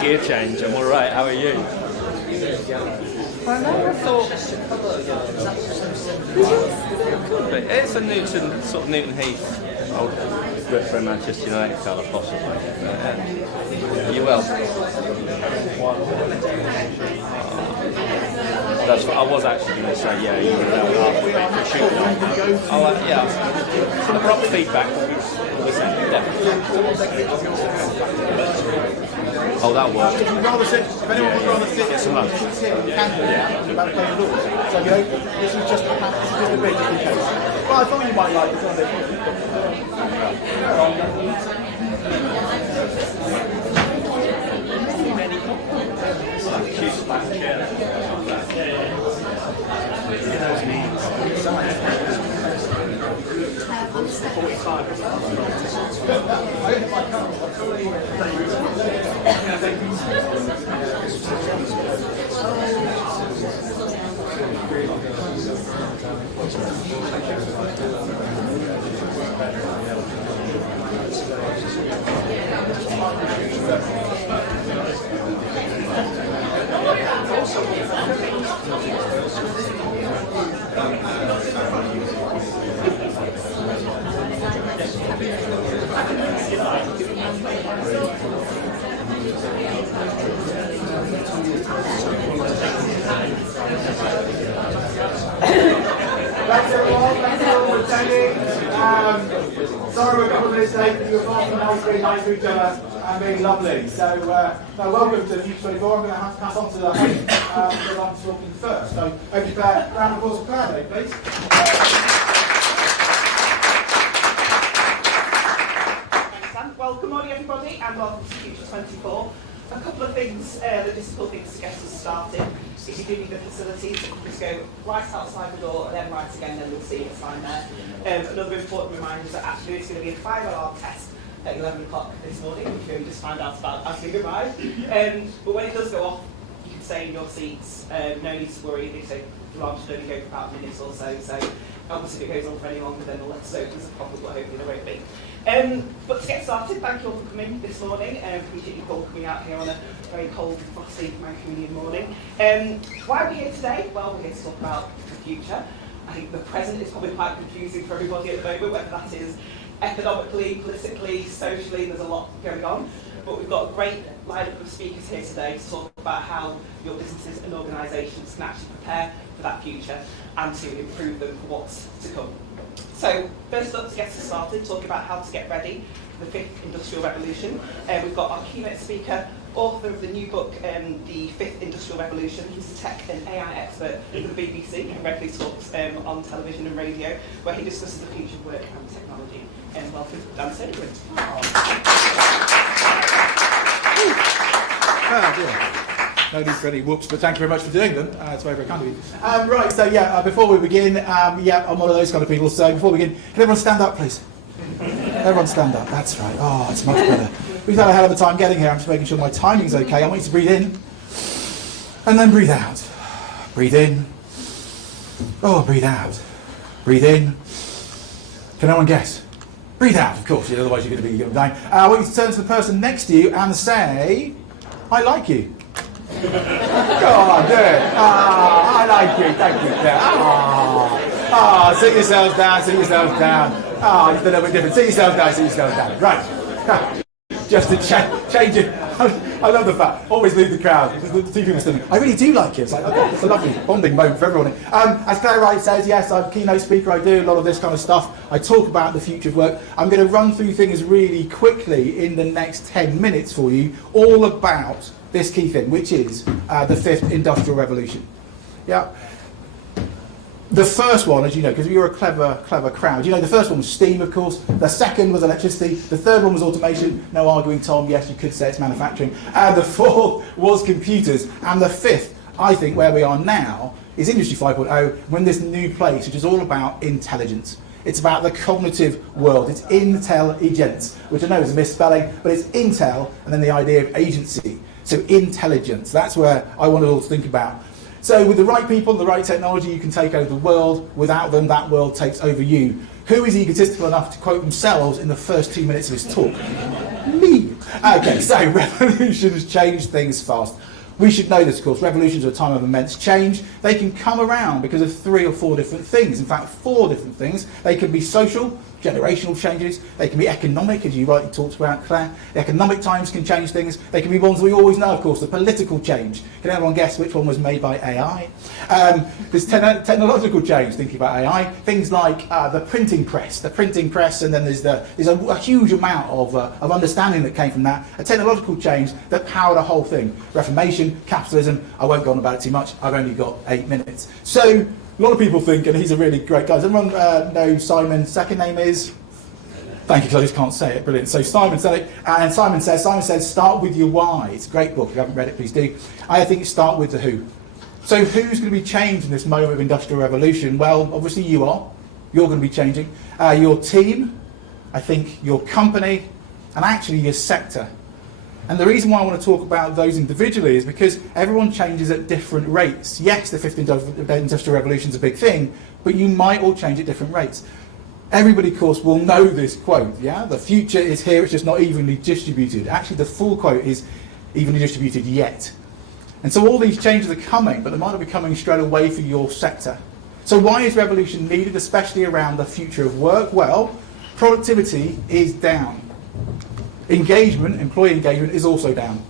Gear change, I'm alright, how are you? I never thought. Could be. It's a Newton, sort of Newton Heath. Old good for a Manchester United colour, possibly. You will. That's what I was actually going to say. Yeah, you were halfway for shooting. Yeah. The proper feedback will be sent, definitely. Oh, that worked. If you'd rather sit, if anyone would rather sit, get some lunch. you can sit, you can do that about playing the rules. So, you know, this is just a bit just in case. Well, I thought you might like it, wasn't Thanks everyone, thanks everyone for attending. Sorry we're a couple of minutes late, but you were far from nice, being nice to each other and being lovely. So welcome to Future 24. I'm going to have to pass on to the host because I'm talking first. So over to Claire, round of applause for Claire, please. Thanks, Sam. Well, good morning everybody and welcome to Future 24. A couple of things, logistical things to get us started. If you do need the facilities, just go right outside the door and then right again, then we'll see a sign there. Another important reminder is that actually it's going to be a 5-alarm test at 11 o'clock this morning, which we just found out about as we arrived. But when it does go off, you can stay in your seats, no need to worry. They say the alarm should only go for about a minute or so, so obviously if it goes on for any longer then we'll let us know if there's a problem, but hopefully there won't be. But to get started, thank you all for coming this morning. Appreciate you all coming out here on a very cold, frosty Mancunian morning. Why are we here today? Well, we're here to talk about the future. I think the present is probably quite confusing for everybody at the moment, whether that is economically, politically, socially, there's a lot going on. But we've got a great lineup of speakers here today to talk about how your businesses and organisations can actually prepare for that future and to improve them for what's to come. So, first up, to get us started, talking about how to get ready for the 5th Industrial Revolution. We've got our keynote speaker, author of the new book, The 5th Industrial Revolution. He's a tech and AI expert for the BBC and regularly talks on television and radio, where he discusses the future of work and technology. Welcome, Dan Sedgwick. No need for any whoops, but thank you very much for doing them. It's very, very kind of you. Right, so before we begin, I'm one of those kind of people, so before we begin, can everyone stand up, please? Everyone stand up, that's right. Oh, it's much better. We've had a hell of a time getting here. I'm just making sure my timing's okay. I want you to breathe in, and then breathe out. Breathe in. Oh, breathe out. Breathe in. Can no one guess? Breathe out, of course, otherwise you're going to be dying. I want you to turn to the person next to you and say, I like you. Go on, do it. I like you. Thank you, Claire. Sit yourselves down, sit yourselves down. Just a little bit different. Sit yourselves down, sit yourselves down. Right. Just to change it. I love the fact. Always leave the crowd. The two people standing. I really do like it. It's like, okay, it's a lovely bonding moment for everyone. As Claire Wright says, yes, I'm a keynote speaker. I do a lot of this kind of stuff. I talk about the future of work. I'm going to run through things really quickly in the next 10 minutes for you, all about this key thing, which is the 5th Industrial Revolution. Yeah. The first one, as you know, because you're a clever crowd, you know, the first one was steam, of course. The second was electricity. The third one was automation. No arguing, Tom. Yes, you could say it's manufacturing. And the fourth was computers. And the fifth, I think, where we are now, is Industry 5.0. We're in this new place, which is all about intelligence. It's about the cognitive world. It's intelligence, which I know is a misspelling, but it's intel, and then the idea of agency. So intelligence, that's where I want it all to think about. So with the right people, the right technology, you can take over the world. Without them, that world takes over you. Who is egotistical enough to quote themselves in the first 2 minutes of his talk? Me. Okay, so revolutions change things fast. We should know this, of course. Revolutions are a time of immense change. They can come around because of 3 or 4 different things. In fact, 4 different things. They can be social, generational changes. They can be economic, as you rightly talked about, Claire. The economic times can change things. They can be ones we always know, of course, the political change. Can everyone guess which one was made by AI? There's technological change, thinking about AI. Things like the printing press, and then there's a huge amount of understanding that came from that. A technological change that powered a whole thing. Reformation, capitalism. I won't go on about it too much. I've only got 8 minutes. So, a lot of people think, and he's a really great guy. Does everyone know Simon's second name is? Thank you, because I just can't say it. Brilliant. So Simon said it, and Simon says, start with your why. It's a great book. If you haven't read it, please do. I think start with the who. So who's going to be changed in this moment of industrial revolution? Well, obviously you are. You're going to be changing. Your team, I think your company, and actually your sector. And the reason why I want to talk about those individually is because everyone changes at different rates. Yes, the fifth industrial revolution is a big thing, but you might all change at different rates. Everybody, of course, will know this quote, yeah? The future is here, it's just not evenly distributed. Actually, the full quote is evenly distributed yet. And so all these changes are coming, but they might not be coming straight away for your sector. So why is revolution needed, especially around the future of work? Well, productivity is down. Engagement, employee engagement, is also down.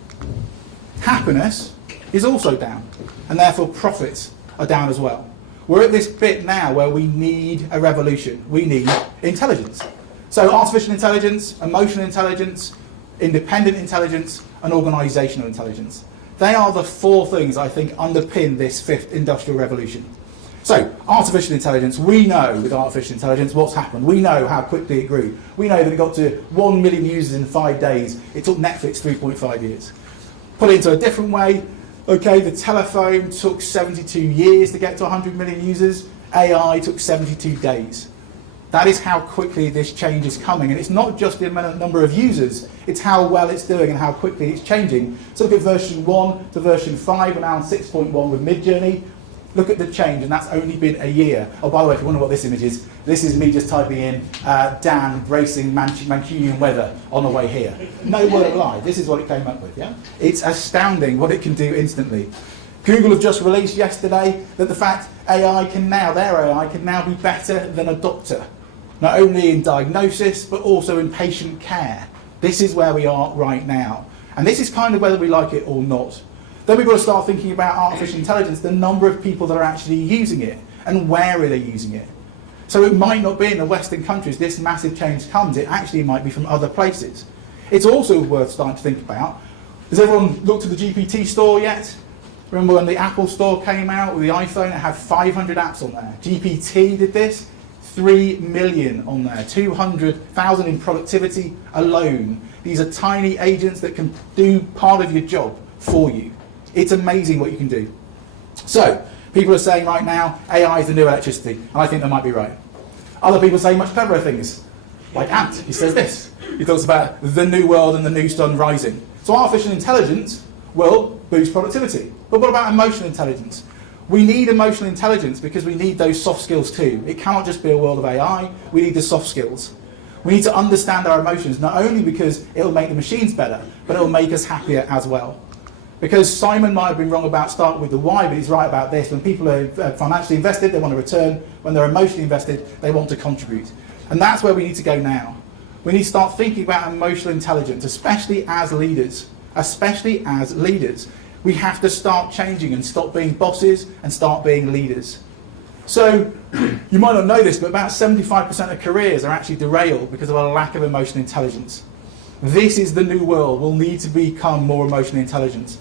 Happiness is also down, and therefore profits are down as well. We're at this bit now where we need a revolution. We need intelligence. So artificial intelligence, emotional intelligence, independent intelligence, and organisational intelligence. They are the 4 things I think underpin this 5th industrial revolution. So, artificial intelligence, we know with artificial intelligence what's happened. We know how quickly it grew. We know that it got to 1 million users in 5 days. It took Netflix 3.5 years. Put it into a different way, okay, the telephone took 72 years to get to 100 million users. AI took 72 days. That is how quickly this change is coming. And it's not just the number of users, it's how well it's doing and how quickly it's changing. So look at version 1 to version 5, we're now on 6.1 with Midjourney. Look at the change, and that's only been a year. Oh, by the way, if you wonder what this image is, this is me just typing in Dan bracing Mancunian weather on the way here. No word of lie, this is what it came up with, yeah? It's astounding what it can do instantly. Google have just released yesterday that the fact their AI can now be better than a doctor. Not only in diagnosis, but also in patient care. This is where we are right now. And this is kind of whether we like it or not. Then we've got to start thinking about artificial intelligence, the number of people that are actually using it, and where are they using it. So it might not be in the Western countries this massive change comes, it actually might be from other places. It's also worth starting to think about, has everyone looked at the GPT store yet? Remember when the Apple store came out with the iPhone, it had 500 apps on there. GPT did this, 3 million on there, 200,000 in productivity alone. These are tiny agents that can do part of your job for you. It's amazing what you can do. So, people are saying right now, AI is the new electricity, and I think they might be right. Other people say much cleverer things, like Ant, he says this. He talks about the new world and the new sun rising. So artificial intelligence will boost productivity. But what about emotional intelligence? We need emotional intelligence because we need those soft skills too. It cannot just be a world of AI, we need the soft skills. We need to understand our emotions, not only because it'll make the machines better, but it'll make us happier as well. Because Simon might have been wrong about starting with the why, but he's right about this. When people are financially invested, they want to return. When they're emotionally invested, they want to contribute. And that's where we need to go now. We need to start thinking about emotional intelligence, especially as leaders. Especially as leaders. We have to start changing and stop being bosses and start being leaders. So, you might not know this, but about 75% of careers are actually derailed because of a lack of emotional intelligence. This is the new world. We'll need to become more emotionally intelligent.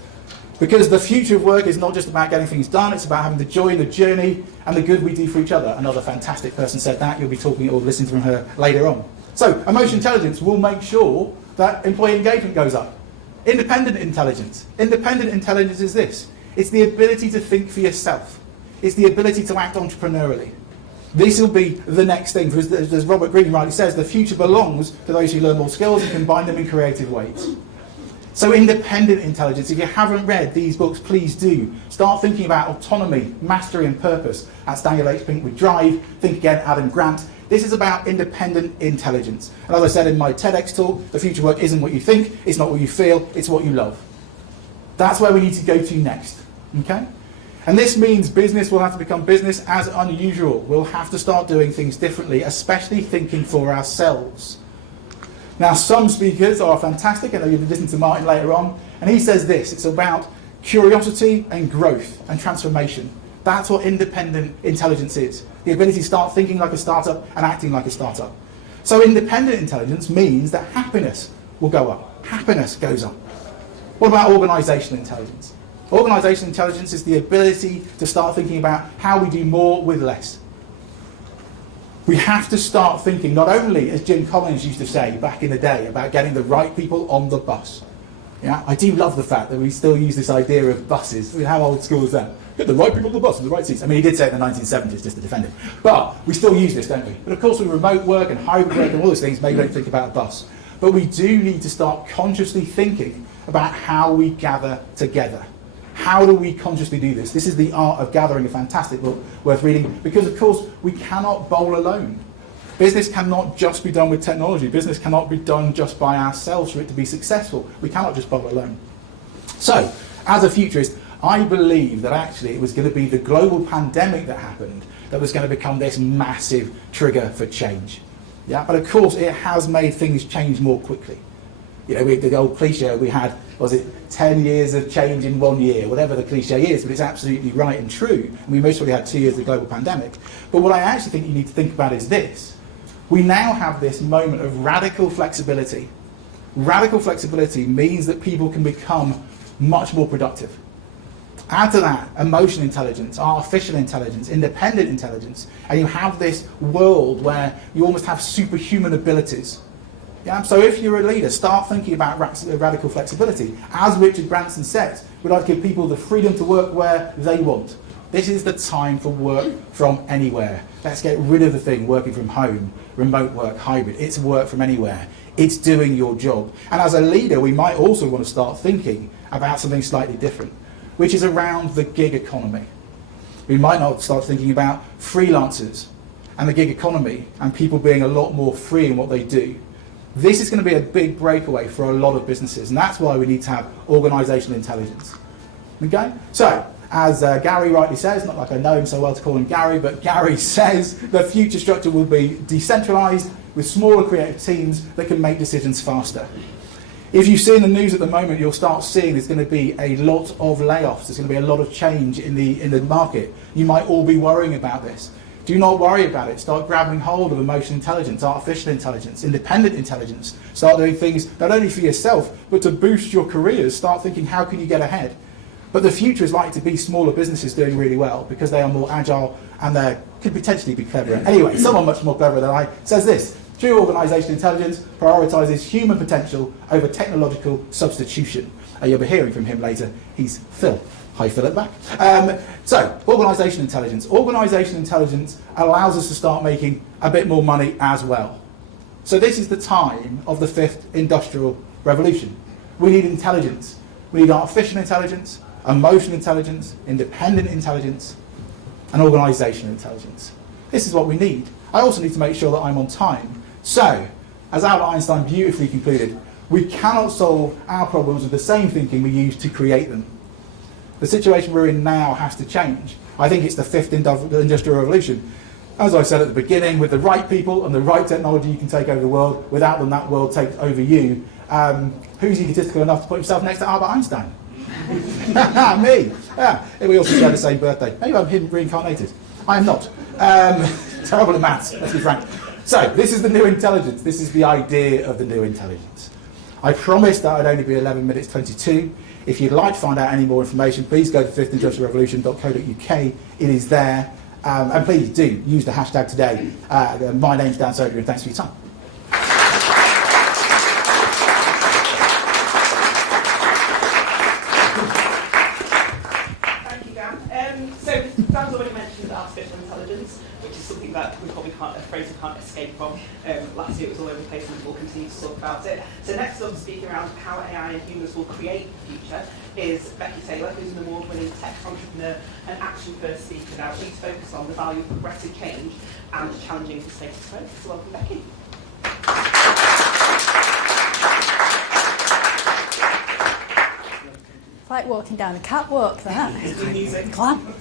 Because the future of work is not just about getting things done, it's about having the joy in the journey and the good we do for each other. Another fantastic person said that. You'll be talking or listening from her later on. So, emotional intelligence will make sure that employee engagement goes up. Independent intelligence. Independent intelligence is this. It's the ability to think for yourself. It's the ability to act entrepreneurially. This will be the next thing, because as Robert Greene rightly says, the future belongs to those who learn more skills and combine them in creative ways. So independent intelligence, if you haven't read these books, please do. Start thinking about autonomy, mastery and purpose. That's Daniel H. Pink with Drive. Think Again, Adam Grant. This is about independent intelligence. And as I said in my TEDx talk, the future work isn't what you think, it's not what you feel, it's what you love. That's where we need to go to next, okay? And this means business will have to become business as unusual. We'll have to start doing things differently, especially thinking for ourselves. Now, some speakers are fantastic, and you'll be listening to Martin later on, and he says this, it's about curiosity and growth and transformation. That's what independent intelligence is. The ability to start thinking like a startup and acting like a startup. So independent intelligence means that happiness will go up. Happiness goes up. What about organisational intelligence? Organisational intelligence is the ability to start thinking about how we do more with less. We have to start thinking not only, as Jim Collins used to say back in the day, about getting the right people on the bus. Yeah, I do love the fact that we still use this idea of buses. I mean, how old school is that? Get the right people on the bus and the right seats. I mean, he did say it in the 1970s just to defend it. But we still use this, don't we? But of course with remote work and hybrid work and all those things, maybe we don't think about a bus. But we do need to start consciously thinking about how we gather together. How do we consciously do this? This is The Art of Gathering, a fantastic book worth reading, because of course we cannot bowl alone. Business cannot just be done with technology. Business cannot be done just by ourselves for it to be successful. We cannot just bowl alone. So, as a futurist, I believe that actually it was going to be the global pandemic that happened that was going to become this massive trigger for change. Yeah, but of course it has made things change more quickly. You know, the old cliche we had, was it 10 years of change in 1 year, whatever the cliche is, but it's absolutely right and true. And we most probably had 2 years of the global pandemic. But what I actually think you need to think about is this. We now have this moment of radical flexibility. Radical flexibility means that people can become much more productive. Add to that emotional intelligence, artificial intelligence, independent intelligence, and you have this world where you almost have superhuman abilities. Yeah? So if you're a leader, start thinking about radical flexibility. As Richard Branson says, we'd like to give people the freedom to work where they want. This is the time for work from anywhere. Let's get rid of the thing, working from home, remote work, hybrid. It's work from anywhere. It's doing your job. And as a leader, we might also want to start thinking about something slightly different, which is around the gig economy. We might not start thinking about freelancers and the gig economy and people being a lot more free in what they do. This is going to be a big breakaway for a lot of businesses, and that's why we need to have organisational intelligence. Okay? So, as Gary rightly says, not like I know him so well to call him Gary, but Gary says the future structure will be decentralised with smaller creative teams that can make decisions faster. If you see in the news at the moment, you'll start seeing there's going to be a lot of layoffs. There's going to be a lot of change in the market. You might all be worrying about this. Do not worry about it. Start grabbing hold of emotional intelligence, artificial intelligence, independent intelligence. Start doing things not only for yourself, but to boost your careers. Start thinking, how can you get ahead? But the future is likely to be smaller businesses doing really well because they are more agile and they could potentially be cleverer. Anyway, someone much more clever than I says this. True organisational intelligence prioritises human potential over technological substitution. You'll be hearing from him later. He's Phil. Hi, Phil at the back. So, organisational intelligence. Organisational intelligence allows us to start making a bit more money as well. So this is the time of the 5th industrial revolution. We need intelligence. We need artificial intelligence, emotional intelligence, independent intelligence, and organisational intelligence. This is what we need. I also need to make sure that I'm on time. So, as Albert Einstein beautifully concluded, we cannot solve our problems with the same thinking we used to create them. The situation we're in now has to change. I think it's the 5th industrial revolution. As I said at the beginning, with the right people and the right technology, you can take over the world. Without them, that world takes over you. Who's egotistical enough to put himself next to Albert Einstein? Me. Yeah. We also share the same birthday. Maybe I'm him reincarnated. I am not. Terrible at maths, let's be frank. So, this is the new intelligence. This is the idea of the new intelligence. I promised that I'd only be 11 minutes 22. If you'd like to find out any more information, please go to 5thindustrialrevolution.co.uk. It is there. And please do use the hashtag today. My name's Dan Soder, and thanks for your time. Thank you, Dan. So Dan's already mentioned artificial intelligence, which is something that we probably can't, a phrase we can't escape from last year it was all over the place and we'll continue to talk about it. So next up, speaking around how AI and humans will create the future, is Becky Taylor, who's an award-winning tech entrepreneur and action-first speaker. Now, she's focused on the value of progressive change and challenging the status quo. So welcome, Becky. It's like walking down a catwalk, that. It's good music. Glam.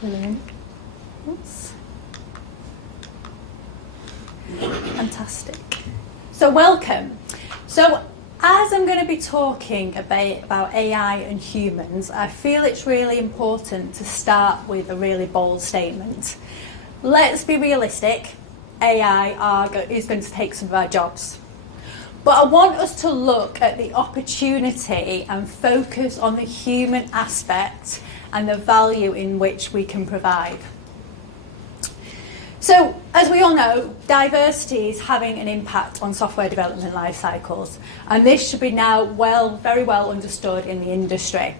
Brilliant. Oops. Fantastic. So welcome. So as I'm going to be talking about AI and humans, I feel it's really important to start with a really bold statement. Let's be realistic. AI is going to take some of our jobs. But I want us to look at the opportunity and focus on the human aspect and the value in which we can provide. So, as we all know, diversity is having an impact on software development life cycles, and this should be now very well understood in the industry.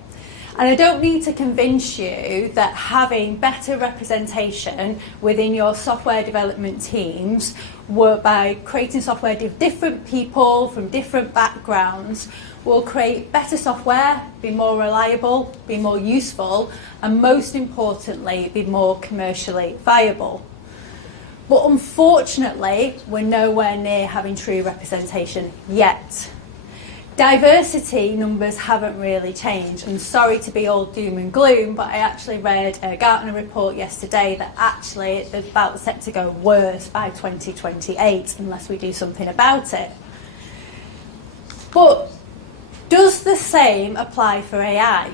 And I don't need to convince you that having better representation within your software development teams by creating software with different people from different backgrounds will create better software, be more reliable, be more useful, and most importantly, be more commercially viable. But unfortunately, we're nowhere near having true representation yet. Diversity numbers haven't really changed. I'm sorry to be all doom and gloom, but I actually read a Gartner report yesterday that actually it's about set to go worse by 2028 unless we do something about it. But does the same apply for AI?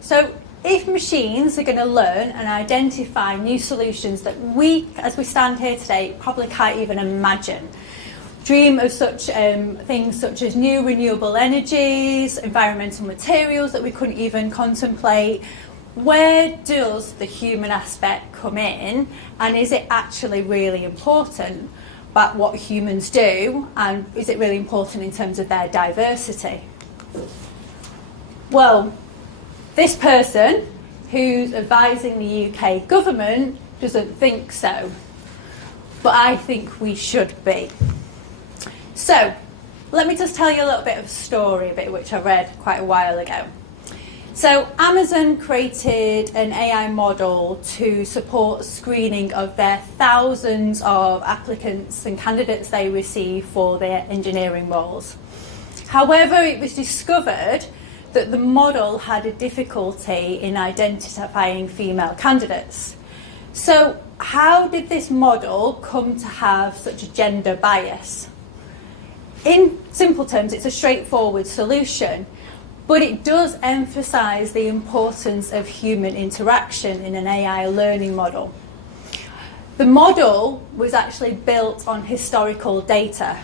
So if machines are going to learn and identify new solutions that we, as we stand here today, probably can't even imagine, dream of such things such as new renewable energies, environmental materials that we couldn't even contemplate, where does the human aspect come in, and is it actually really important about what humans do, and is it really important in terms of their diversity? Well, this person who's advising the UK government doesn't think so, but I think we should be. So, let me just tell you a little bit of a story, which I read quite a while ago. So, Amazon created an AI model to support screening of their thousands of applicants and candidates they receive for their engineering roles. However, it was discovered that the model had a difficulty in identifying female candidates. So, how did this model come to have such a gender bias? In simple terms, it's a straightforward solution, but it does emphasise the importance of human interaction in an AI learning model. The model was actually built on historical data.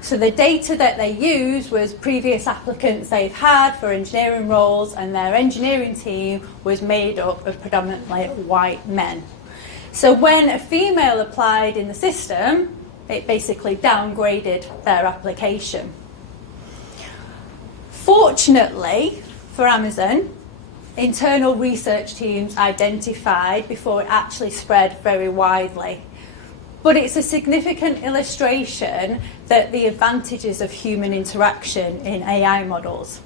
So the data that they used was previous applicants they've had for engineering roles, and their engineering team was made up of predominantly white men. So when a female applied in the system, it basically downgraded their application. Fortunately for Amazon, internal research teams identified before it actually spread very widely. But it's a significant illustration that the advantages of human interaction in AI models.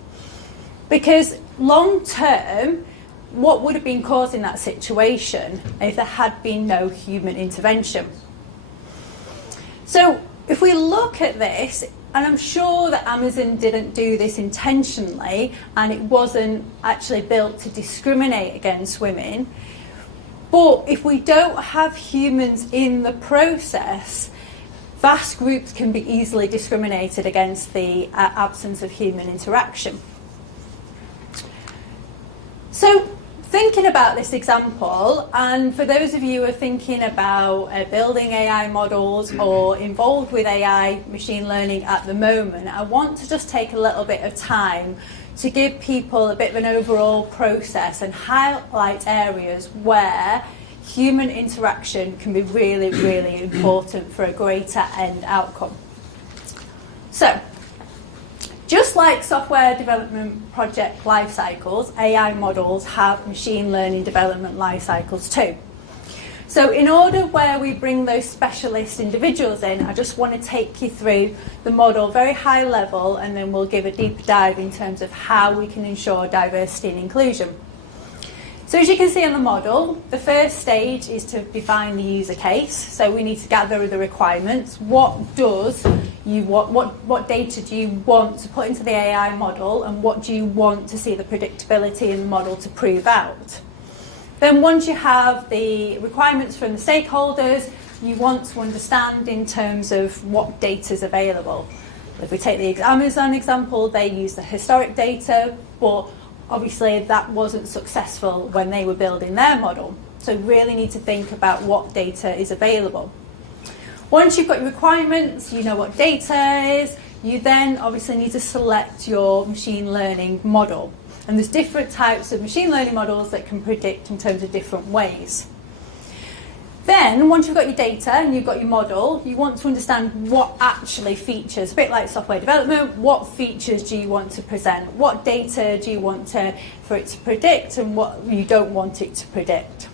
Because long term, what would have been causing that situation if there had been no human intervention? So if we look at this, and I'm sure that Amazon didn't do this intentionally, and it wasn't actually built to discriminate against women, but if we don't have humans in the process, vast groups can be easily discriminated against the absence of human interaction. So, thinking about this example, and for those of you who are thinking about building AI models or involved with AI machine learning at the moment, I want to just take a little bit of time to give people a bit of an overall process and highlight areas where human interaction can be really, really important for a greater end outcome. So, just like software development project life cycles, AI models have machine learning development life cycles too. So So in order where we bring those specialist individuals in, I just want to take you through the model very high level, and then we'll give a deeper dive in terms of how we can ensure diversity and inclusion. So as you can see on the model, the first stage is to define the user case. So we need to gather the requirements. What data do you want to put into the AI model, and what do you want to see the predictability in the model to prove out? Then once you have the requirements from the stakeholders, you want to understand in terms of what data is available. If we take the Amazon example, they use the historic data, but obviously that wasn't successful when they were building their model. So you really need to think about what data is available. Once you've got your requirements, you know what data is, you then obviously need to select your machine learning model. And there's different types of machine learning models that can predict in terms of different ways. Then, once you've got your data and you've got your model, you want to understand what actually features, a bit like software development, what features do you want to present? What data do you want for it to predict, and what you don't want it to predict?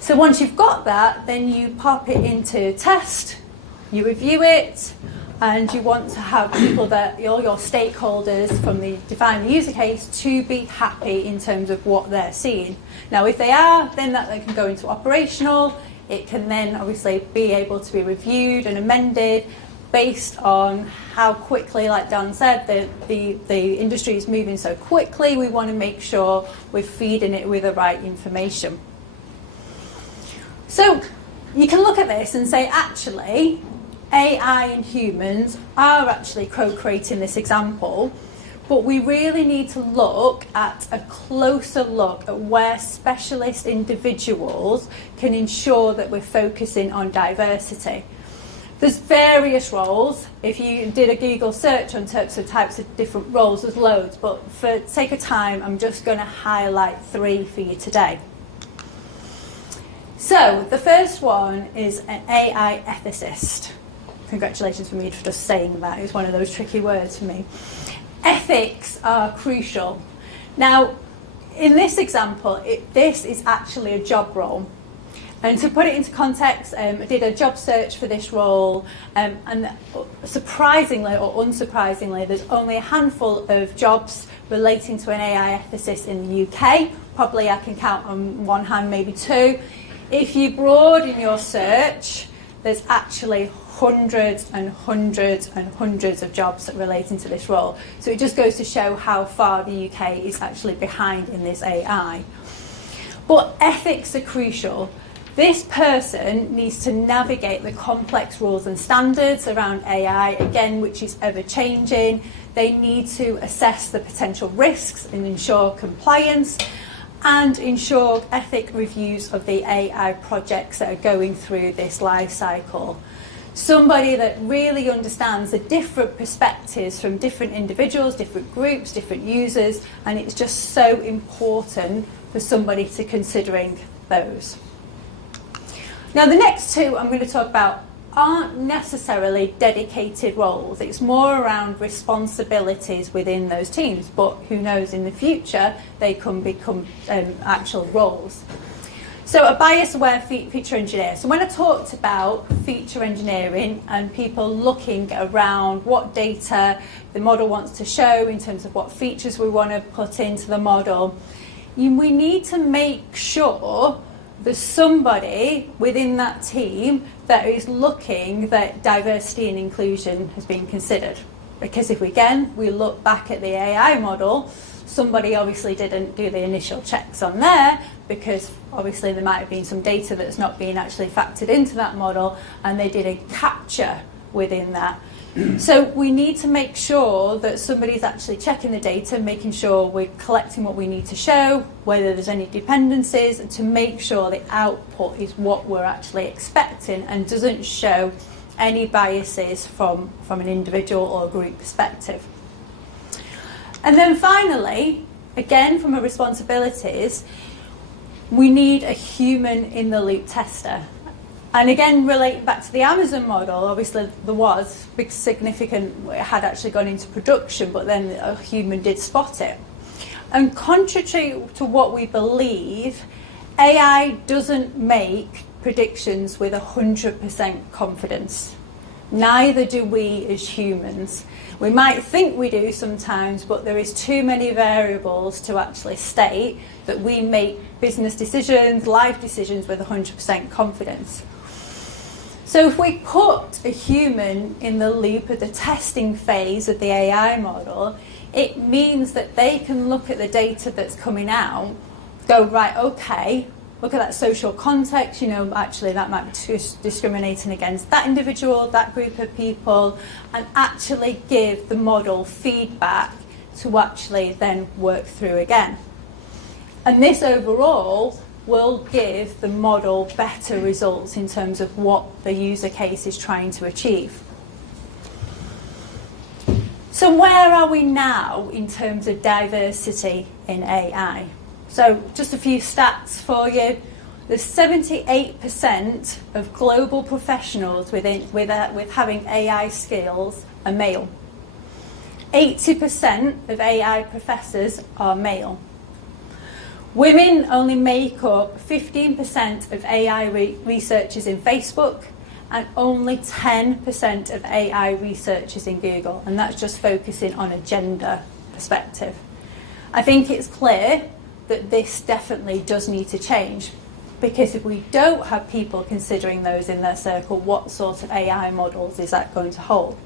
So once you've got that, then you pop it into test, you review it, and you want to have people that, all your stakeholders from the define the user case, to be happy in terms of what they're seeing. Now if they are, then that they can go into operational. It can then obviously be able to be reviewed and amended based on how quickly, like Dan said, the industry is moving so quickly. We want to make sure we're feeding it with the right information. So you can look at this and say, actually, AI and humans are actually co-creating this example, but we really need to look at a closer look at where specialist individuals can ensure that we're focusing on diversity. There's various roles. If you did a Google search on types of different roles, there's loads, but for sake of time, I'm just going to highlight 3 for you today. So the first one is an AI ethicist. Congratulations for me for just saying that. It's one of those tricky words for me. Ethics are crucial. Now, in this example, this is actually a job role. And to put it into context, I did a job search for this role, and surprisingly or unsurprisingly, there's only a handful of jobs relating to an AI ethicist in the UK. Probably I can count on one hand, maybe 2. If you broaden your search, there's actually hundreds and hundreds and hundreds of jobs relating to this role. So it just goes to show how far the UK is actually behind in this AI. But ethics are crucial. This person needs to navigate the complex rules and standards around AI, again, which is ever changing. They need to assess the potential risks and ensure compliance, and ensure ethic reviews of the AI projects that are going through this life cycle. Somebody that really understands the different perspectives from different individuals, different groups, different users, and it's just so important for somebody to considering those. Now the next 2 I'm going to talk about aren't necessarily dedicated roles. It's more around responsibilities within those teams, but who knows, in the future they can become actual roles. So a bias-aware feature engineer. So when I talked about feature engineering and people looking around what data the model wants to show in terms of what features we want to put into the model, we need to make sure there's somebody within that team that is looking that diversity and inclusion has been considered. Because if we look back at the AI model, somebody obviously didn't do the initial checks on there, because obviously there might have been some data that's not being actually factored into that model, and they did a capture within that. So we need to make sure that somebody's actually checking the data, making sure we're collecting what we need to show, whether there's any dependencies, and to make sure the output is what we're actually expecting and doesn't show any biases from an individual or group perspective. And then finally, again from a responsibilities, we need a human in the loop tester. And again, relating back to the Amazon model, obviously there was big significant, it had actually gone into production, but then a human did spot it. And contrary to what we believe, AI doesn't make predictions with 100% confidence. Neither do we as humans. We might think we do sometimes, but there is too many variables to actually state that we make business decisions, life decisions with 100% confidence. So if we put a human in the loop of the testing phase of the AI model, it means that they can look at the data that's coming out, go, right, okay, look at that social context, actually that might be discriminating against that individual, that group of people, and actually give the model feedback to actually then work through again. And this overall will give the model better results in terms of what the user case is trying to achieve. So where are we now in terms of diversity in AI? So just a few stats for you. There's 78% of global professionals with having AI skills are male. 80% of AI professors are male. Women only make up 15% of AI researchers in Facebook and only 10% of AI researchers in Google, and that's just focusing on a gender perspective. I think it's clear that this definitely does need to change, because if we don't have people considering those in their circle, what sort of AI models is that going to hold?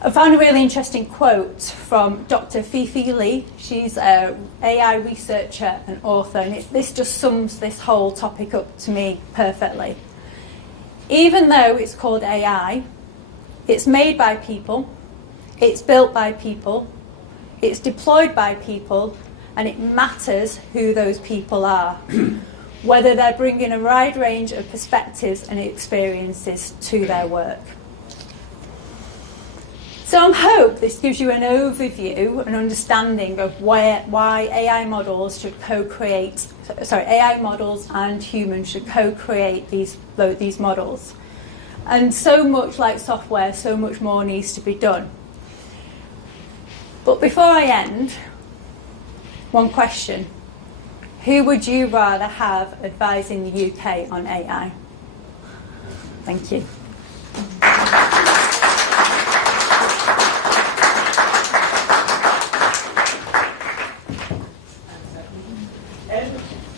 I found a really interesting quote from Dr. Fifi Lee. She's an AI researcher and author, and this just sums this whole topic up to me perfectly. Even though it's called AI, it's made by people, it's built by people, it's deployed by people, and it matters who those people are, whether they're bringing a wide range of perspectives and experiences to their work. So I hope this gives you an overview, an understanding of why AI models should AI models and humans should co-create these models. And so much like software, so much more needs to be done. But before I end, one question. Who would you rather have advising the UK on AI? Thank you.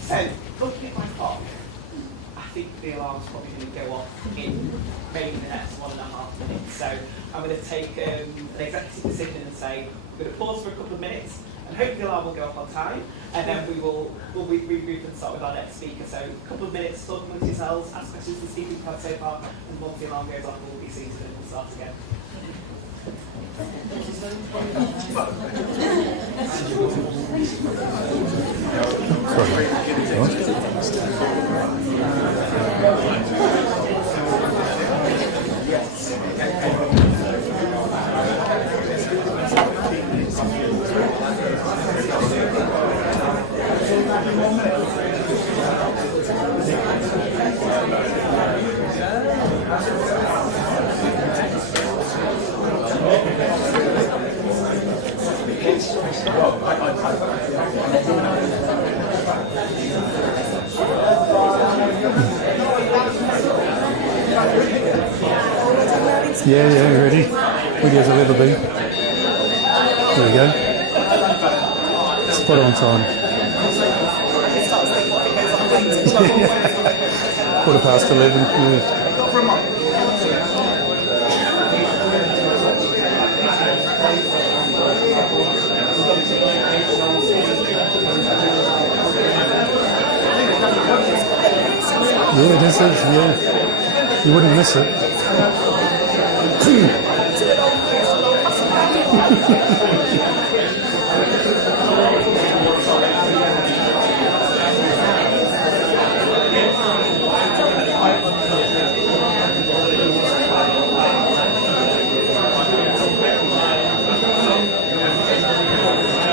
So, looking at my clock, I think the alarm's probably going to go off in maybe the next 1.5 minutes. So I'm going to take an executive decision and say we're going to pause for a couple of minutes, and hopefully the alarm will go off on time, and then we'll regroup and start with our next speaker. So a couple of minutes, talk amongst yourselves, ask questions to the speakers we've had so far, and once the alarm goes off, we'll be seated and we'll start again. Yeah, ready? Ready as I've ever been. There we go. Spot on time. 11:15. Yeah. Yeah, this is, yeah. You wouldn't miss it.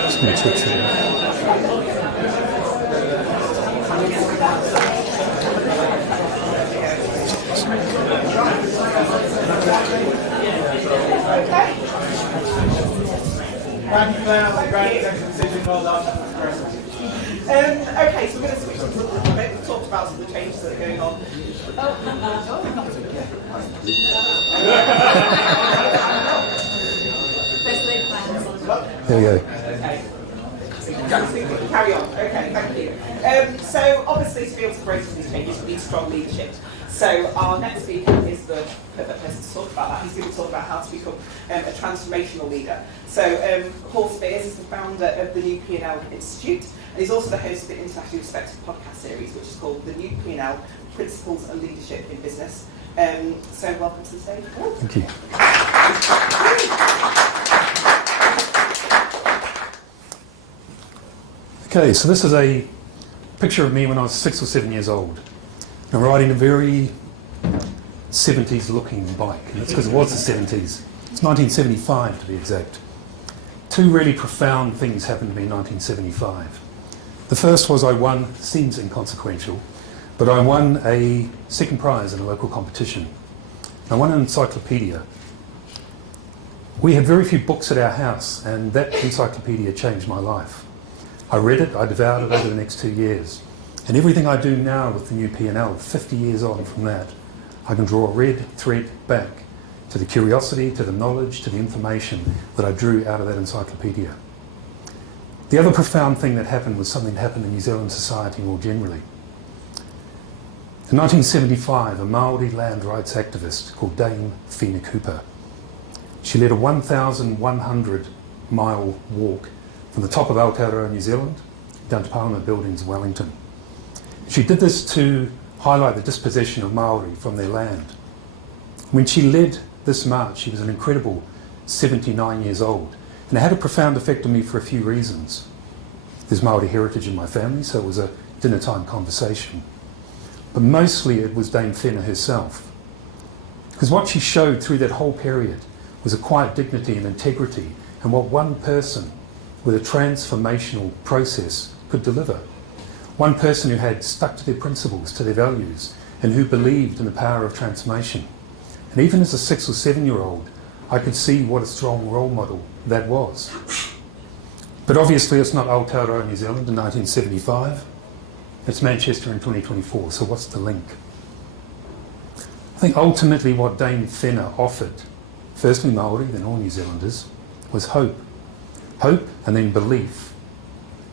Just going to touch it. Thank you, Claire. That was a great executive decision. Well done. Okay, so we're going to switch things up a little bit. We've talked about some of the changes that are going on. There we go. Okay. Carry on. Okay, thank you. So obviously to be able to break these changes, we need strong leadership. So our next speaker is the perfect person to talk about that. He's going to talk about how to become a transformational leader. So Paul Spears is the founder of the New P&L Institute, and he's also the host of the internationally respected podcast series, which is called The New P&L: Principles and Leadership in Business. So welcome to the stage, Paul. Thank you. Okay, so this is a picture of me when I was 6 or 7 years old. I'm riding a very 70s looking bike, and that's because it was the 70s. It's 1975 to be exact. Two really profound things happened to me in 1975. The first was I won, seems inconsequential, but I won a second prize in a local competition. I won an encyclopedia. We had very few books at our house, and that encyclopedia changed my life. I read it, I devoured it over the next 2 years. And everything I do now with the New P&L, 50 years on from that, I can draw a red thread back to the curiosity, to the knowledge, to the information that I drew out of that encyclopedia. The other profound thing that happened was something that happened in New Zealand society more generally. In 1975, a Maori land rights activist called Dame Whina Cooper, she led a 1,100-mile walk from the top of Aotearoa, New Zealand, down to Parliament Buildings in Wellington. She did this to highlight the dispossession of Maori from their land. When she led this march, she was an incredible 79 years old, and it had a profound effect on me for a few reasons. There's Maori heritage in my family, so it was a dinner time conversation. But mostly it was Dame Whina herself. Because what she showed through that whole period was a quiet dignity and integrity, and what one person with a transformational process could deliver. One person who had stuck to their principles, to their values, and who believed in the power of transformation. And even as a 6 or 7 year old, I could see what a strong role model that was. But obviously it's not Aotearoa, New Zealand in 1975. It's Manchester in 2024, so what's the link? I think ultimately what Dame Whina offered, firstly Maori, then all New Zealanders, was hope. Hope and then belief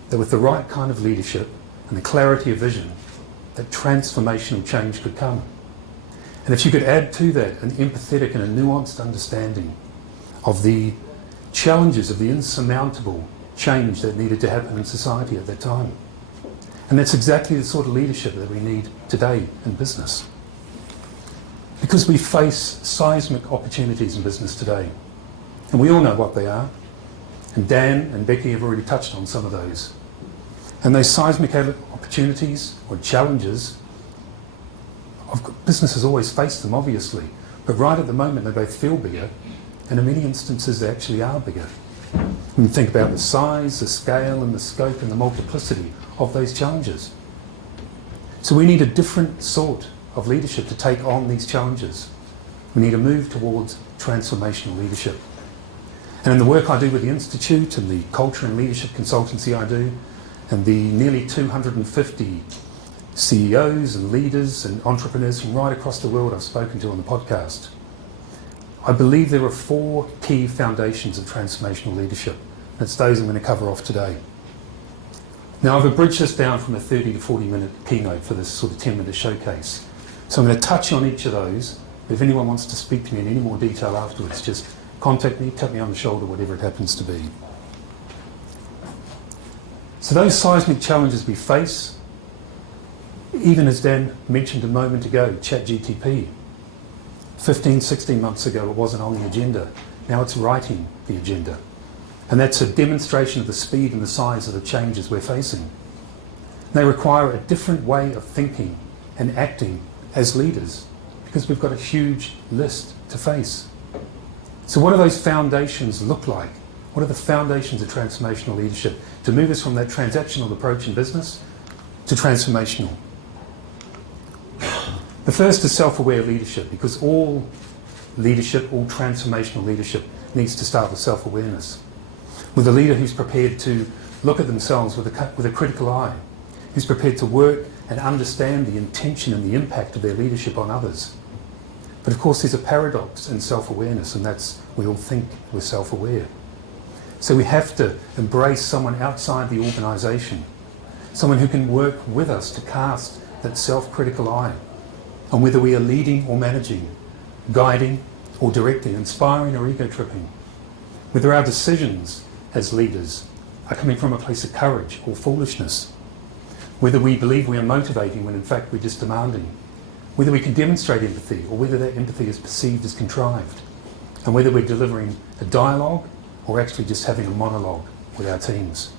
that with the right kind of leadership and the clarity of vision, that transformational change could come. And if you could add to that an empathetic and a nuanced understanding of the challenges of the insurmountable change that needed to happen in society at that time. And that's exactly the sort of leadership that we need today in business. Because we face seismic opportunities in business today. And we all know what they are. And Dan and Becky have already touched on some of those. And those seismic opportunities or challenges, businesses always face them, obviously. But right at the moment, they both feel bigger. And in many instances, they actually are bigger. When you think about the size, the scale, and the scope, and the multiplicity of those challenges. So we need a different sort of leadership to take on these challenges. We need to move towards transformational leadership. And in the work I do with the Institute and the culture and leadership consultancy I do, and the nearly 250 CEOs and leaders and entrepreneurs from right across the world I've spoken to on the podcast, I believe there are 4 key foundations of transformational leadership. It's those I'm going to cover off today. Now I've abridged this down from a 30 to 40 minute keynote for this sort of 10-minute showcase. So I'm going to touch on each of those. If anyone wants to speak to me in any more detail afterwards, just contact me, tap me on the shoulder, whatever it happens to be. So those seismic challenges we face, even as Dan mentioned a moment ago, ChatGTP. 15, 16 months ago it wasn't on the agenda. Now it's writing the agenda. And that's a demonstration of the speed and the size of the changes we're facing. They require a different way of thinking and acting as leaders because we've got a huge list to face. So what do those foundations look like? What are the foundations of transformational leadership to move us from that transactional approach in business to transformational? The first is self-aware leadership, because all leadership, all transformational leadership needs to start with self-awareness. With a leader who's prepared to look at themselves with a critical eye who's prepared to work and understand the intention and the impact of their leadership on others. But of course there's a paradox in self-awareness, and that's we all think we're self-aware. So we have to embrace someone outside the organisation, someone who can work with us to cast that self-critical eye on whether we are leading or managing, guiding or directing, inspiring or ego-tripping, whether our decisions as leaders are coming from a place of courage or foolishness, whether we believe we are motivating when in fact we're just demanding, whether we can demonstrate empathy or whether that empathy is perceived as contrived, and whether we're delivering a dialogue or actually just having a monologue with our teams.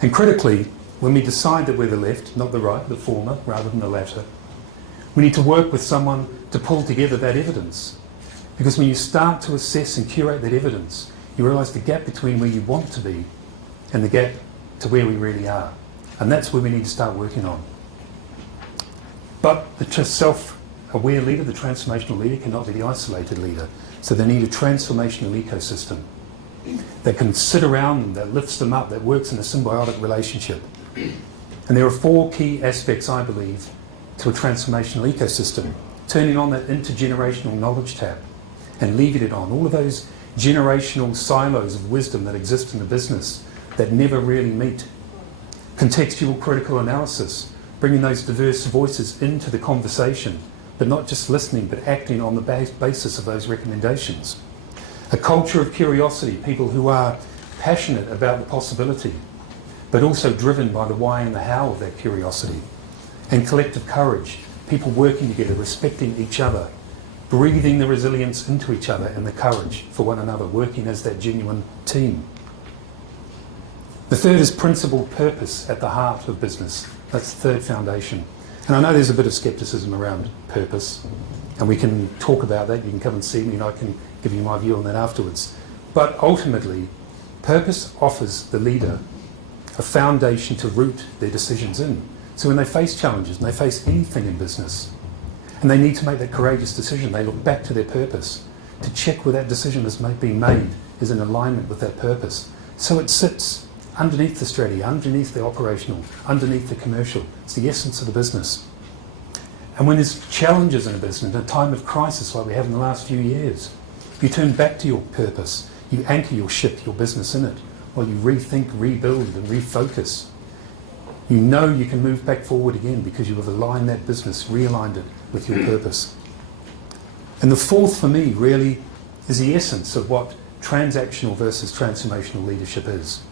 And critically, when we decide that we're the left, not the right, the former rather than the latter, we need to work with someone to pull together that evidence. Because when you start to assess and curate that evidence, you realise the gap between where you want to be and the gap to where we really are. And that's where we need to start working on. But the self-aware leader, the transformational leader, cannot be the isolated leader. So they need a transformational ecosystem that can sit around them, that lifts them up, that works in a symbiotic relationship. And there are 4 key aspects, I believe, to a transformational ecosystem. Turning on that intergenerational knowledge tap and leaving it on. All of those generational silos of wisdom that exist in the business that never really meet. Contextual critical analysis, bringing those diverse voices into the conversation, but not just listening, but acting on the basis of those recommendations. A culture of curiosity, people who are passionate about the possibility, but also driven by the why and the how of that curiosity. And collective courage, people working together, respecting each other, breathing the resilience into each other and the courage for one another, working as that genuine team. The third is principled purpose at the heart of business. That's the third foundation. And I know there's a bit of scepticism around purpose, and we can talk about that. You can come and see me and I can give you my view on that afterwards. But ultimately, purpose offers the leader a foundation to root their decisions in. So when they face challenges and they face anything in business, and they need to make that courageous decision, they look back to their purpose to check where that decision has been made is in alignment with that purpose. So it sits underneath the strategy, underneath the operational, underneath the commercial. It's the essence of the business. And when there's challenges in a business, in a time of crisis like we have in the last few years, you turn back to your purpose, you anchor your ship, your business in it, while you rethink, rebuild and refocus. You know you can move back forward again because you have aligned that business, realigned it with your purpose. And the fourth for me really is the essence of what transactional versus transformational leadership is.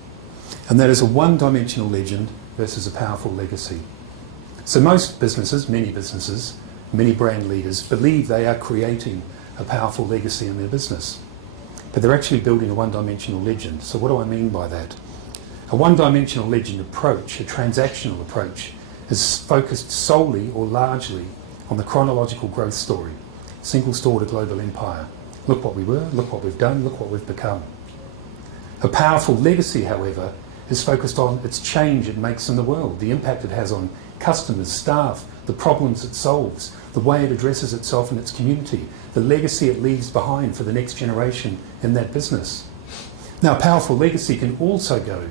And that is a one-dimensional legend versus a powerful legacy. So most businesses, many brand leaders believe they are creating a powerful legacy in their business. But they're actually building a one-dimensional legend. So what do I mean by that? A one-dimensional legend approach, a transactional approach, is focused solely or largely on the chronological growth story. Single store to global empire. Look what we were, look what we've done, look what we've become. A powerful legacy, however, is focused on its change it makes in the world, the impact it has on customers, staff, the problems it solves, the way it addresses itself and its community, the legacy it leaves behind for the next generation in that business. Now, a powerful legacy can also go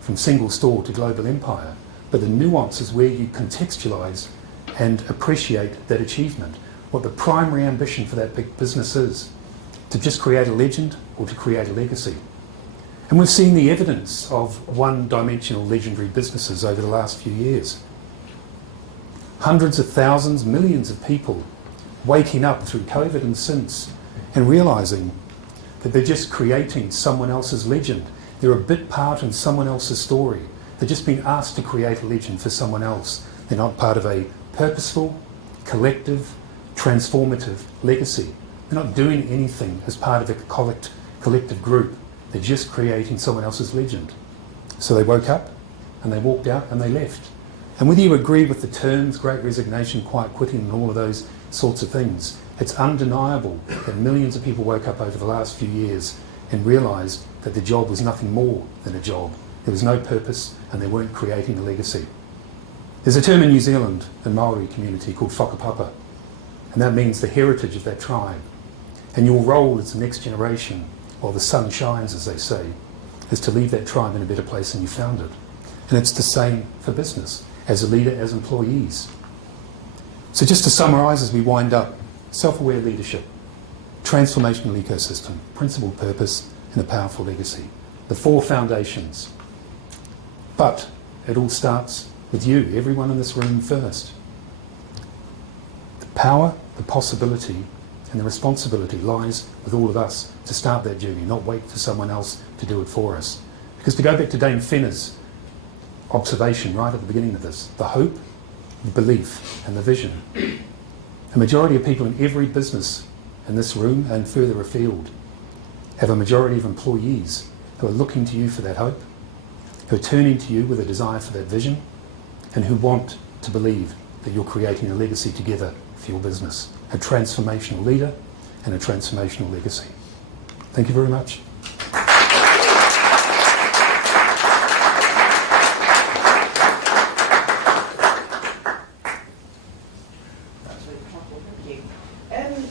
from single store to global empire, but the nuance is where you contextualise and appreciate that achievement, what the primary ambition for that big business is, to just create a legend or to create a legacy. And we've seen the evidence of one-dimensional legendary businesses over the last few years. Hundreds of thousands, millions of people waking up through COVID and since and realising that they're just creating someone else's legend. They're a bit part in someone else's story. They're just being asked to create a legend for someone else. They're not part of a purposeful, collective, transformative legacy. They're not doing anything as part of a collective group. They're just creating someone else's legend. So they woke up and they walked out and they left. And whether you agree with the terms, great resignation, quiet quitting and all of those sorts of things, it's undeniable that millions of people woke up over the last few years and realised that the job was nothing more than a job. There was no purpose and they weren't creating a legacy. There's a term in New Zealand, the Maori community, called whakapapa, and that means the heritage of that tribe. And your role as the next generation, while the sun shines, as they say, is to leave that tribe in a better place than you found it. And it's the same for business, as a leader, as employees. So just to summarise as we wind up, self-aware leadership, transformational ecosystem, principled purpose, and a powerful legacy. The 4 foundations. But it all starts with you, everyone in this room first. The power, the possibility, and the responsibility lies with all of us to start that journey, not wait for someone else to do it for us. Because to go back to Dame Fenner's observation right at the beginning of this, the hope, the belief, and the vision. A majority of people in every business in this room and further afield have a majority of employees who are looking to you for that hope, who are turning to you with a desire for that vision, and who want to believe that you're creating a legacy together for your business. A transformational leader and a transformational legacy. Thank you very much. Thank you.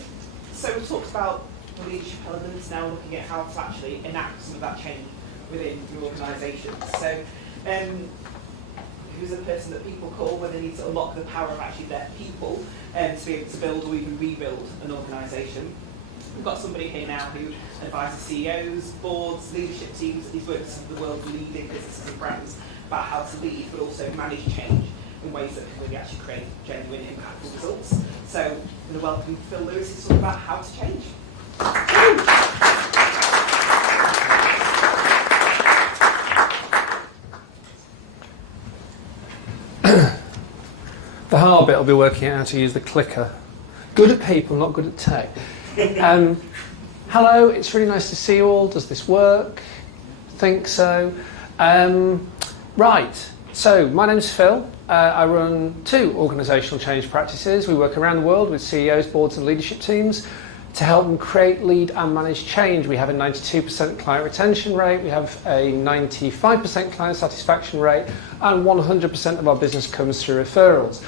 So we've talked about the leadership elements, now looking at how to actually enact some of that change within your organisation. So who's a person that people call when they need to unlock the power of actually their people to be able to build or even rebuild an organisation? We've got somebody here now who advises CEOs, boards, leadership teams. He's worked with some of the world's leading businesses and brands about how to lead, but also manage change in ways that can really actually create genuine, impactful results. So I'm going to welcome Phil Lewis to talk about how to change. The hard bit will be working out how to use the clicker. Good at people, not good at tech. Hello, it's really nice to see you all. Does this work? Think so. Right, so my name's Phil. I run 2 organisational change practices. We work around the world with CEOs, boards and leadership teams to help them create, lead and manage change. We have a 92% client retention rate, we have a 95% client satisfaction rate, and 100% of our business comes through referrals.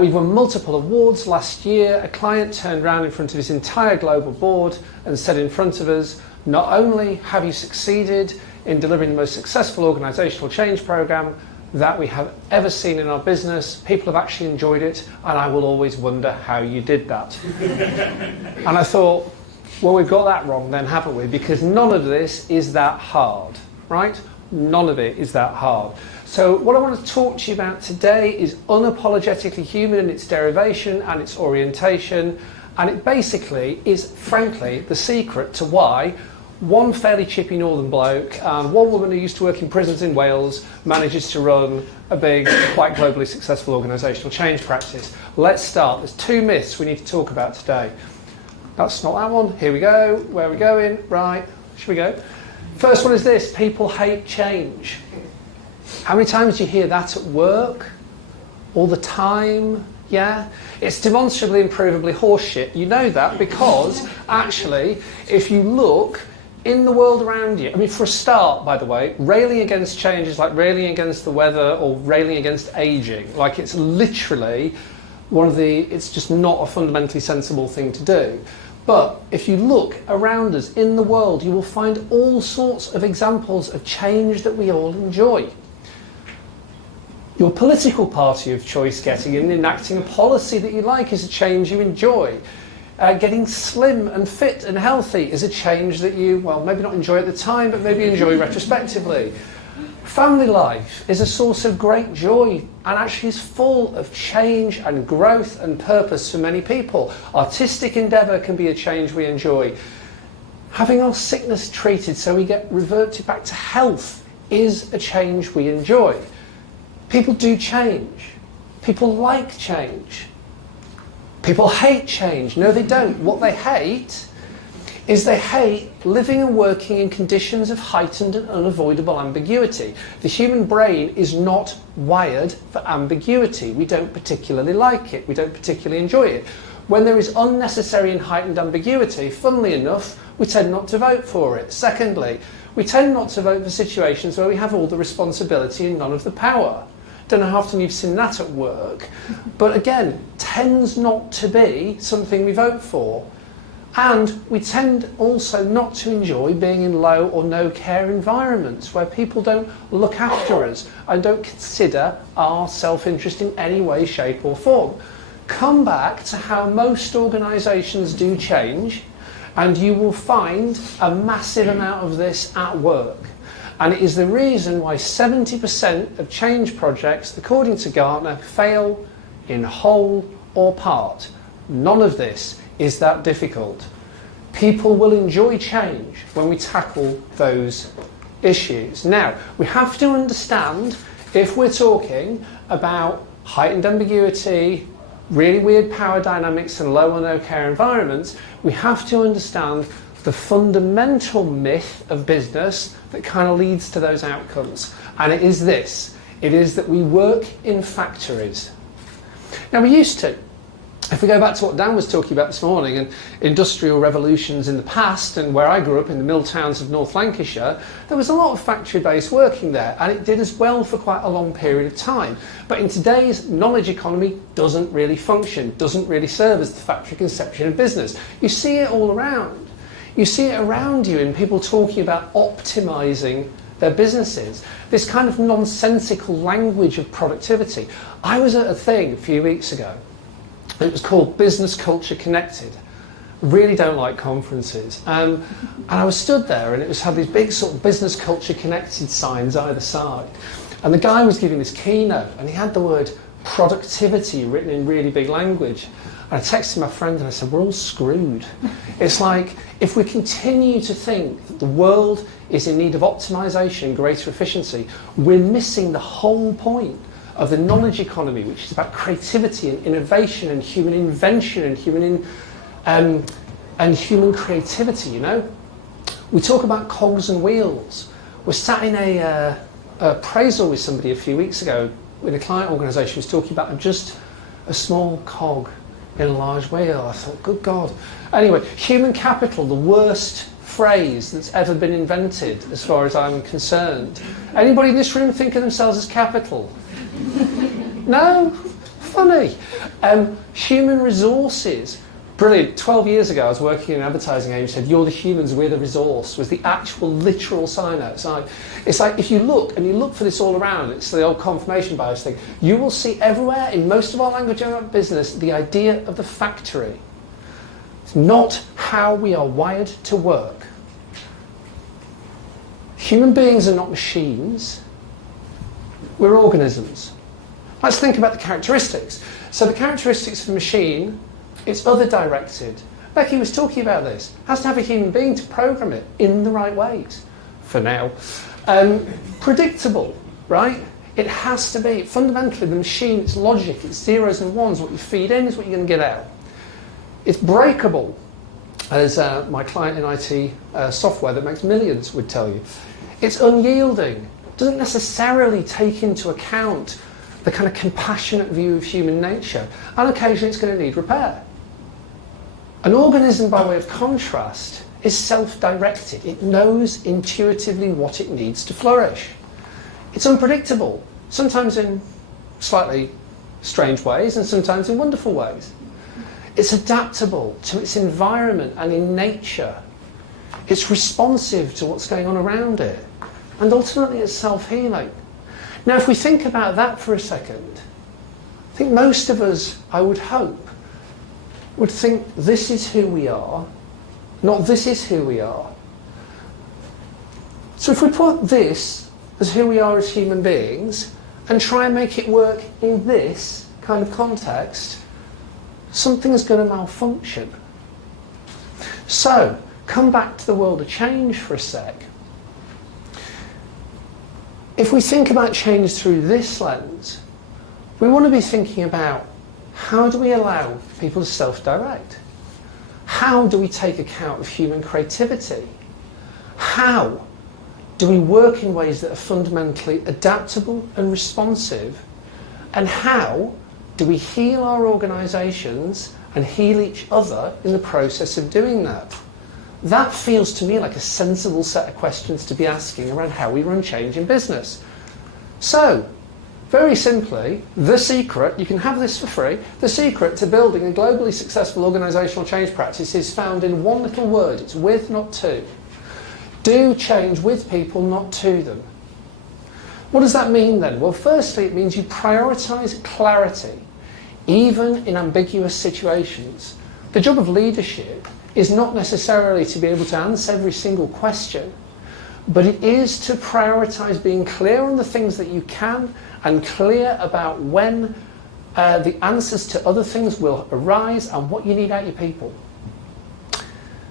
We've won multiple awards. Last year, a client turned around in front of his entire global board and said in front of us, not only have you succeeded in delivering the most successful organisational change programme that we have ever seen in our business, people have actually enjoyed it, and I will always wonder how you did that. And I thought, well, we've got that wrong then, haven't we? Because none of this is that hard, right? None of it is that hard. So what I want to talk to you about today is unapologetically human in its derivation and its orientation, and it basically is, frankly, the secret to why one fairly chippy northern bloke and one woman who used to work in prisons in Wales manages to run a big, quite globally successful organisational change practice. Let's start. There's 2 myths we need to talk about today. That's not that one. Here we go. Where are we going? Right. Should we go? First one is this. People hate change. How many times do you hear that at work? All the time? Yeah? It's demonstrably and provably horseshit. You know that because, actually, if you look in the world around you, I mean, for a start, by the way, railing against change is like railing against the weather or railing against ageing. Like, it's literally it's just not a fundamentally sensible thing to do. But if you look around us in the world, you will find all sorts of examples of change that we all enjoy. Your political party of choice getting in and enacting a policy that you like is a change you enjoy. Getting slim and fit and healthy is a change that you, well, maybe not enjoy at the time, but maybe enjoy retrospectively. Family life is a source of great joy and actually is full of change and growth and purpose for many people. Artistic endeavour can be a change we enjoy. Having our sickness treated so we get reverted back to health is a change we enjoy. People do change. People like change. People hate change. No, they don't. What they hate is they hate living and working in conditions of heightened and unavoidable ambiguity. The human brain is not wired for ambiguity. We don't particularly like it. We don't particularly enjoy it. When there is unnecessary and heightened ambiguity, funnily enough, we tend not to vote for it. Secondly, we tend not to vote for situations where we have all the responsibility and none of the power. Don't know how often you've seen that at work, but again, tends not to be something we vote for. And we tend also not to enjoy being in low or no care environments where people don't look after us and don't consider our self-interest in any way, shape or form. Come back to how most organisations do change, and you will find a massive amount of this at work. And it is the reason why 70% of change projects, according to Gartner, fail in whole or part. None of this is that difficult. People will enjoy change when we tackle those issues. Now, we have to understand, if we're talking about heightened ambiguity, really weird power dynamics and low or no care environments, we have to understand the fundamental myth of business that kind of leads to those outcomes. And it is this. It is that we work in factories. Now, we used to. If we go back to what Dan was talking about this morning, and industrial revolutions in the past, and where I grew up in the mill towns of North Lancashire, there was a lot of factory-based working there, and it did as well for quite a long period of time. But in today's knowledge economy, doesn't really function, doesn't really serve as the factory conception of business. You see it all around. You see it around you in people talking about optimising their businesses. This kind of nonsensical language of productivity. I was at a thing a few weeks ago. It was called Business Culture Connected. Really don't like conferences. And I was stood there, and it was had these big sort of Business Culture Connected signs either side. And the guy was giving this keynote, and he had the word productivity written in really big language. And I texted my friend and I said, we're all screwed. It's like, if we continue to think that the world is in need of optimisation and greater efficiency, we're missing the whole point of the knowledge economy, which is about creativity and innovation and human invention and human creativity, you know? We talk about cogs and wheels. We sat in a appraisal with somebody a few weeks ago with a client organisation who was talking about just a small cog in a large wheel. I thought, good God. Anyway, human capital, the worst phrase that's ever been invented as far as I'm concerned. Anybody in this room think of themselves as capital? No? Funny. Human resources. Brilliant. 12 years ago I was working in an advertising agency, said, you're the humans, we're the resource, was the actual literal sign outside. It's like, if you look, and you look for this all around, it's the old confirmation bias thing, you will see everywhere, in most of our language and business, the idea of the factory. It's not how we are wired to work. Human beings are not machines. We're organisms. Let's think about the characteristics. So the characteristics of a machine, it's other directed. Becky was talking about this. It has to have a human being to program it in the right ways, for now. Predictable, right? It has to be. Fundamentally, the machine, it's logic, it's zeros and ones. What you feed in is what you're going to get out. It's breakable, as my client in IT software that makes millions would tell you. It's unyielding. Doesn't necessarily take into account the kind of compassionate view of human nature. And occasionally it's going to need repair. An organism, by way of contrast, is self-directed. It knows intuitively what it needs to flourish. It's unpredictable, sometimes in slightly strange ways and sometimes in wonderful ways. It's adaptable to its environment and in nature. It's responsive to what's going on around it. And ultimately it's self-healing. Now, if we think about that for a second, I think most of us, I would hope, would think this is who we are, not this is who we are. So if we put this as who we are as human beings and try and make it work in this kind of context, something's going to malfunction. So, come back to the world of change for a sec. If we think about change through this lens, we want to be thinking about how do we allow people to self-direct? How do we take account of human creativity? How do we work in ways that are fundamentally adaptable and responsive? And how do we heal our organisations and heal each other in the process of doing that? That feels to me like a sensible set of questions to be asking around how we run change in business. So, Very simply, the secret, you can have this for free, the secret to building a globally successful organisational change practice is found in one little word. It's with, not to. Do change with people, not to them. What does that mean then? Well, firstly, it means you prioritise clarity, even in ambiguous situations. The job of leadership is not necessarily to be able to answer every single question, but it is to prioritise being clear on the things that you can and clear about when the answers to other things will arise and what you need out of your people.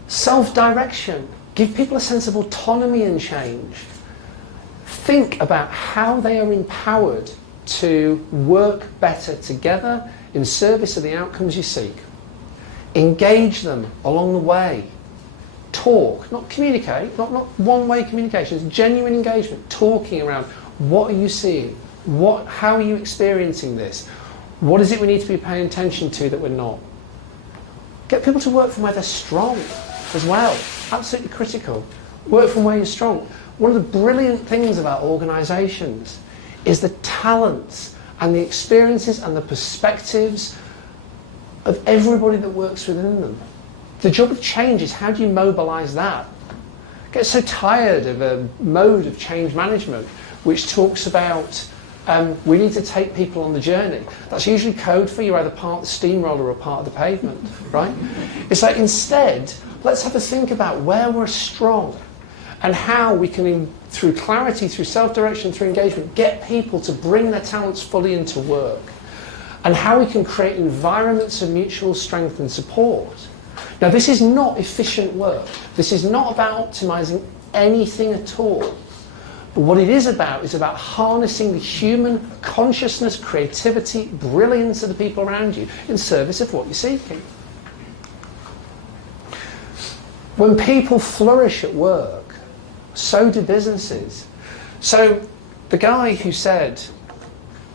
Self-direction. Give people a sense of autonomy and change. Think about how they are empowered to work better together in service of the outcomes you seek. Engage them along the way. Talk, not communicate, not one-way communication, it's genuine engagement, talking around what are you seeing, how are you experiencing this, what is it we need to be paying attention to that we're not. Get people to work from where they're strong as well, absolutely critical. Work from where you're strong. One of the brilliant things about organisations is the talents and the experiences and the perspectives of everybody that works within them. The job of change is how do you mobilise that? I get so tired of a mode of change management which talks about we need to take people on the journey. That's usually code for you're either part of the steamroller or part of the pavement, right? It's like instead, let's have a think about where we're strong and how we can, through clarity, through self-direction, through engagement, get people to bring their talents fully into work, and how we can create environments of mutual strength and support. Now, this is not efficient work. This is not about optimising anything at all. But what it is about harnessing the human consciousness, creativity, brilliance of the people around you in service of what you're seeking. When people flourish at work, so do businesses. So the guy who said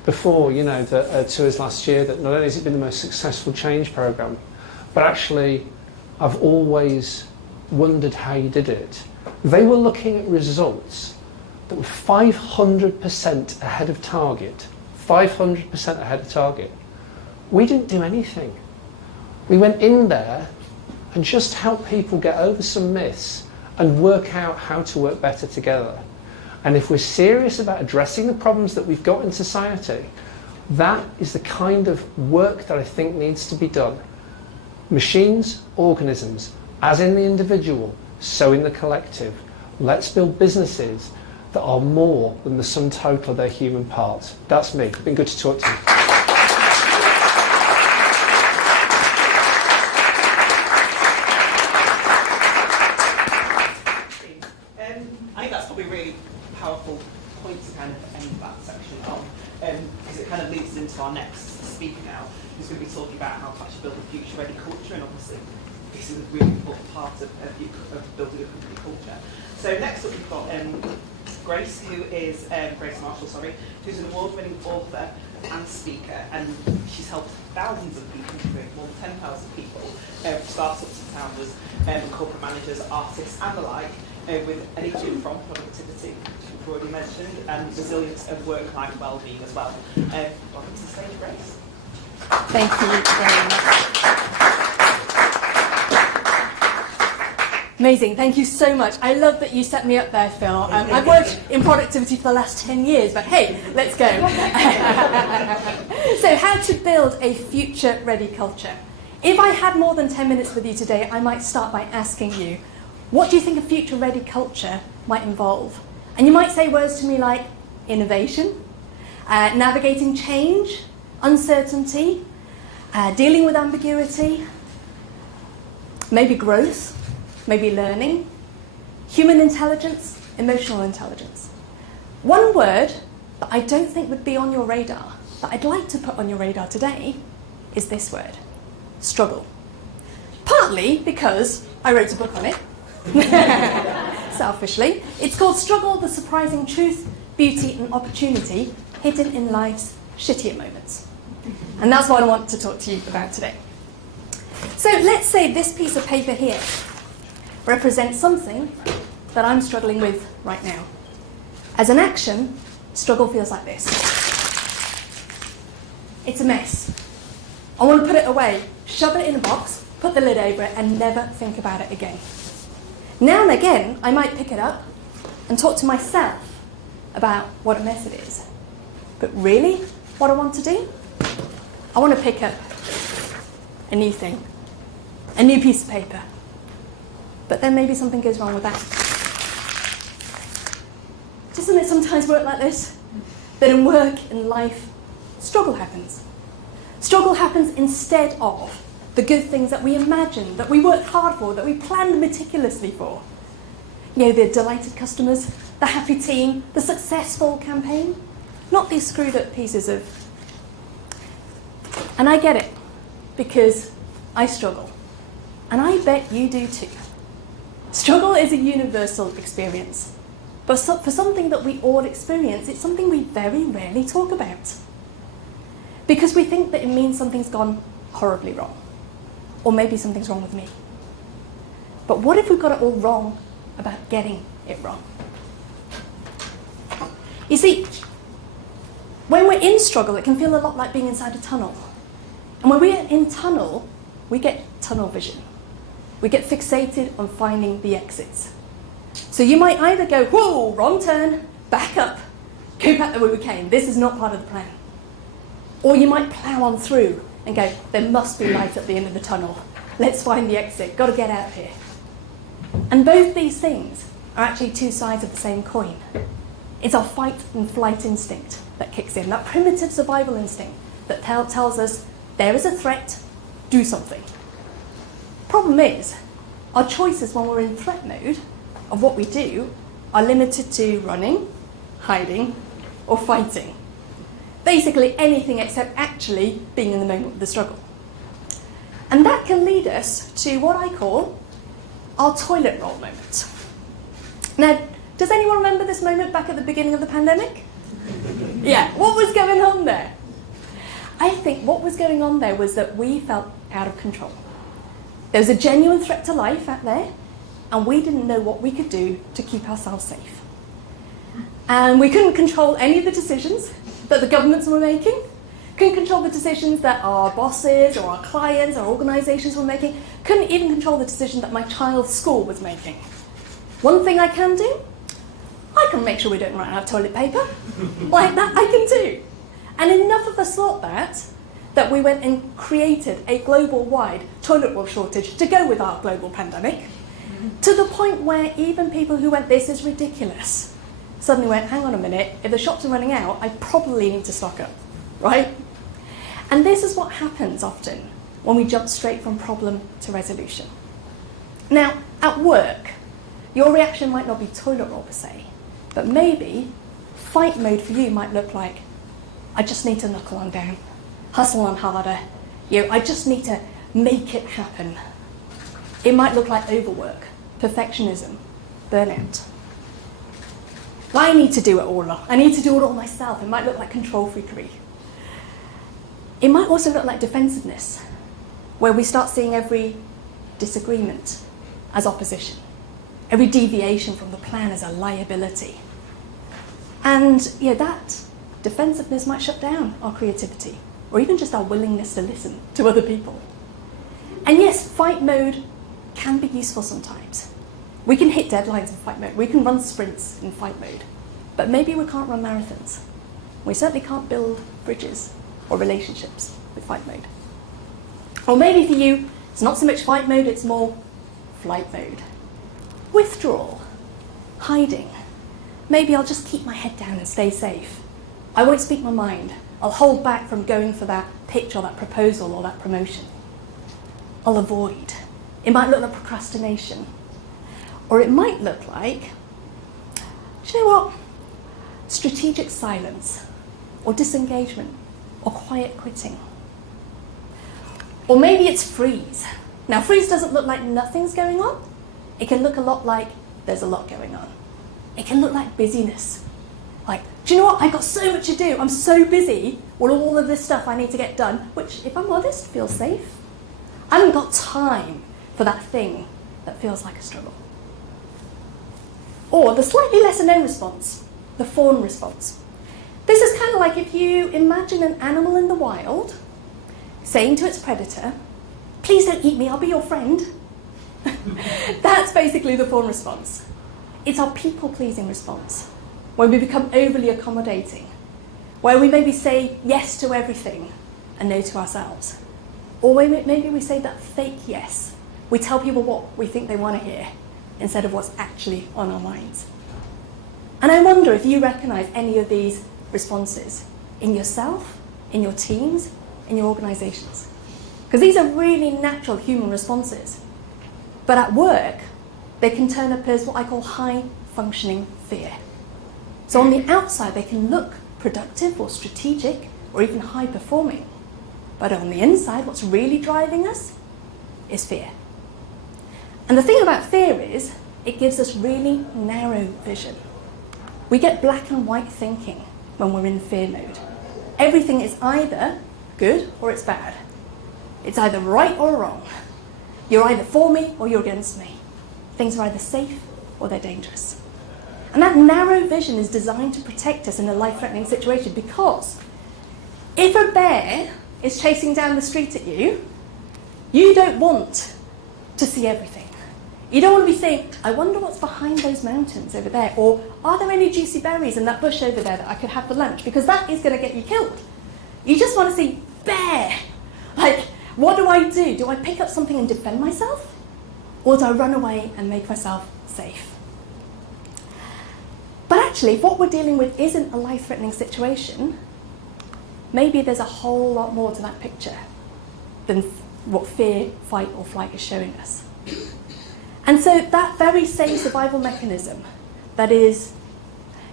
before, to us last year that not only has it been the most successful change programme, but actually I've always wondered how you did it. They were looking at results that were 500% ahead of target. 500% ahead of target. We didn't do anything. We went in there and just helped people get over some myths and work out how to work better together. And if we're serious about addressing the problems that we've got in society, that is the kind of work that I think needs to be done. Machines, organisms, as in the individual, so in the collective. Let's build businesses that are more than the sum total of their human parts. That's me. Been good to talk to you. I think that's probably a really powerful point to kind of end that section on, because it kind of leads us into our next speaker now, who's going to be talking about how to actually build a future-ready culture, and obviously this is a really important part of building a company culture. So next up we've got Grace, Grace Marshall, who's an award-winning author and speaker, and she's helped thousands of people, more than 10,000 people, startups and founders, corporate managers, artists and the like, with anything from productivity, which we've already mentioned, and resilience and work-life well-being as well. Welcome to the stage, Grace. Thank you very much. Amazing, thank you so much. I love that you set me up there, Phil. I've worked in productivity for the last 10 years, but hey, let's go. So how to build a future-ready culture. If I had more than 10 minutes with you today, I might start by asking you, what do you think a future-ready culture might involve? And you might say words to me like innovation, navigating change, uncertainty, dealing with ambiguity, maybe growth, maybe learning, human intelligence, emotional intelligence. One word that I don't think would be on your radar, that I'd like to put on your radar today, is this word, struggle. Partly because I wrote a book on it, selfishly. It's called Struggle, the Surprising Truth, Beauty and Opportunity Hidden in Life's Shittier Moments. And that's what I want to talk to you about today. So let's say this piece of paper here represents something that I'm struggling with right now. As an action, struggle feels like this. it's a mess. I want to put it away, shove it in a box, put the lid over it, and never think about it again. Now and again, I might pick it up and talk to myself about what a mess it is. But really, what I want to do? I want to pick up a new thing, a new piece of paper. But then maybe something goes wrong with that. Doesn't it sometimes work like this? That in work, in life, struggle happens. Struggle happens instead of the good things that we imagined, that we worked hard for, that we planned meticulously for. You know, the delighted customers, the happy team, the successful campaign, not these screwed up pieces of... And I get it, because I struggle. And I bet you do too. Struggle is a universal experience. But for something that we all experience, it's something we very rarely talk about. Because we think that it means something's gone horribly wrong. Or maybe something's wrong with me. But what if we got it all wrong about getting it wrong? You see, when we're in struggle, it can feel a lot like being inside a tunnel. And when we're in tunnel, we get tunnel vision. We get fixated on finding the exits. So you might either go, whoa, wrong turn, back up, go back the way we came. This is not part of the plan. Or you might plough on through and go, there must be light at the end of the tunnel. Let's find the exit. Got to get out of here. And both these things are actually two sides of the same coin. It's our fight and flight instinct that kicks in, that primitive survival instinct that tells us there is a threat, do something. Problem is, our choices when we're in threat mode of what we do are limited to running, hiding, or fighting. Basically anything except actually being in the moment of the struggle. And that can lead us to what I call our toilet roll moment. Now, does anyone remember this moment back at the beginning of the pandemic? Yeah, what was going on there? I think what was going on there was that we felt out of control. There was a genuine threat to life out there, and we didn't know what we could do to keep ourselves safe. And we couldn't control any of the decisions that the governments were making, couldn't control the decisions that our bosses or our clients or organisations were making, couldn't even control the decision that my child's school was making. One thing I can do, I can make sure we don't run out of toilet paper. Like that I can do. And enough of us thought that we went and created a global-wide toilet roll shortage to go with our global pandemic, to the point where even people who went, this is ridiculous, suddenly went, hang on a minute, if the shops are running out, I probably need to stock up, right? And this is what happens often when we jump straight from problem to resolution. Now, at work, your reaction might not be toilet roll per se, but maybe fight mode for you might look like, I just need to knuckle on down, hustle on harder, I just need to make it happen. It might look like overwork, perfectionism, burnout. I need to do it all. I need to do it all myself. It might look like control freakery. It might also look like defensiveness, where we start seeing every disagreement as opposition, every deviation from the plan as a liability. And that defensiveness might shut down our creativity, or even just our willingness to listen to other people. And yes, fight mode can be useful sometimes. We can hit deadlines in fight mode. We can run sprints in fight mode. But maybe we can't run marathons. We certainly can't build bridges or relationships with fight mode. Or maybe for you, it's not so much fight mode, it's more flight mode. Withdrawal, hiding. Maybe I'll just keep my head down and stay safe. I won't speak my mind. I'll hold back from going for that pitch or that proposal or that promotion. I'll avoid. It might look like procrastination. Or it might look like, do you know what? Strategic silence, or disengagement, or quiet quitting. Or maybe it's freeze. Now, freeze doesn't look like nothing's going on. It can look a lot like there's a lot going on. It can look like busyness. Like, do you know what? I've got so much to do. I'm so busy with all of this stuff I need to get done, which, if I'm honest, feels safe. I haven't got time for that thing that feels like a struggle. Or the slightly lesser known response, the fawn response. This is kind of like if you imagine an animal in the wild saying to its predator, please don't eat me, I'll be your friend. That's basically the fawn response. It's our people-pleasing response, when we become overly accommodating, where we maybe say yes to everything and no to ourselves. Or maybe we say that fake yes. We tell people what we think they want to hear instead of what's actually on our minds. And I wonder if you recognise any of these responses in yourself, in your teams, in your organisations. Because these are really natural human responses. But at work, they can turn up as what I call high-functioning fear. So on the outside, they can look productive or strategic or even high-performing. But on the inside, what's really driving us is fear. And the thing about fear is, it gives us really narrow vision. We get black and white thinking when we're in fear mode. Everything is either good or it's bad. It's either right or wrong. You're either for me or you're against me. Things are either safe or they're dangerous. And that narrow vision is designed to protect us in a life-threatening situation, because if a bear is chasing down the street at you, you don't want to see everything. You don't want to be saying, I wonder what's behind those mountains over there, or are there any juicy berries in that bush over there that I could have for lunch, because that is going to get you killed. You just want to see bear. Like, what do I do? Do I pick up something and defend myself? Or do I run away and make myself safe? But actually, if what we're dealing with isn't a life-threatening situation, maybe there's a whole lot more to that picture than what fear, fight, or flight is showing us. And so that very same survival mechanism that is,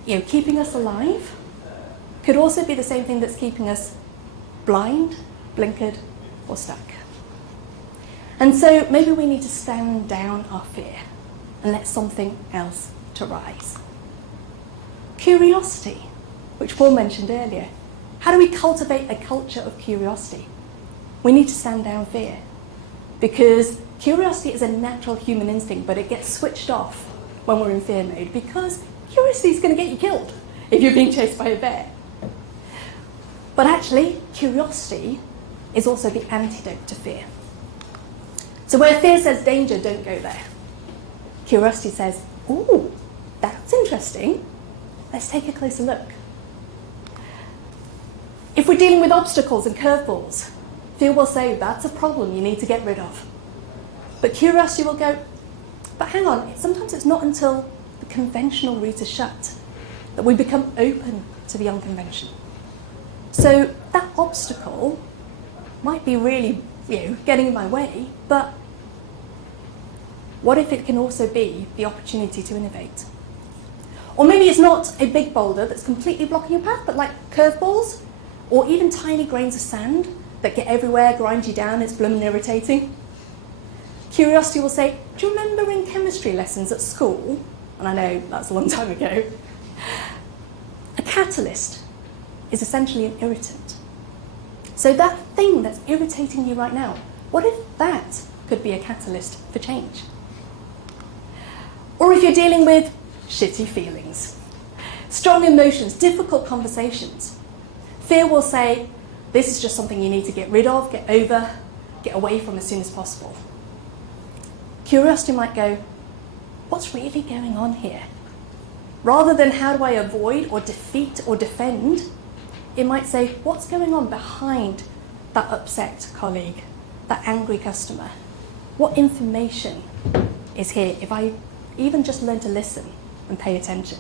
keeping us alive could also be the same thing that's keeping us blind, blinkered, or stuck. And so maybe we need to stand down our fear and let something else to rise. Curiosity, which Paul mentioned earlier. How do we cultivate a culture of curiosity? We need to stand down fear, because curiosity is a natural human instinct, but it gets switched off when we're in fear mode, because curiosity is going to get you killed if you're being chased by a bear. But actually, curiosity is also the antidote to fear. So where fear says danger, don't go there. Curiosity says, ooh, that's interesting. Let's take a closer look. If we're dealing with obstacles and curveballs, fear will say, that's a problem you need to get rid of. But curiosity will go, but hang on, sometimes it's not until the conventional route is shut that we become open to the unconventional. So that obstacle might be really, getting in my way, but what if it can also be the opportunity to innovate? Or maybe it's not a big boulder that's completely blocking your path, but like curveballs, or even tiny grains of sand that get everywhere, grind you down, it's blooming irritating. Curiosity will say, do you remember in chemistry lessons at school, and I know that's a long time ago, a catalyst is essentially an irritant. So that thing that's irritating you right now, what if that could be a catalyst for change? Or if you're dealing with shitty feelings, strong emotions, difficult conversations, fear will say, this is just something you need to get rid of, get over, get away from as soon as possible. Curiosity might go, what's really going on here? Rather than how do I avoid or defeat or defend, it might say, what's going on behind that upset colleague, that angry customer? What information is here if I even just learn to listen and pay attention?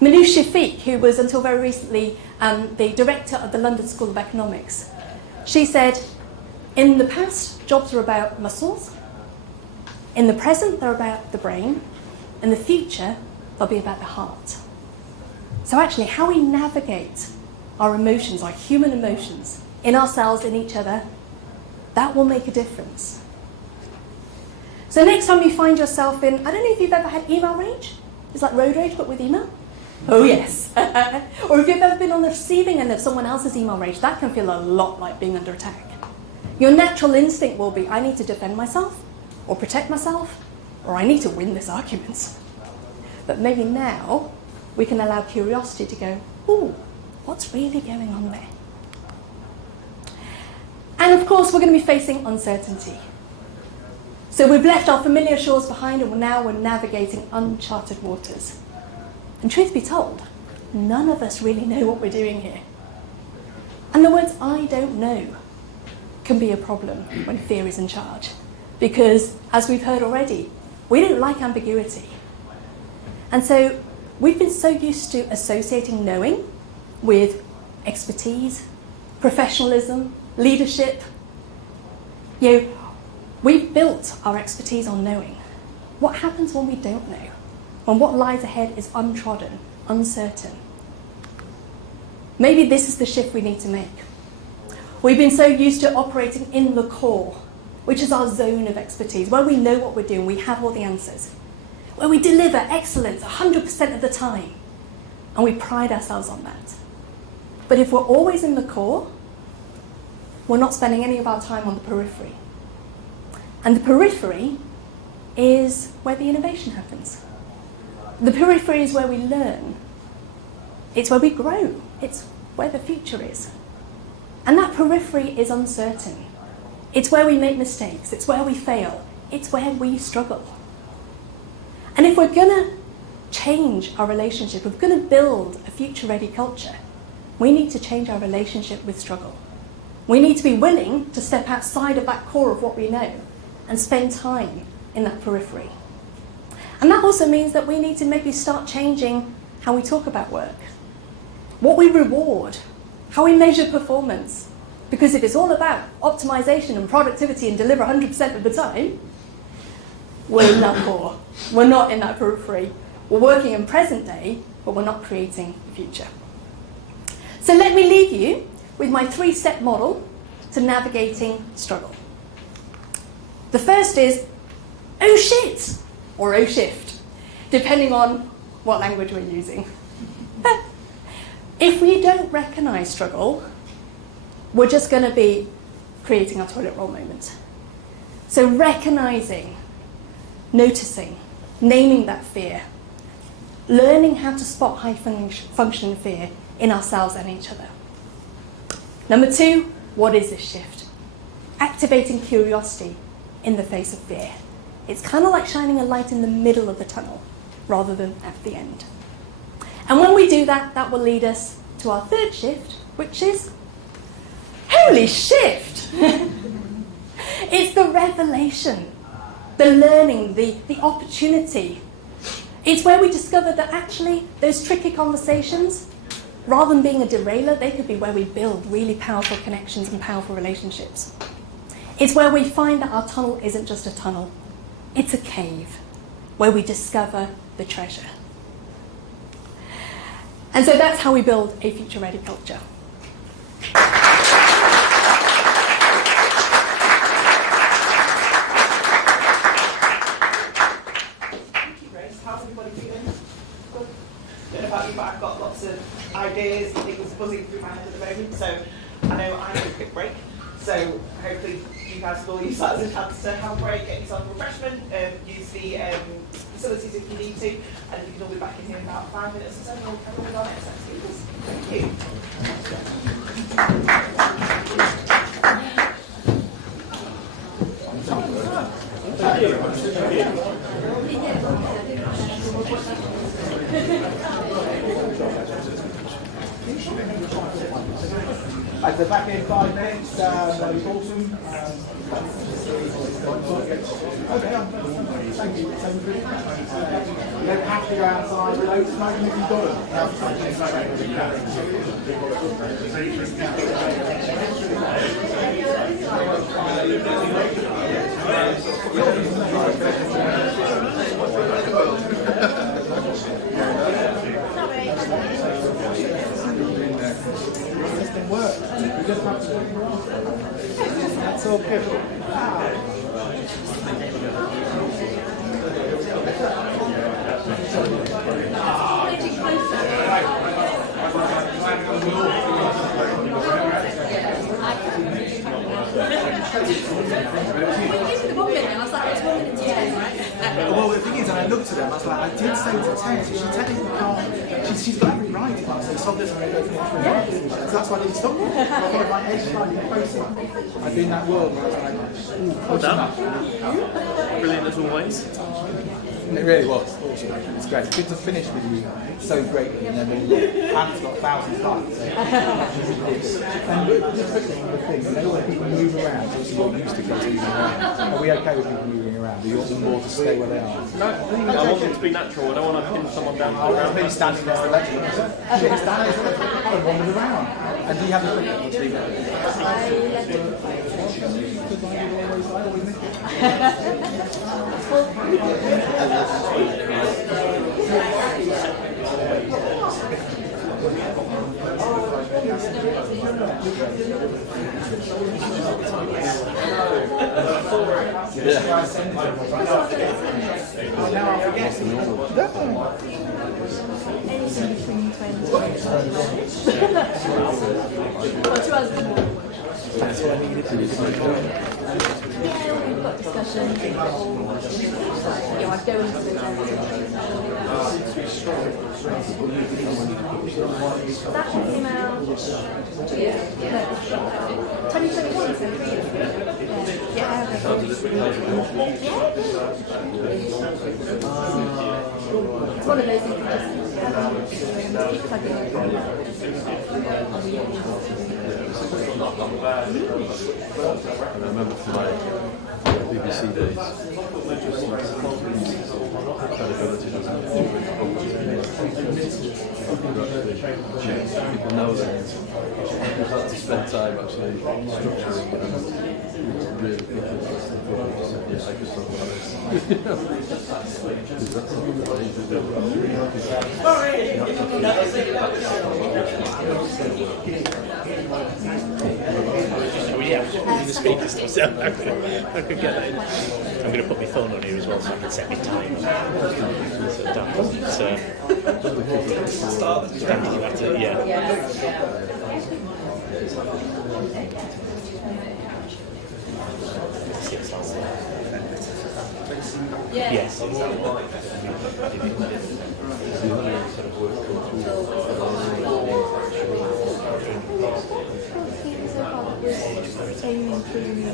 Manoush Shafiq, who was until very recently the director of the London School of Economics, she said, in the past, jobs were about muscles. In the present, they're about the brain. In the future, they'll be about the heart. So actually, how we navigate our emotions, our human emotions, in ourselves, in each other, that will make a difference. So next time you find yourself in, I don't know if you've ever had email rage. It's like road rage, but with email. Oh yes. Or if you've ever been on the receiving end of someone else's email rage, that can feel a lot like being under attack. Your natural instinct will be, I need to defend myself, or protect myself, or I need to win this argument. But maybe now, we can allow curiosity to go, ooh, what's really going on there? And of course, we're going to be facing uncertainty. So we've left our familiar shores behind and now we're navigating uncharted waters. And truth be told, none of us really know what we're doing here. And the words "I don't know" can be a problem when fear is in charge. Because, as we've heard already, we don't like ambiguity. And so we've been so used to associating knowing with expertise, professionalism, leadership. We've built our expertise on knowing. What happens when we don't know? When what lies ahead is untrodden, uncertain? Maybe this is the shift we need to make. We've been so used to operating in the core, which is our zone of expertise, where we know what we're doing, we have all the answers, where we deliver excellence 100% of the time, and we pride ourselves on that. But if we're always in the core, we're not spending any of our time on the periphery. And the periphery is where the innovation happens. The periphery is where we learn. It's where we grow. It's where the future is. And that periphery is uncertain. It's where we make mistakes. It's where we fail. It's where we struggle. And if we're going to change our relationship, if we're going to build a future-ready culture, we need to change our relationship with struggle. We need to be willing to step outside of that core of what we know and spend time in that periphery. And that also means that we need to maybe start changing how we talk about work, what we reward, how we measure performance. Because if it's all about optimization and productivity and deliver 100% of the time, we're in that core. We're not in that periphery. We're working in present day, but we're not creating the future. So let me leave you with my 3-step model to navigating struggle. The first is, oh shit, or oh shift, depending on what language we're using. If we don't recognize struggle, we're just going to be creating our toilet roll moment. So recognizing, noticing, naming that fear, learning how to spot high functioning fear in ourselves and each other. Number 2, what is this shift? Activating curiosity in the face of fear. It's kind of like shining a light in the middle of the tunnel rather than at the end. And when we do that, that will lead us to our 3rd shift, which is, holy shift! It's the revelation, the learning, the opportunity. It's where we discover that actually those tricky conversations, rather than being a derailer, they could be where we build really powerful connections and powerful relationships. It's where we find that our tunnel isn't just a tunnel, it's a cave where we discover the treasure. And so that's how we build a future-ready culture. Thank you, Grace. How's everybody feeling? Good. Don't know about you, but I've got lots of ideas and things buzzing through my head at the moment, so I know I need a quick break. So hopefully you guys will use that as a chance to have a break, get yourself a refreshment, use the facilities if you need to, and you can all be back in here in about 5 minutes or so, and we'll carry on with our next set of speakers. Thank you. Right, so back in 5 minutes, that'll be awesome. Okay, thank you. You don't have to go outside without smoking if you've got them. Work. You just have to do it. That's all good. Well, the thing is, I looked at her and I was like, I did say to Tess, she technically can't, she's got every right if I say stop this and I go through. So that's why I didn't stop her. I thought if I edged like a process, I'd be in that world where I was like, ooh, close enough. Brilliant as always. It really was. Awesome. It's great. Good to finish with you so greatly, and then Hannah's got 1,000 likes. And just quickly on the thing, you know when people move around, obviously you're used to guys moving around. Are we okay with people moving around? Do you want them more to stay where they are? No, I want it to be natural. I don't want to pin someone down to the I'm ground. really standing next to the legend. She's standing next to the legend. I wandered around. And do you have a cricket or TV? Now I forget. Anything between 20 and 2 hours in the morning. That's what I needed to do. Yeah, we've got discussions. I'd go into the that came out 2021, so 3 years ago. It's one of those things you just keep plugging I remember from my BBC days, credibility doesn't people know that you've had to spend time actually structuring and really thinking about stuff. Yeah, I just thought Yeah, the speaker stuff, so I could get that in. I'm going to put my phone on here as well so I can set my time. So that doesn't standing you at it, yeah. Yes, aiming through my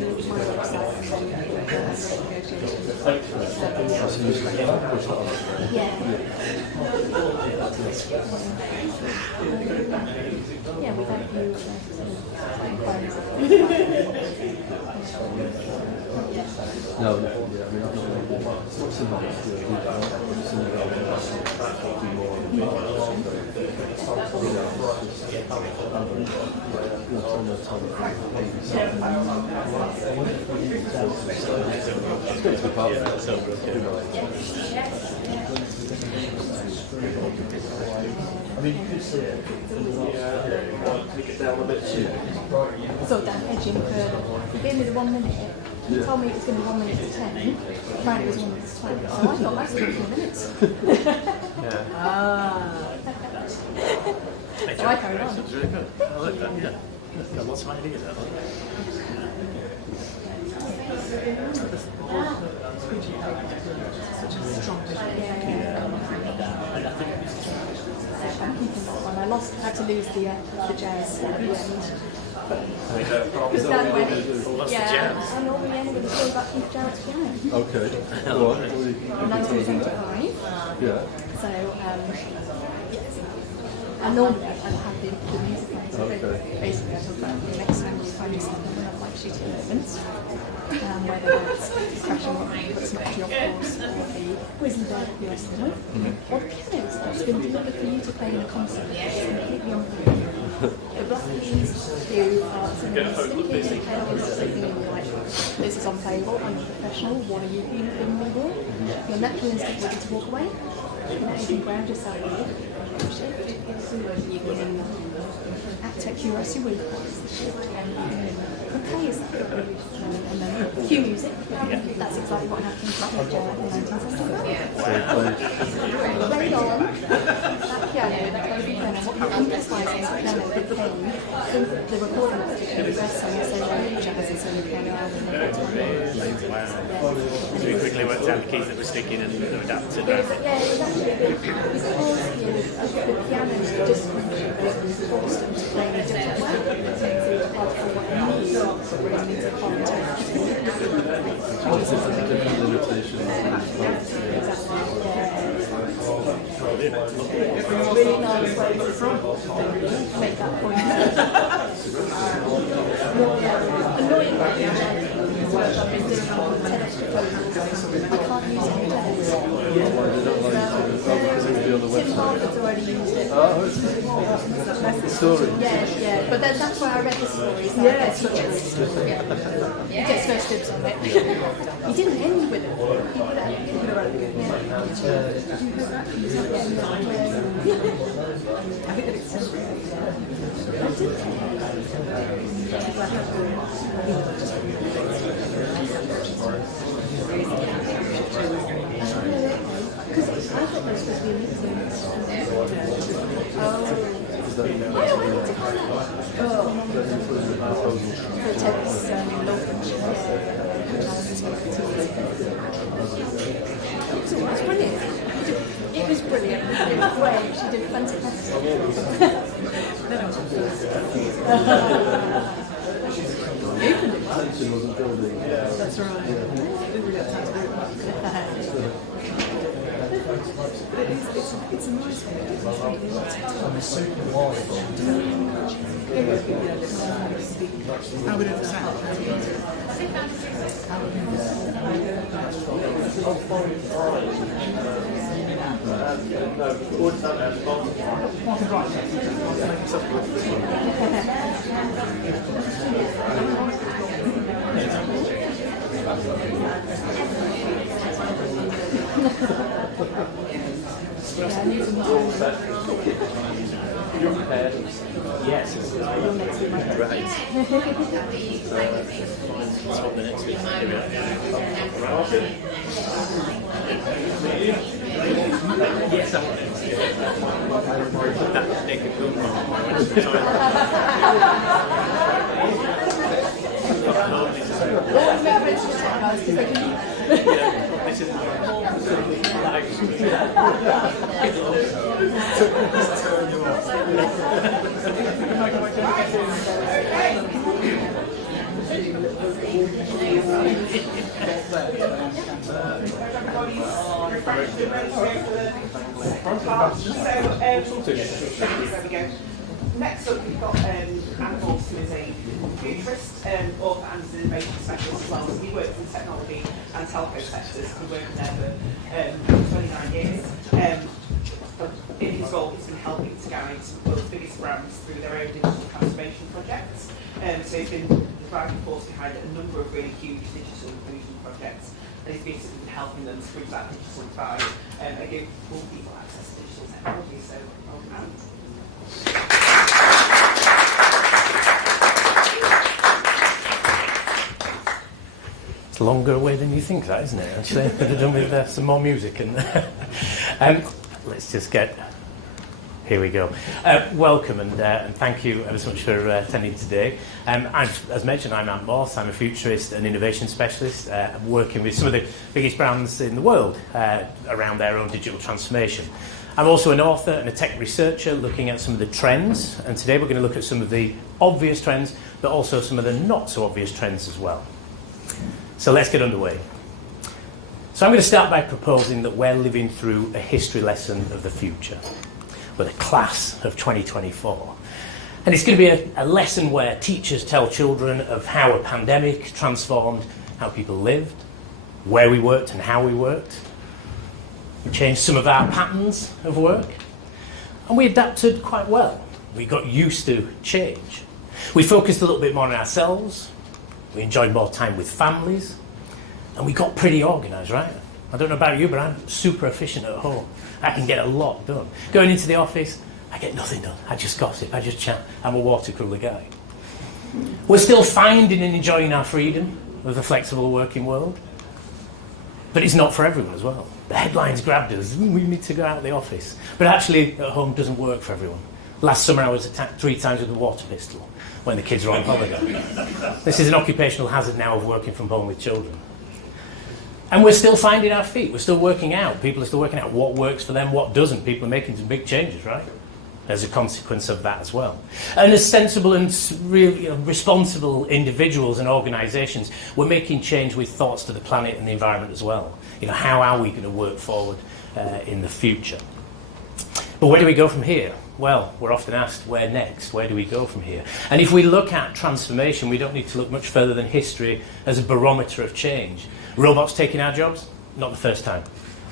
website yeah, we've had a few no, yeah, I mean, I've not seen I mean, you could see it. Take it down a bit too. So down edging further. He gave me the 1 minute. He told me it was going to be 1 minute to 10. Apparently it was 1 minute to 20. So I thought that's 15 minutes. So I carried on. That's really good. I like that, yeah. Got lots of ideas out of I had to lose the jazz at the end. Because Dan went, I normally end with a story about Keith Jarrett's piano. Okay. What? 1985. Yeah. So, and normally I'd have the music playing. So basically I talk about the next time you find yourself in one of like shooting moments. Whether that's crashing rock that's knocked you off course, or the grizzly bear that you're wrestling with, or the piano that's been delivered for you to play in a concert. It's completely unbelievable. The Black Keys do singing slipping and playing slipping and you're like, this is unplayable, I'm a professional, what are you being me doing? Your natural instinct will be to walk away. You know, you can ground yourself with shift. You can act at curiosity with what's the shift. Okay, is that good? And then cue music. That's exactly what happened to Keith Jarrett in 1975. Played on that piano, that Kobe piano. what you're emphasising is the piano became, in the recording of the best song, so jazz is only piano album. Wow. So we quickly worked out the keys that were sticking and adapted Yeah, them. exactly. Because the piano is just forced them to play in a different way. So it's hard for what you need, so really need to follow Different limitations. really nice way to make that point. Annoying about the workshop is doing all the 10 extra vocals. I can't use any tenors. Why they don't like it? Because it would be on the Tim website. Harford's already used it. That's the story. Yeah. But then that's why I read the story. So I guess he gets first dibs on it. He didn't end with it. He put it at the It was brilliant. It was great. She did fantastic. She wasn't building. That's right. It's a nice How would it sound? Yes. Right. That's what the next week. Here we are. Yes, I want it. That they could go This is There we go. Next up, we've got Anna Morse, who is a futurist, author and an innovation specialist as well. So he works in technology and telco sectors. He's worked there for 29 years. In his role, he's been helping to guide some of the world's biggest brands through their own digital transformation projects. So he's been the driving force behind a number of really huge digital inclusion projects, and he's been helping them to bridge that digital divide and give more people access to digital technology. So, welcome, Anne. It's longer away than you think, that, isn't it? Actually, could have done with some more music. And let's just get. Here we go. Welcome and thank you ever so much for attending today. As mentioned, I'm Ant Morse. I'm a futurist and innovation specialist. I'm working with some of the biggest brands in the world around their own digital transformation. I'm also an author and a tech researcher looking at some of the trends. And today we're going to look at some of the obvious trends, but also some of the not so obvious trends as well. So let's get underway. So I'm going to start by proposing that we're living through a history lesson of the future. With a class of 2024. And it's going to be a lesson where teachers tell children of how a pandemic transformed how people lived, where we worked and how we worked. We changed some of our patterns of work. And we adapted quite well. We got used to change. We focused a little bit more on ourselves. We enjoyed more time with families. And we got pretty organised, right? I don't know about you, but I'm super efficient at home. I can get a lot done. Going into the office, I get nothing done. I just gossip, I just chat. I'm a water cooler guy. We're still finding and enjoying our freedom of the flexible working world. But it's not for everyone as well. The headlines grabbed us. We need to go out of the office. But actually, at home doesn't work for everyone. Last summer I was attacked 3 times with a water pistol when the kids were on holiday. This is an occupational hazard now of working from home with children. And we're still finding our feet. We're still working out. People are still working out what works for them, what doesn't. People are making some big changes, right? As a consequence of that as well. And as sensible and really responsible individuals and organisations, we're making change with thoughts to the planet and the environment as well. How are we going to work forward in the future? But where do we go from here? Well, we're often asked, where next? Where do we go from here? And if we look at transformation, we don't need to look much further than history as a barometer of change. Robots taking our jobs? Not the first time.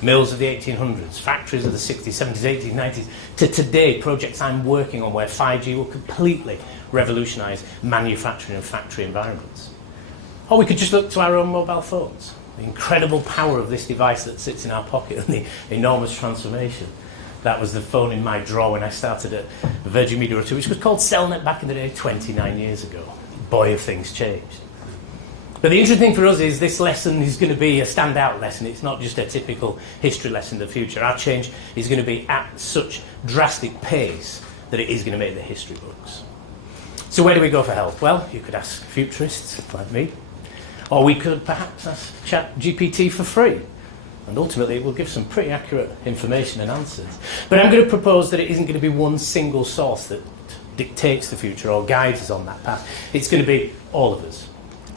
Mills of the 1800s, factories of the 60s, 70s, 80s, 90s, to today, projects I'm working on where 5G will completely revolutionise manufacturing and factory environments. Or we could just look to our own mobile phones. The incredible power of this device that sits in our pocket and the enormous transformation. That was the phone in my drawer when I started at Virgin Media O2, which was called Cellnet back in the day, 29 years ago. Boy, have things changed. But the interesting thing for us is this lesson is going to be a standout lesson. It's not just a typical history lesson in the future. Our change is going to be at such drastic pace that it is going to make the history books. So where do we go for help? Well, you could ask futurists like me, or we could perhaps ask ChatGPT for free. And ultimately, it will give some pretty accurate information and answers. But I'm going to propose that it isn't going to be one single source that dictates the future or guides us on that path. It's going to be all of us.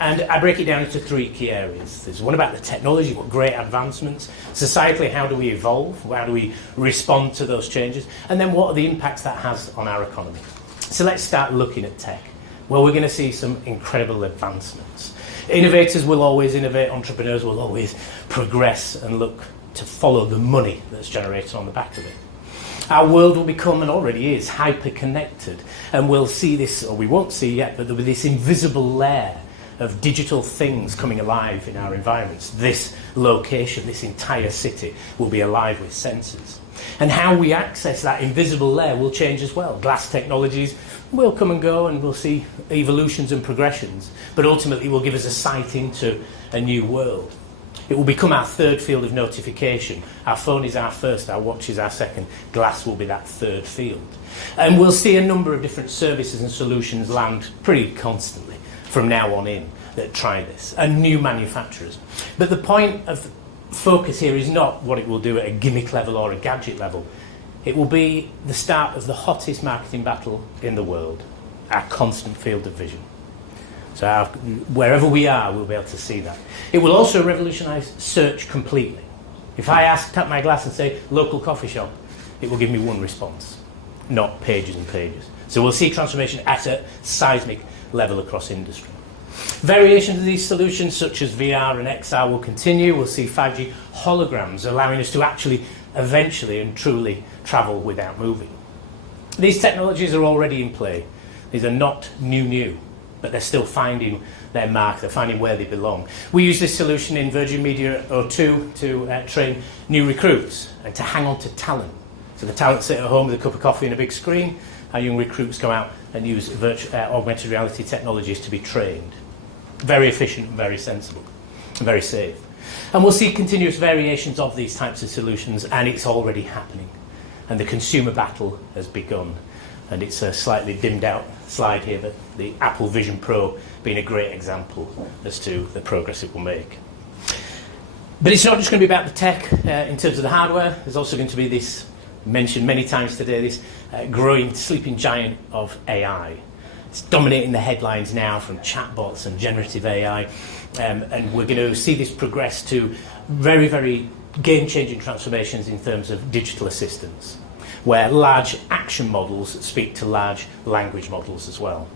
And I break it down into 3 key areas. There's one about the technology, what great advancements. Societally, how do we evolve? How do we respond to those changes? And then what are the impacts that has on our economy? So let's start looking at tech. Well, we're going to see some incredible advancements. Innovators will always innovate, entrepreneurs will always progress and look to follow the money that's generated on the back of it. Our world will become, and already is, hyper-connected, and we'll see this, or we won't see yet, but there'll be this invisible layer of digital things coming alive in our environments. This location, this entire city, will be alive with sensors. And how we access that invisible layer will change as well. Glass technologies will come and go, and we'll see evolutions and progressions, but ultimately will give us a sight into a new world. It will become our third field of notification. Our phone is our first, our watch is our second. Glass will be that third field. And we'll see a number of different services and solutions land pretty constantly from now on in that try this, and new manufacturers. But the point of focus here is not what it will do at a gimmick level or a gadget level. It will be the start of the hottest marketing battle in the world, our constant field of vision. So wherever we are, we'll be able to see that. It will also revolutionise search completely. If I tap my glass and say, local coffee shop, it will give me one response, not pages and pages. So we'll see transformation at a seismic level across industry. Variations of these solutions, such as VR and XR, will continue. We'll see 5G holograms allowing us to actually, eventually and truly travel without moving. These technologies are already in play. These are not new, but they're still finding their mark. They're finding where they belong. We use this solution in Virgin Media O2 to train new recruits and to hang on to talent. So the talent sit at home with a cup of coffee and a big screen. Our young recruits go out and use augmented reality technologies to be trained. Very efficient, very sensible, and very safe. And we'll see continuous variations of these types of solutions, and it's already happening. And the consumer battle has begun. And it's a slightly dimmed out slide here, but the Apple Vision Pro being a great example as to the progress it will make. But it's not just going to be about the tech in terms of the hardware. There's also going to be this, mentioned many times today, this growing sleeping giant of AI. It's dominating the headlines now from chatbots and generative AI, and we're going to see this progress to very, very game-changing transformations in terms of digital assistants, where large action models speak to large language models as well.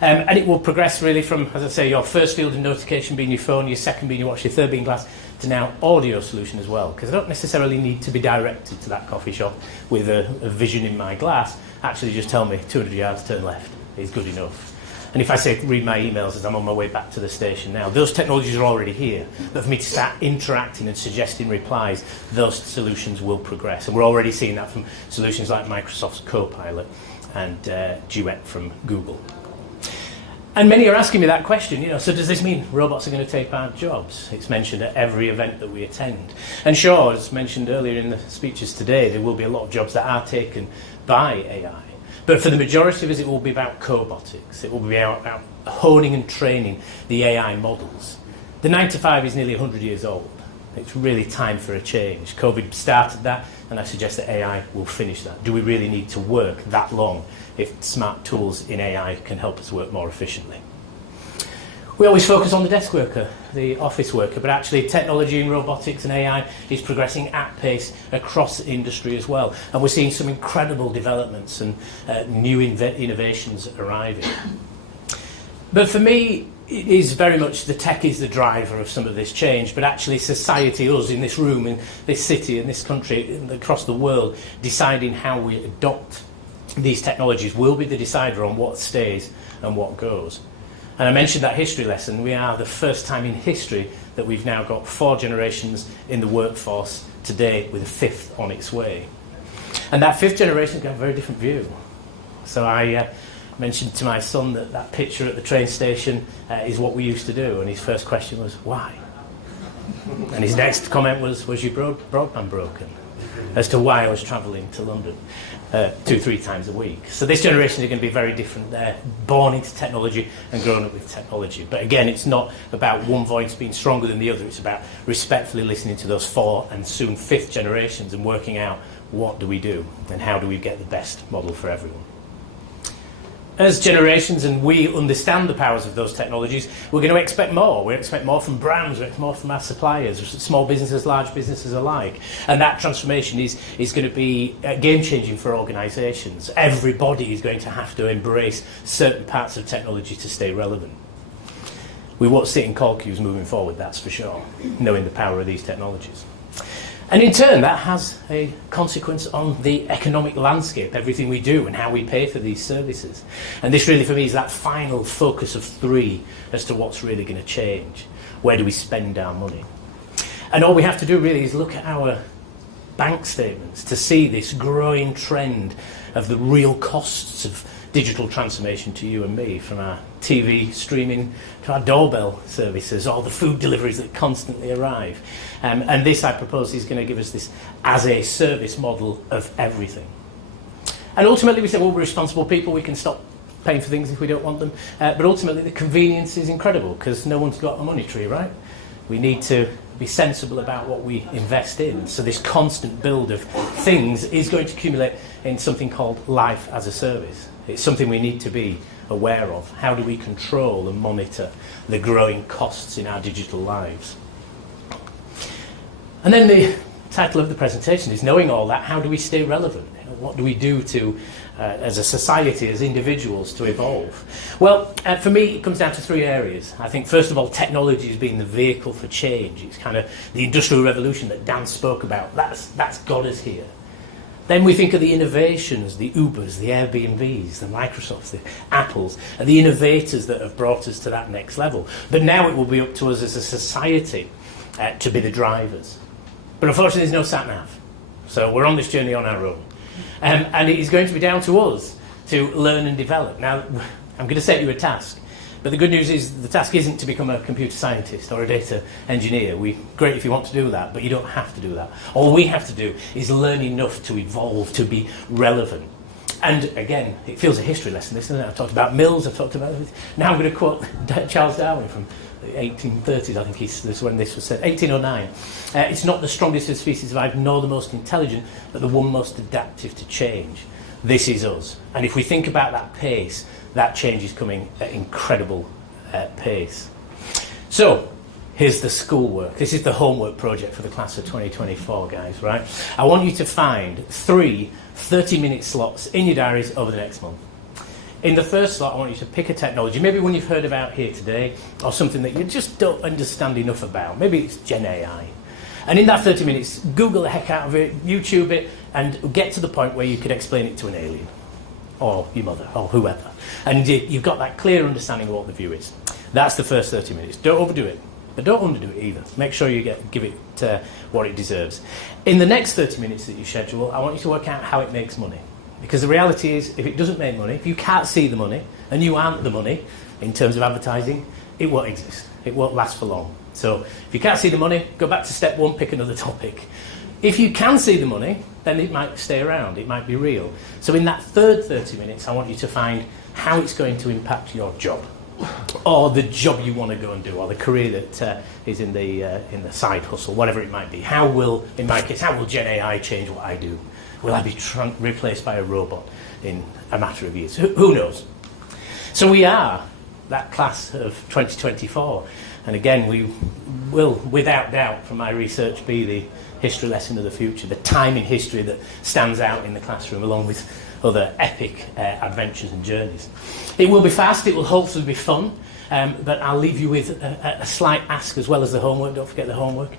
And it will progress really from, as I say, your first field of notification being your phone, your second being your watch, your third being glass, to now audio solution as well, because I don't necessarily need to be directed to that coffee shop with a vision in my glass. Actually just tell me 200 yards, turn left is good enough. And if I say read my emails as I'm on my way back to the station now, those technologies are already here. But for me to start interacting and suggesting replies, those solutions will progress. And we're already seeing that from solutions like Microsoft's Copilot and Duet from Google. And many are asking me that question, so does this mean robots are going to take our jobs? It's mentioned at every event that we attend. And sure, as mentioned earlier in the speeches today, there will be a lot of jobs that are taken by AI. But for the majority of us, it will be about cobotics. It will be about honing and training the AI models. The 9 to 5 is nearly 100 years old. It's really time for a change. COVID started that, and I suggest that AI will finish that. Do we really need to work that long if smart tools in AI can help us work more efficiently? We always focus on the desk worker, the office worker, but actually technology in robotics and AI is progressing at pace across industry as well. And we're seeing some incredible developments and new innovations arriving. But for me, it is very much the tech is the driver of some of this change, but actually society, us in this room, in this city, in this country, across the world, deciding how we adopt these technologies will be the decider on what stays and what goes. And I mentioned that history lesson. We are the first time in history that we've now got 4 generations in the workforce today, with a 5th on its way. And that 5th generation has got a very different view. So I mentioned to my son that picture at the train station is what we used to do, and his first question was, why? And his next comment was your broadband broken? As to why I was travelling to London 2-3 times a week. So this generation is going to be very different. They're born into technology and grown up with technology. But again, it's not about one voice being stronger than the other. It's about respectfully listening to those 4 and soon 5th generations and working out what do we do and how do we get the best model for everyone. As generations and we understand the powers of those technologies, we're going to expect more. We expect more from brands, we expect more from our suppliers, small businesses, large businesses alike. And that transformation is going to be game-changing for organisations. Everybody is going to have to embrace certain parts of technology to stay relevant. We won't sit in call queues moving forward, that's for sure, knowing the power of these technologies. And in turn, that has a consequence on the economic landscape, everything we do and how we pay for these services. And this really, for me, is that final focus of 3 as to what's really going to change. Where do we spend our money? And all we have to do really is look at our bank statements to see this growing trend of the real costs of digital transformation to you and me, from our TV streaming to our doorbell services, all the food deliveries that constantly arrive. And this, I propose, is going to give us this as a service model of everything. And ultimately we say, well, we're responsible people, we can stop paying for things if we don't want them. But ultimately the convenience is incredible because no one's got a money tree, right? We need to be sensible about what we invest in. So this constant build of things is going to accumulate in something called life as a service. It's something we need to be aware of. How do we control and monitor the growing costs in our digital lives? And then the title of the presentation is knowing all that, how do we stay relevant? What do we do to, as a society, as individuals, to evolve? Well, for me, it comes down to 3 areas. I think, first of all, technology has been the vehicle for change. It's kind of the industrial revolution that Dan spoke about. That's got us here. Then we think of the innovations, the Ubers, the Airbnbs, the Microsofts, the Apples, and the innovators that have brought us to that next level. But now it will be up to us as a society to be the drivers. But unfortunately, there's no sat-nav. So we're on this journey on our own. And it is going to be down to us to learn and develop. Now, I'm going to set you a task. But the good news is the task isn't to become a computer scientist or a data engineer. Great if you want to do that, but you don't have to do that. All we have to do is learn enough to evolve, to be relevant. And again, it feels a history lesson, this, doesn't it? I've talked about Mills, I've talked about everything. Now I'm going to quote Charles Darwin from the 1830s, I think this when this was said, 1809. It's not the strongest of species survived, nor the most intelligent, but the one most adaptive to change. This is us. And if we think about that pace, that change is coming at incredible pace. So, here's the schoolwork. This is the homework project for the class of 2024, guys, right? I want you to find 3 30-minute slots in your diaries over the next month. In the first slot, I want you to pick a technology, maybe one you've heard about here today, or something that you just don't understand enough about. Maybe it's Gen AI. And in that 30 minutes, Google the heck out of it, YouTube it, and get to the point where you could explain it to an alien, or your mother, or whoever. And you've got that clear understanding of what the view is. That's the first 30 minutes. Don't overdo it, but don't underdo it either. Make sure you give it what it deserves. In the next 30 minutes that you schedule, I want you to work out how it makes money. Because the reality is, if it doesn't make money, if you can't see the money, and you aren't the money, in terms of advertising, it won't exist. It won't last for long. So if you can't see the money, go back to step one, pick another topic. If you can see the money, then it might stay around, it might be real. So in that third 30 minutes, I want you to find how it's going to impact your job, or the job you want to go and do, or the career that is in the side hustle, whatever it might be. How will, in my case, how will Gen AI change what I do? Will I be replaced by a robot in a matter of years? Who knows? So we are that class of 2024. And again, we will, without doubt, from my research, be the history lesson of the future, the time in history that stands out in the classroom, along with other epic adventures and journeys. It will be fast, it will hopefully be fun, but I'll leave you with a slight ask as well as the homework, don't forget the homework,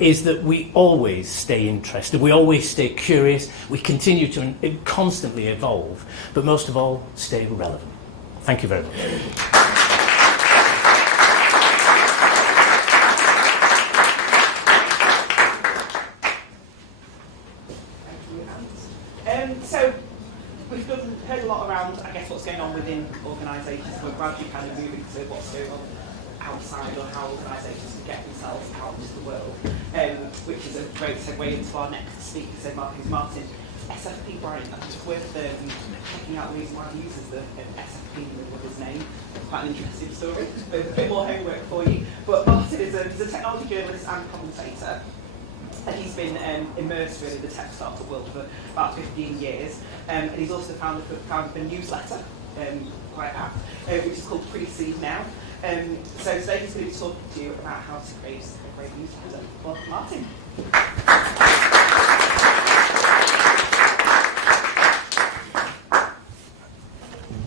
is that we always stay interested, we always stay curious, we continue to constantly evolve, but most of all, stay relevant. Thank you very much. So we've heard a lot around, I guess, what's going on within organisations. We're gradually kind of moving to what's going on outside, or how organisations can get themselves out into the world, which is a great segue into our next speaker, so Martin, SFP Bryant. I think it's worth checking out the reason why he uses the SFP with his name. Quite an interesting story. A bit more homework for you. But Martin is a technology journalist and commentator. And he's been immersed really in the tech startup world for about 15 years. And he's also founded a newsletter, quite apt, which is called Pre-Seed Now. So today he's going to be talking to you about how to create a great newsletter. Welcome, Martin.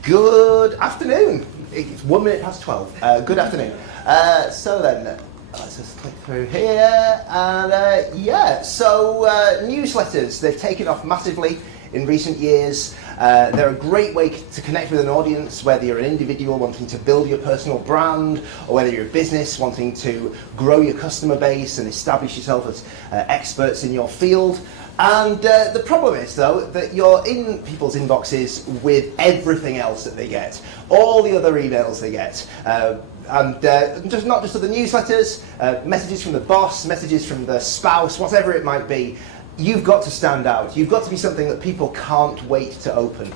Good afternoon. It's 1 minute past 12. Good afternoon. So then, let's just click through here. And so newsletters, they've taken off massively in recent years. They're a great way to connect with an audience, whether you're an individual wanting to build your personal brand, or whether you're a business wanting to grow your customer base and establish yourself as experts in your field. And the problem is, though, that you're in people's inboxes with everything else that they get, all the other emails they get, and just not just other newsletters, messages from the boss, messages from the spouse, whatever it might be. You've got to stand out. You've got to be something that people can't wait to open.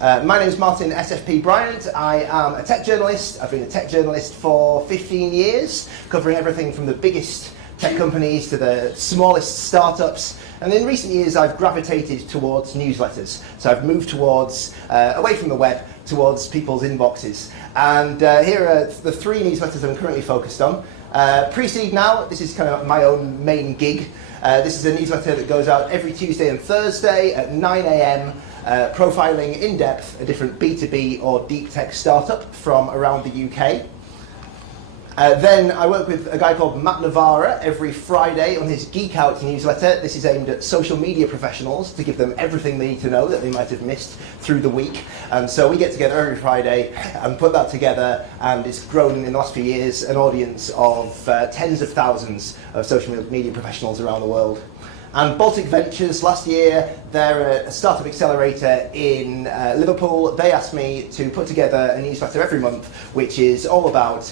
My name is Martin SFP Bryant. I am a tech journalist. I've been a tech journalist for 15 years, covering everything from the biggest tech companies to the smallest startups. And in recent years, I've gravitated towards newsletters. So I've moved towards, away from the web, towards people's inboxes. And here are the 3 newsletters I'm currently focused on. Pre-Seed Now, this is kind of my own main gig. This is a newsletter that goes out every Tuesday and Thursday at 9 a.m, profiling in depth a different B2B or deep tech startup from around the UK. Then I work with a guy called Matt Navarra every Friday on his Geek Out newsletter. This is aimed at social media professionals to give them everything they need to know that they might have missed through the week. And so we get together every Friday and put that together, and it's grown in the last few years an audience of tens of thousands of social media professionals around the world. And Baltic Ventures, last year, they're a startup accelerator in Liverpool. They asked me to put together a newsletter every month, which is all about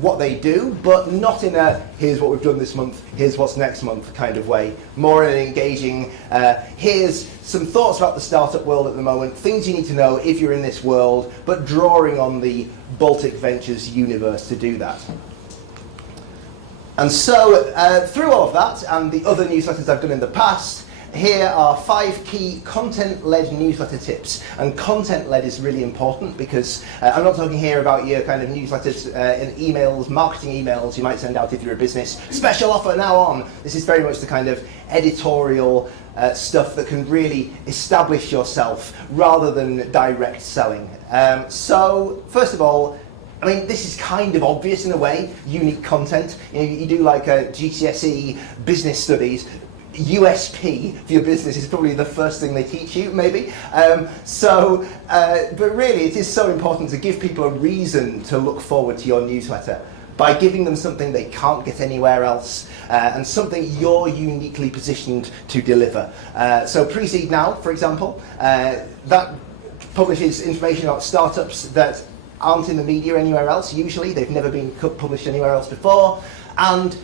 what they do, but not in a here's what we've done this month, here's what's next month kind of way. More in an engaging, here's some thoughts about the startup world at the moment, things you need to know if you're in this world, but drawing on the Baltic Ventures universe to do that. And so, through all of that and the other newsletters I've done in the past, here are 5 key content-led newsletter tips. And content-led is really important because I'm not talking here about your kind of newsletters and emails, marketing emails you might send out if you're a business. Special offer now on. This is very much the kind of editorial stuff that can really establish yourself rather than direct selling. So, first of all, I mean, this is kind of obvious in a way, unique content. You know, you do like a GCSE business studies, USP for your business is probably the first thing they teach you, maybe. But really, it is so important to give people a reason to look forward to your newsletter by giving them something they can't get anywhere else and something you're uniquely positioned to deliver. So Pre-Seed Now, for example, that publishes information about startups that aren't in the media anywhere else. Usually, they've never been published anywhere else before, and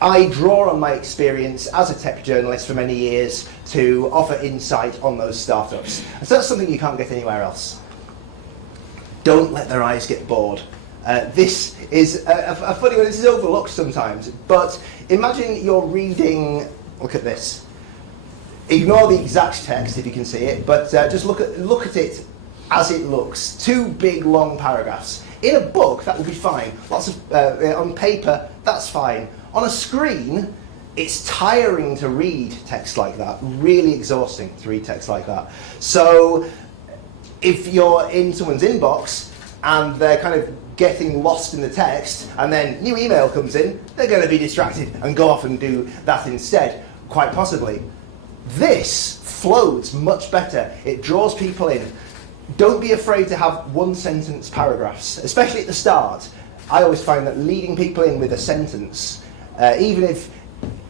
I draw on my experience as a tech journalist for many years to offer insight on those startups. And so that's something you can't get anywhere else. Don't let their eyes get bored. This is a funny one. This is overlooked sometimes, but imagine you're reading. Look at this. Ignore the exact text if you can see it, but just look at it as it looks. 2 big long paragraphs. In a book, that would be fine. Lots of on paper, that's fine. On a screen, it's tiring to read text like that. Really exhausting to read text like that. So if you're in someone's inbox and they're kind of getting lost in the text, and then new email comes in, they're going to be distracted and go off and do that instead, quite possibly. This flows much better. It draws people in. Don't be afraid to have 1-sentence paragraphs, especially at the start. I always find that leading people in with a sentence, even if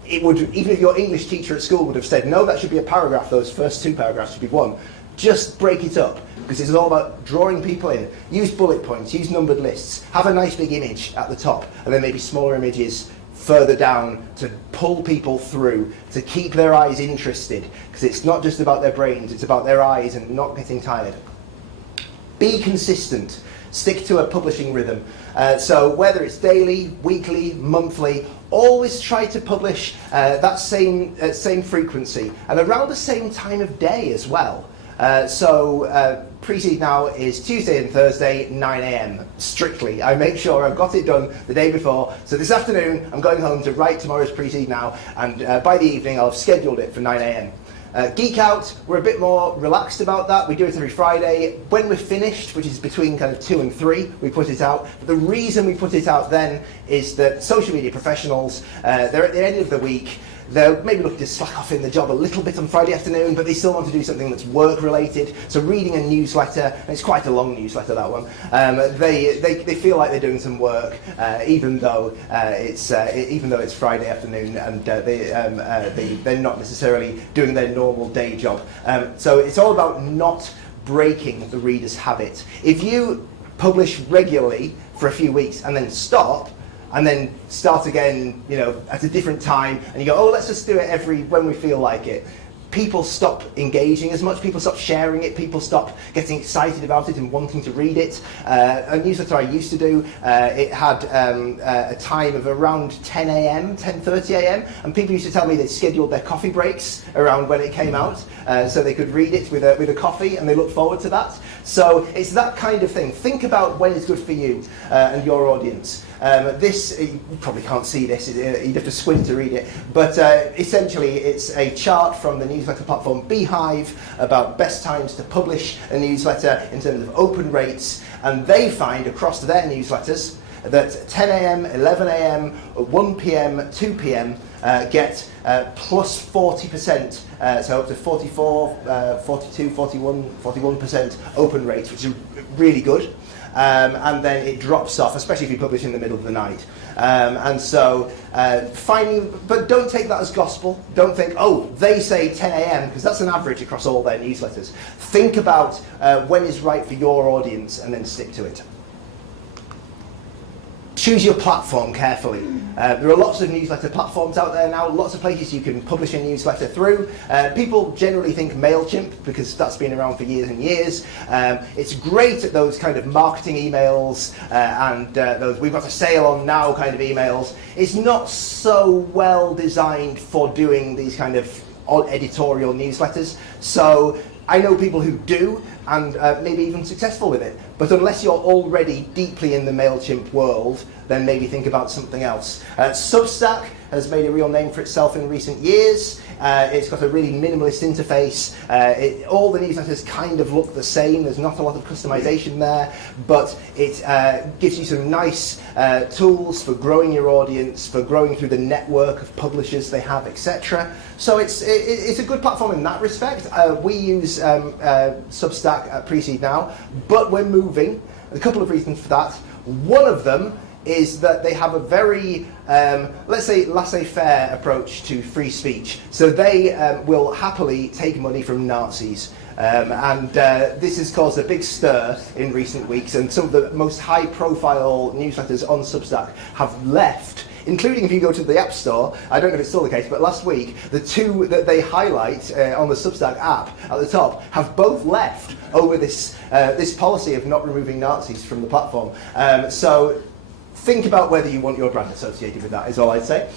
your English teacher at school would have said, no, that should be a paragraph, those first 2 paragraphs should be 1, just break it up, because it's all about drawing people in. Use bullet points, use numbered lists, have a nice big image at the top, and then maybe smaller images further down to pull people through, to keep their eyes interested, because it's not just about their brains, it's about their eyes and not getting tired. Be consistent. Stick to a publishing rhythm. So whether it's daily, weekly, monthly, always try to publish that same frequency and around the same time of day as well. Pre-seed now is Tuesday and Thursday, 9 a.m. strictly. I make sure I've got it done the day before. So this afternoon, I'm going home to write tomorrow's pre-seed now, and by the evening, I'll have scheduled it for 9 a.m. Geek Out, we're a bit more relaxed about that. We do it every Friday. When we're finished, which is between kind of 2 and 3, we put it out. But the reason we put it out then is that social media professionals, they're at the end of the week. They're maybe looking to slack off in the job a little bit on Friday afternoon, but they still want to do something that's work-related. So reading a newsletter, and it's quite a long newsletter, that one, they feel like they're doing some work, even though it's Friday afternoon, and they're not necessarily doing their normal day job. So it's all about not breaking the reader's habit. If you publish regularly for a few weeks and then stop, and then start again, at a different time, and you go, oh, let's just do it when we feel like it. People stop engaging as much, people stop sharing it, people stop getting excited about it and wanting to read it. A newsletter I used to do, it had a time of around 10 a.m., 10:30 a.m., and people used to tell me they scheduled their coffee breaks around when it came out, so they could read it with a coffee, and they look forward to that. So it's that kind of thing. Think about when is good for you and your audience. This, you probably can't see this, you'd have to squint to read it, but essentially it's a chart from the newsletter platform Beehive about best times to publish a newsletter in terms of open rates, and they find across their newsletters that 10 a.m., 11 a.m., 1 p.m., 2 p.m. Get plus 40%, so up to 44, 42, 41% open rates, which is really good. And then it drops off, especially if you publish in the middle of the night. But don't take that as gospel. Don't think, oh, they say 10 a.m., because that's an average across all their newsletters. Think about when is right for your audience and then stick to it. Choose your platform carefully. There are lots of newsletter platforms out there now, lots of places you can publish a newsletter through. People generally think MailChimp, because that's been around for years and years. It's great at those kind of marketing emails and those we've got a sale on now kind of emails. It's not so well designed for doing these kind of editorial newsletters. So I know people who do, and maybe even successful with it. But unless you're already deeply in the MailChimp world, then maybe think about something else. Substack has made a real name for itself in recent years. It's got a really minimalist interface. All the newsletters kind of look the same. There's not a lot of customization there, but it gives you some nice tools for growing your audience, for growing through the network of publishers they have, etc. So it's a good platform in that respect. We use Substack at Pre-Seed now, but we're moving. A couple of reasons for that. One of them is that they have a very, let's say, laissez-faire approach to free speech. So they will happily take money from Nazis. And this has caused a big stir in recent weeks, and some of the most high-profile newsletters on Substack have left, including if you go to the App Store. I don't know if it's still the case, but last week, the two that they highlight on the Substack app at the top have both left over this policy of not removing Nazis from the platform. So think about whether you want your brand associated with that, is all I'd say.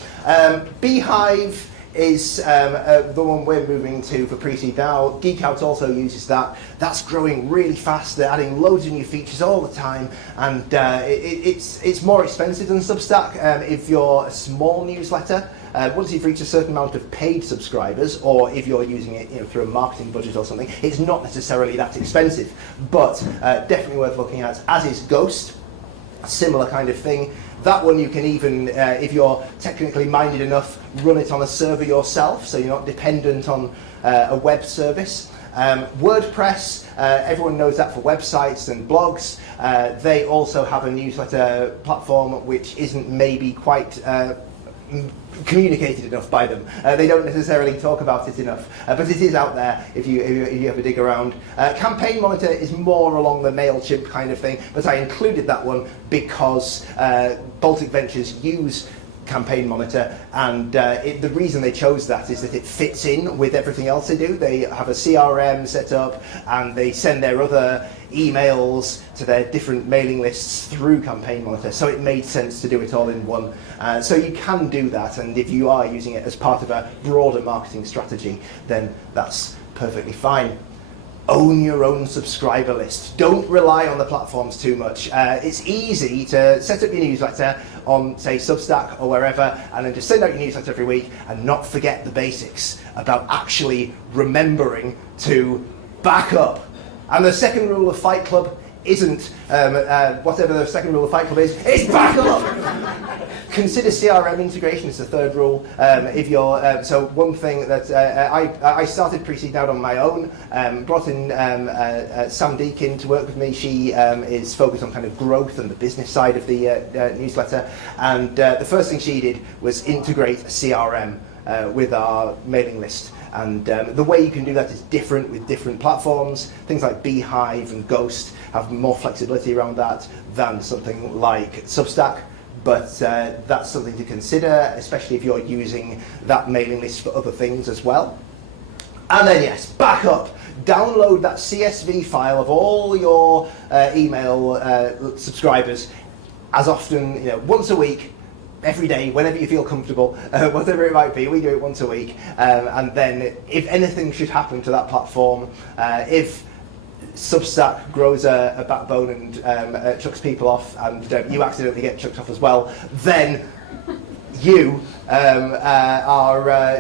Beehive is the one we're moving to for pre-seed now. Geek Out also uses that. That's growing really fast. They're adding loads of new features all the time, and it's more expensive than Substack if you're a small newsletter. Once you've reached a certain amount of paid subscribers, or if you're using it through a marketing budget or something, it's not necessarily that expensive, but definitely worth looking at, as is Ghost. A similar kind of thing. That one you can even, if you're technically minded enough, run it on a server yourself, so you're not dependent on a web service. WordPress, everyone knows that for websites and blogs. They also have a newsletter platform which isn't maybe quite communicated enough by them. They don't necessarily talk about it enough, but it is out there if you ever dig around. Campaign Monitor is more along the MailChimp kind of thing, but I included that one because Baltic Ventures use Campaign Monitor, and the reason they chose that is that it fits in with everything else they do. They have a CRM set up, and they send their other emails to their different mailing lists through Campaign Monitor, so it made sense to do it all in one. So you can do that, and if you are using it as part of a broader marketing strategy, then that's perfectly fine. Own your own subscriber list. Don't rely on the platforms too much. It's easy to set up your newsletter on, say, Substack or wherever, and then just send out your newsletter every week and not forget the basics about actually remembering to back up. And the second rule of Fight Club isn't whatever the second rule of Fight Club is, it's back up! Consider CRM integration as the third rule. If you're so one thing that I started Pre-Seed Now on my own, brought in Sam Deakin to work with me. She is focused on kind of growth and the business side of the newsletter, and the first thing she did was integrate a CRM with our mailing list. And the way you can do that is different with different platforms. Things like Beehive and Ghost have more flexibility around that than something like Substack. But that's something to consider, especially if you're using that mailing list for other things as well. And then yes, back up. Download that CSV file of all your email subscribers as often, once a week, every day, whenever you feel comfortable, whatever it might be. We do it once a week. And then if anything should happen to that platform, if Substack grows a backbone and chucks people off, and you accidentally get chucked off as well, then you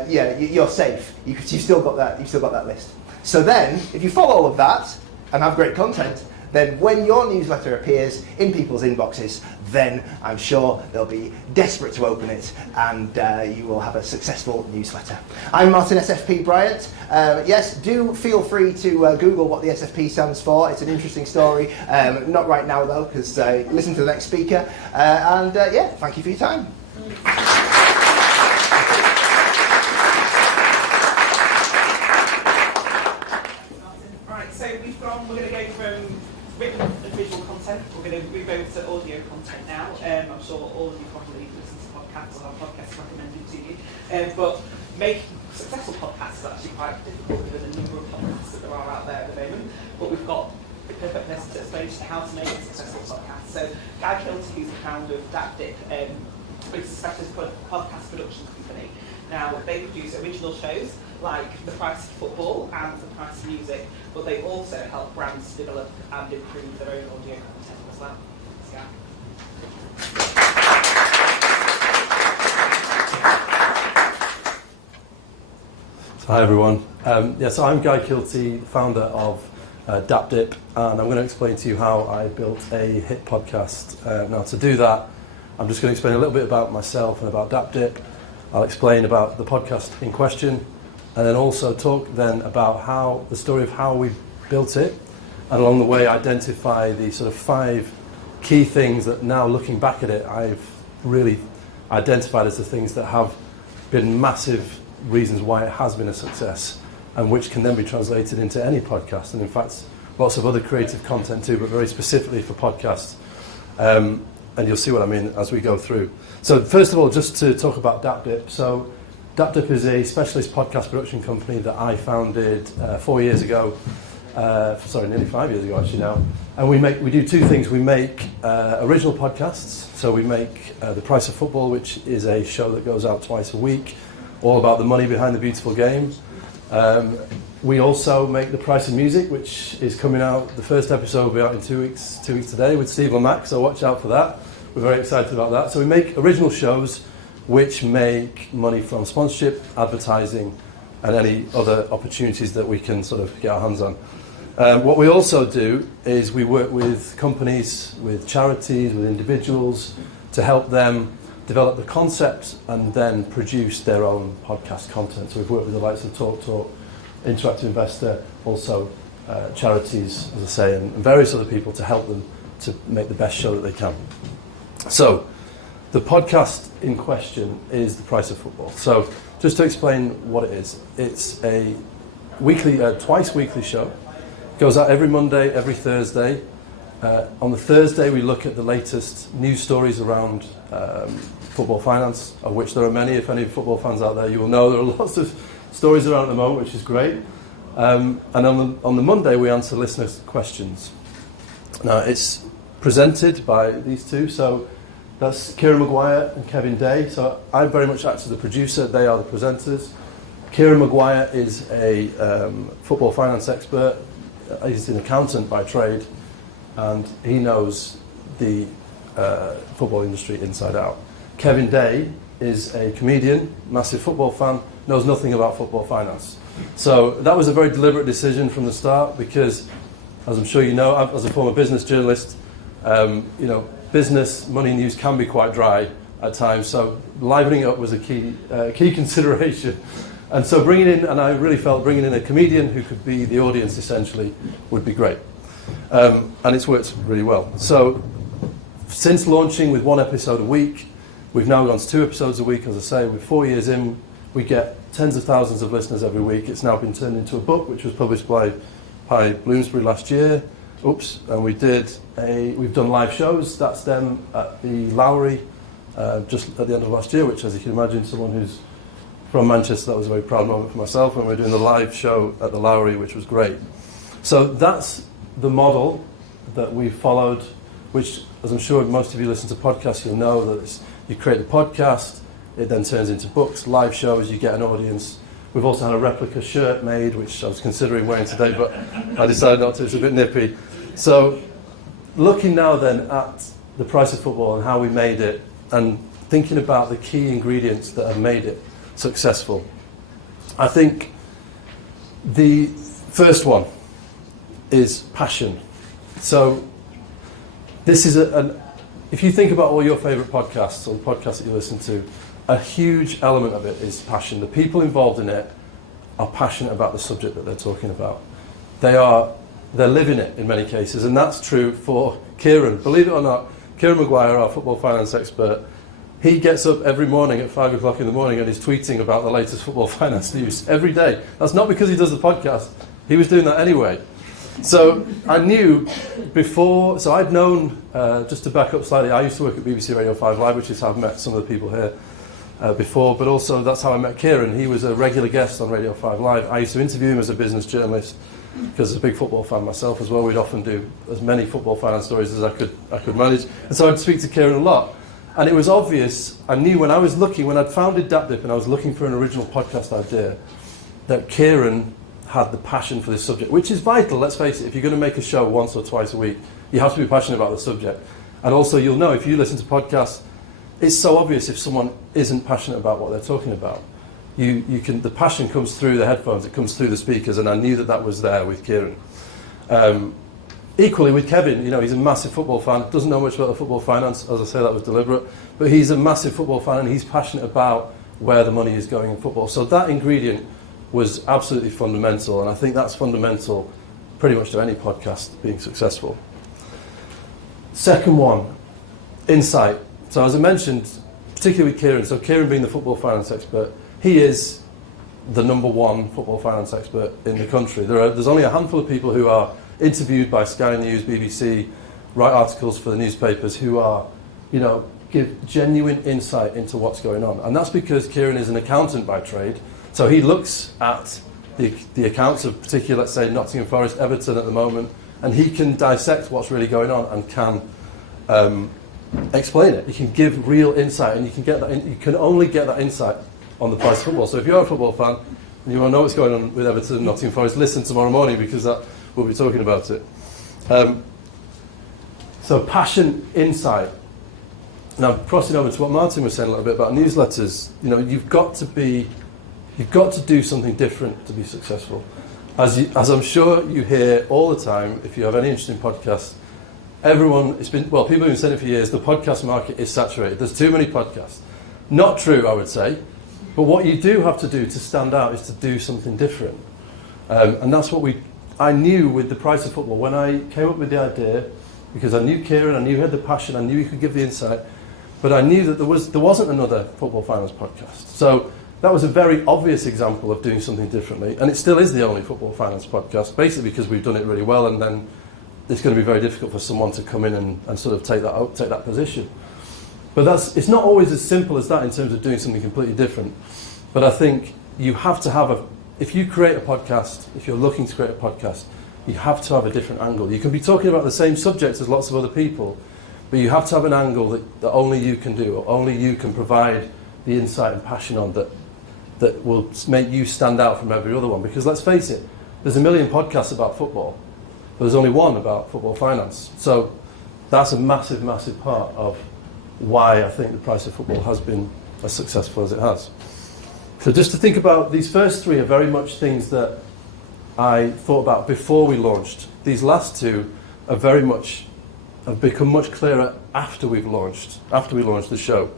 you're safe. You've still got that list. So then, if you follow all of that and have great content, then when your newsletter appears in people's inboxes, then I'm sure they'll be desperate to open it, and you will have a successful newsletter. I'm Martin SFP Bryant. Yes, do feel free to Google what the SFP stands for. It's an interesting story. Not right now, though, because listen to the next speaker. Thank you for your time. Right, so we're going to go from written and visual content. We're going to move over to audio content now. I'm sure all of you probably listen to podcasts or have podcasts recommended to you. But making successful podcasts is actually quite difficult given the number of podcasts that there are out there at the moment. But we've got the perfect person to explain to you how to make a successful podcast. So Guy Kilty, who's the founder of DapDip, is a specialist podcast production company. Now, they produce original shows like The Price of Football and The Price of Music, but they also help brands develop and improve their own audio content as well. Yeah. So hi everyone. So I'm Guy Kilty, founder of DapDip, and I'm going to explain to you how I built a hit podcast. Now to do that, I'm just going to explain a little bit about myself and about DapDip. I'll explain about the podcast in question, and then also talk then about the story of how we built it, and along the way identify the sort of 5 key things that now looking back at it, I've really identified as the things that have been massive reasons why it has been a success, and which can then be translated into any podcast, and in fact lots of other creative content too, but very specifically for podcasts. And you'll see what I mean as we go through. So first of all, just to talk about DapDip. So DapDip is a specialist podcast production company that I founded 4 years ago. Nearly 5 years ago actually now. And we do two things. We make original podcasts. So we make The Price of Football, which is a show that goes out twice a week, all about the money behind the beautiful game. We also make The Price of Music, which is coming out. The first episode will be out in 2 weeks today with Steve Lamacq, so watch out for that. We're very excited about that. So we make original shows which make money from sponsorship, advertising, and any other opportunities that we can sort of get our hands on. What we also do is we work with companies, with charities, with individuals to help them develop the concept and then produce their own podcast content. So we've worked with the likes of TalkTalk, Interactive Investor, also charities, as I say, and various other people to help them to make the best show that they can. So the podcast in question is The Price of Football. So just to explain what it is, it's a weekly, twice weekly show. It goes out every Monday, every Thursday. On the Thursday, we look at the latest news stories around football finance, of which there are many. If any football fans out there, you will know there are lots of stories around at the moment, which is great. And on the Monday, we answer listeners' questions. Now, it's presented by these two. So that's Kieran Maguire and Kevin Day. So I very much act as the producer. They are the presenters. Kieran Maguire is a football finance expert. He's an accountant by trade, and he knows the football industry inside out. Kevin Day is a comedian, massive football fan, knows nothing about football finance. So that was a very deliberate decision from the start because, as I'm sure you know, as a former business journalist, business, money news can be quite dry at times. So livening up was a key consideration. And so I really felt bringing in a comedian who could be the audience essentially would be great. And it's worked really well. So since launching with one episode a week, we've now gone to 2 episodes a week. As I say, we're 4 years in, we get tens of thousands of listeners every week. It's now been turned into a book, which was published by Bloomsbury last year. And we've done live shows. That's them at the Lowry just at the end of last year, which, as you can imagine, someone who's from Manchester, that was a very proud moment for myself when we were doing the live show at the Lowry, which was great. So that's the model that we followed, which, as I'm sure most of you listen to podcasts, you'll know that you create a podcast, it then turns into books, live shows, you get an audience. We've also had a replica shirt made, which I was considering wearing today, but I decided not to, it's a bit nippy. So looking now then at The Price of Football and how we made it, and thinking about the key ingredients that have made it successful, I think the first one is passion. So this is if you think about all your favourite podcasts or the podcasts that you listen to, a huge element of it is passion. The people involved in it are passionate about the subject that they're talking about. They're living it in many cases, and that's true for Kieran. Believe it or not, Kieran Maguire, our football finance expert, he gets up every morning at 5 o'clock in the morning and is tweeting about the latest football finance news every day. That's not because he does the podcast. He was doing that anyway. So I knew before, so I'd known, just to back up slightly, I used to work at BBC Radio 5 Live, which is how I've met some of the people here before, but also that's how I met Kieran. He was a regular guest on Radio 5 Live. I used to interview him as a business journalist because as a big football fan myself as well, we'd often do as many football finance stories as I could manage. And so I'd speak to Kieran a lot. And it was obvious, I knew when I'd founded DapDip and I was looking for an original podcast idea, that Kieran had the passion for this subject, which is vital, let's face it. If you're going to make a show once or twice a week, you have to be passionate about the subject. And also you'll know, if you listen to podcasts, it's so obvious if someone isn't passionate about what they're talking about. The passion comes through the headphones, it comes through the speakers, and I knew that was there with Kieran. Equally with Kevin, he's a massive football fan, doesn't know much about the football finance, as I say, that was deliberate, but he's a massive football fan and he's passionate about where the money is going in football. So that ingredient was absolutely fundamental, and I think that's fundamental pretty much to any podcast being successful. Second one, insight. So as I mentioned, particularly with Kieran, so Kieran being the football finance expert, he is the number one football finance expert in the country. There's only a handful of people who are interviewed by Sky News, BBC, write articles for the newspapers who are, give genuine insight into what's going on. And that's because Kieran is an accountant by trade. So he looks at the accounts of particularly, let's say, Nottingham Forest, Everton at the moment, and he can dissect what's really going on and can explain it. He can give real insight, and you can get that. You can only get that insight on the price of football. So if you're a football fan and you want to know what's going on with Everton and Nottingham Forest, listen tomorrow morning, because we'll be talking about it. So passion, insight. Now crossing over to what Martin was saying a little bit about newsletters. You've got to do something different to be successful. As I'm sure you hear all the time, if you have any interesting podcasts, people have been saying it for years, the podcast market is saturated. There's too many podcasts. Not true, I would say. But what you do have to do to stand out is to do something different. And that's what I knew with the price of football. When I came up with the idea, because I knew Kieran, I knew he had the passion, I knew he could give the insight, but I knew that there wasn't another football finance podcast. So that was a very obvious example of doing something differently, and it still is the only football finance podcast, basically because we've done it really well, and then it's going to be very difficult for someone to come in and sort of take that position. But it's not always as simple as that in terms of doing something completely different. But I think you have to have if you create a podcast, if you're looking to create a podcast, you have to have a different angle. You can be talking about the same subject as lots of other people, but you have to have an angle that only you can do, or only you can provide the insight and passion on that will make you stand out from every other one. Because let's face it, there's a million podcasts about football, but there's only one about football finance. So that's a massive, massive part of why I think the price of football has been as successful as it has. So just to think about, these first three are very much things that I thought about before we launched. These last two have become much clearer after we launched the show.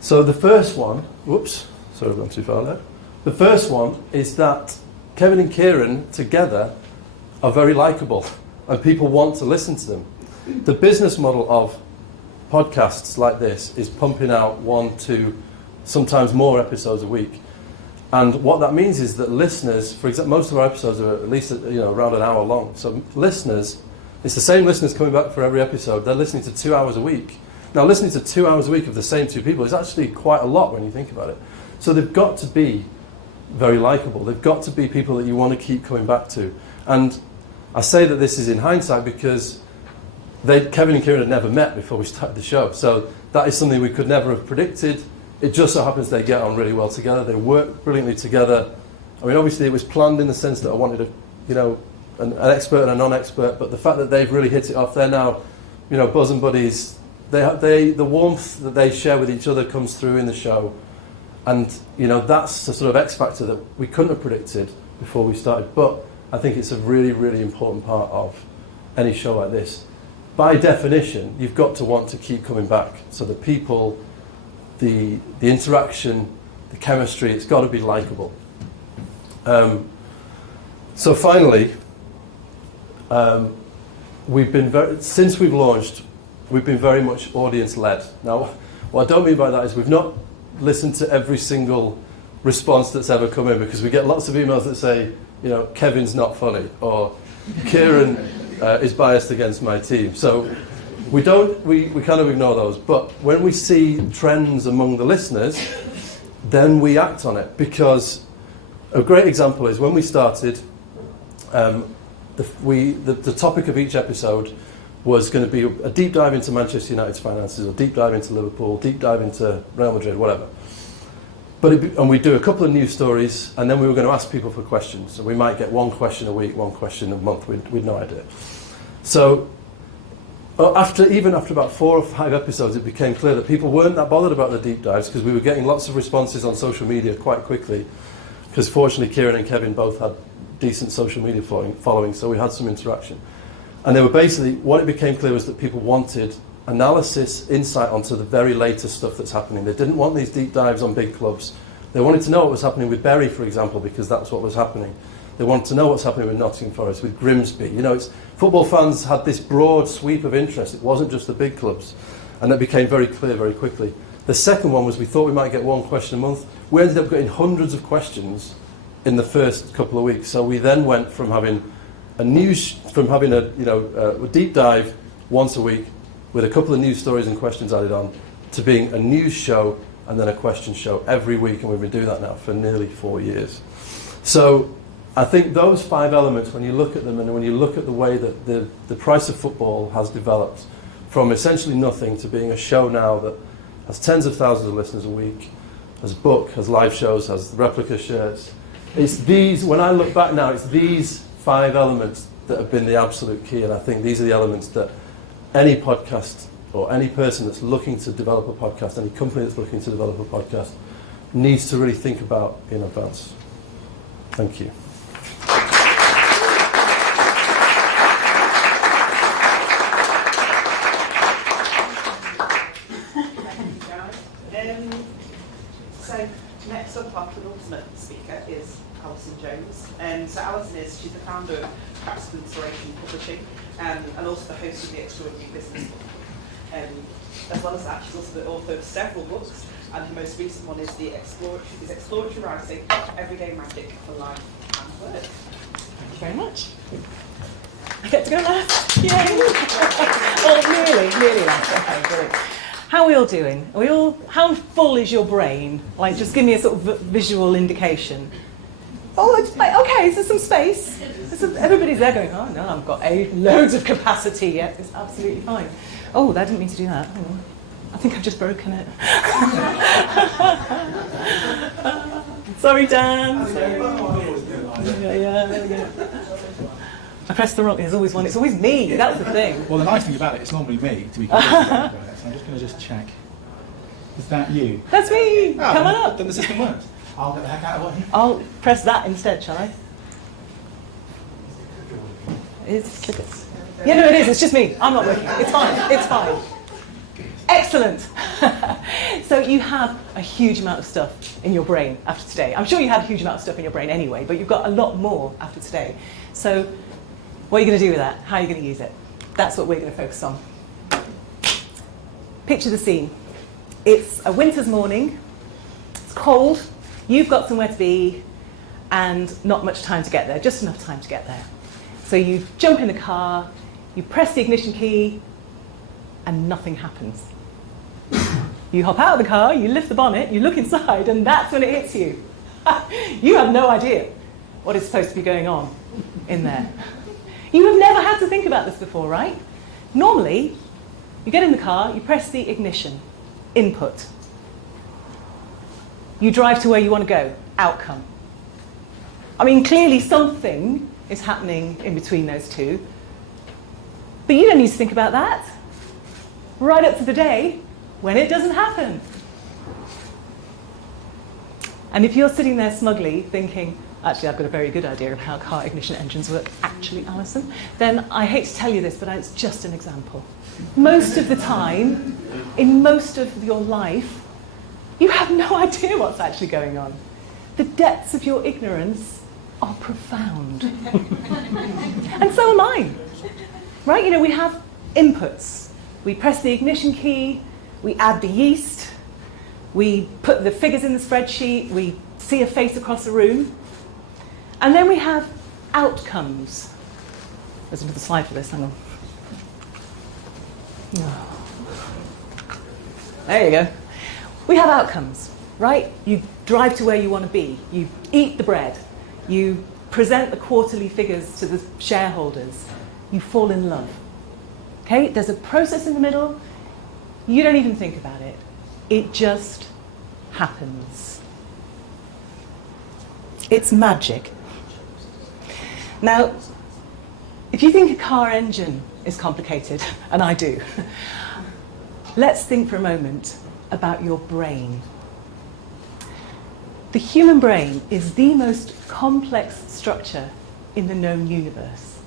So the first one, sorry, I've gone too far there. The first one is that Kevin and Kieran together are very likeable, and people want to listen to them. The business model of podcasts like this is pumping out 1, 2, sometimes more episodes a week. And what that means is that listeners, for example, most of our episodes are at least around an hour long. So listeners, it's the same listeners coming back for every episode. They're listening to 2 hours a week. Now, listening to 2 hours a week of the same two people is actually quite a lot when you think about it. So they've got to be very likeable. They've got to be people that you want to keep coming back to. And I say that this is in hindsight because Kevin and Kieran had never met before we started the show. So that is something we could never have predicted. It just so happens they get on really well together. They work brilliantly together. I mean, obviously it was planned in the sense that I wanted an expert and a non-expert, but the fact that they've really hit it off, they're now, bosom buddies. The warmth that they share with each other comes through in the show. And, that's the sort of X factor that we couldn't have predicted before we started. But I think it's a really, really important part of any show like this. By definition, you've got to want to keep coming back. So the people, the interaction, the chemistry, it's got to be likeable. So finally, since we've launched, we've been very much audience-led. Now, what I don't mean by that is we've not listened to every single response that's ever come in, because we get lots of emails that say, Kevin's not funny, or Kieran is biased against my team. So we kind of ignore those. But when we see trends among the listeners, then we act on it. Because a great example is when we started, the topic of each episode was going to be a deep dive into Manchester United's finances, or deep dive into Liverpool, deep dive into Real Madrid, whatever. And we'd do a couple of news stories, and then we were going to ask people for questions. So we might get one question a week, one question a month. We'd no idea. So after about 4 or 5 episodes, it became clear that people weren't that bothered about the deep dives, because we were getting lots of responses on social media quite quickly. Because fortunately, Kieran and Kevin both had decent social media following, so we had some interaction. And they were basically, what it became clear was that people wanted analysis, insight onto the very latest stuff that's happening. They didn't want these deep dives on big clubs. They wanted to know what was happening with Bury, for example, because that's what was happening. They wanted to know what's happening with Nottingham Forest, with Grimsby. You know, football fans had this broad sweep of interest. It wasn't just the big clubs. And that became very clear very quickly. The second one was we thought we might get one question a month. We ended up getting hundreds of questions in the first couple of weeks. So we then went from having a deep dive once a week with a couple of news stories and questions added on to being a news show and then a question show every week, and we've been doing that now for nearly 4 years. So I think those 5 elements, when you look at them and when you look at the way that the price of football has developed from essentially nothing to being a show now that has tens of thousands of listeners a week, has book, has live shows, has replica shirts. It's these, when I look back now, it's these 5 elements that have been the absolute key, and I think these are the elements that any podcast or any person that's looking to develop a podcast, any company that's looking to develop a podcast, needs to really think about in advance. Thank you. So next up, our penultimate speaker is Alison Jones. So Alison she's the founder of Practical Inspiration Publishing and also the host of The Extraordinary Business Book. As well as that, she's also the author of several books, and her most recent one is Exploratory Writing, Everyday Magic for Life and Work. Thank you very much. I get to go last. Yay! Well, nearly last. Okay, brilliant. How are we all doing? How full is your brain? Like, just give me a sort of visual indication. Oh, it's, okay, so some space. Everybody's there going, oh no, I've got loads of capacity yet. It's absolutely fine. Oh, I didn't mean to do that. Hang on. I think I've just broken it. Sorry, Dan. Yeah, there we go. I pressed the wrong. There's always one. It's always me. That's the thing. Well, the nice thing about it, it's normally me, to be completely honest. So I'm just going to check. Is that you? That's me. Come on up. Then the system works. I'll get the heck out of it. I'll press that instead, shall I? Yeah, no, it is. It's just me. I'm not working. It's fine. It's fine. Excellent. So you have a huge amount of stuff in your brain after today. I'm sure you had a huge amount of stuff in your brain anyway, but you've got a lot more after today. So what are you going to do with that? How are you going to use it? That's what we're going to focus on. Picture the scene. It's a winter's morning. It's cold. You've got somewhere to be and not much time to get there, just enough time to get there. So you jump in the car, you press the ignition key, and nothing happens. You hop out of the car, you lift the bonnet, you look inside, and that's when it hits you. You have no idea what is supposed to be going on in there. You have never had to think about this before, right? Normally, you get in the car, you press the ignition, input. You drive to where you want to go, outcome. I mean, clearly something is happening in between those two, but you don't need to think about that. Right up to the day when it doesn't happen. And if you're sitting there smugly thinking, actually I've got a very good idea of how car ignition engines work, actually, Alison, then I hate to tell you this, but it's just an example. Most of the time, in most of your life, you have no idea what's actually going on. The depths of your ignorance are profound. And so am I. Right? You know, we have inputs. We press the ignition key, we add the yeast, we put the figures in the spreadsheet, we see a face across the room, and then we have outcomes. There's another slide for this, hang on. There you go. We have outcomes, right? You drive to where you want to be, you eat the bread, you present the quarterly figures to the shareholders, you fall in love. Okay, there's a process in the middle. You don't even think about it. It just happens. It's magic. Now, if you think a car engine is complicated, and I do, let's think for a moment about your brain. The human brain is the most complex structure in the known universe.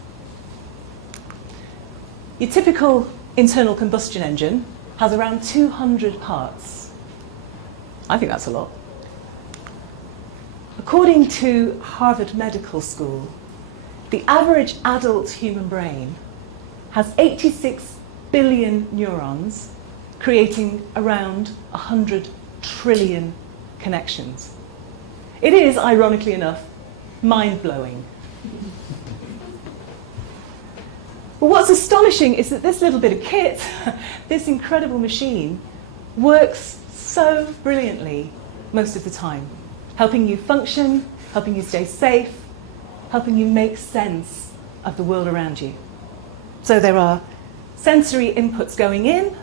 Your typical internal combustion engine has around 200 parts. I think that's a lot. A According to Harvard Medical School, the average adult human brain has 86 billion neurons, creating around 100 trillion connections. It is, ironically enough, mind-blowing. But what's astonishing is that this little bit of kit, this incredible machine, works so brilliantly most of the time, helping you function, helping you stay safe, helping you make sense of the world around you. So there are sensory inputs going in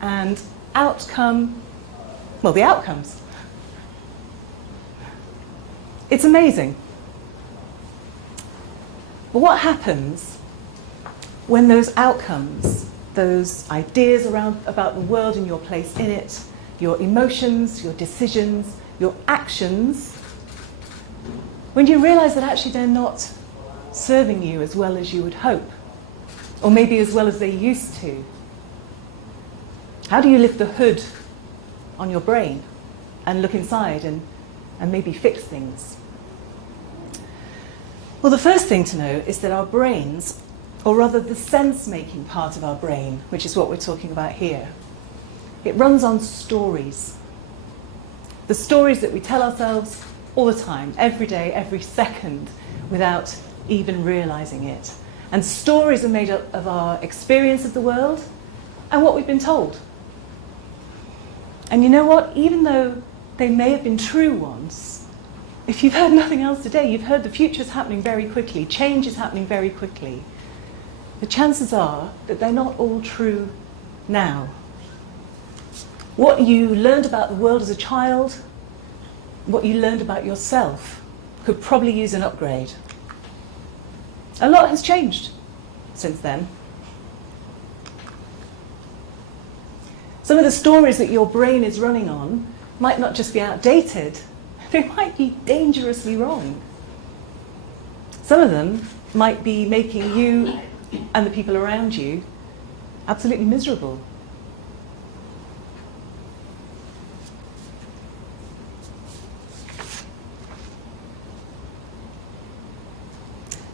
and the outcomes. It's amazing. But what happens when those outcomes, those ideas about the world and your place in it, your emotions, your decisions, your actions, when you realize that actually they're not serving you as well as you would hope, or maybe as well as they used to? How do you lift the hood on your brain and look inside and maybe fix things? Well, the first thing to know is that our brains, or rather the sense-making part of our brain, which is what we're talking about here, it runs on stories. The stories that we tell ourselves all the time, every day, every second, without even realizing it. And stories are made up of our experience of the world and what we've been told. And you know what? Even though they may have been true once, if you've heard nothing else today, you've heard the future's happening very quickly, change is happening very quickly. The chances are that they're not all true now. What you learned about the world as a child, what you learned about yourself, could probably use an upgrade. A lot has changed since then. Some of the stories that your brain is running on might not just be outdated, they might be dangerously wrong. Some of them might be making you and the people around you absolutely miserable.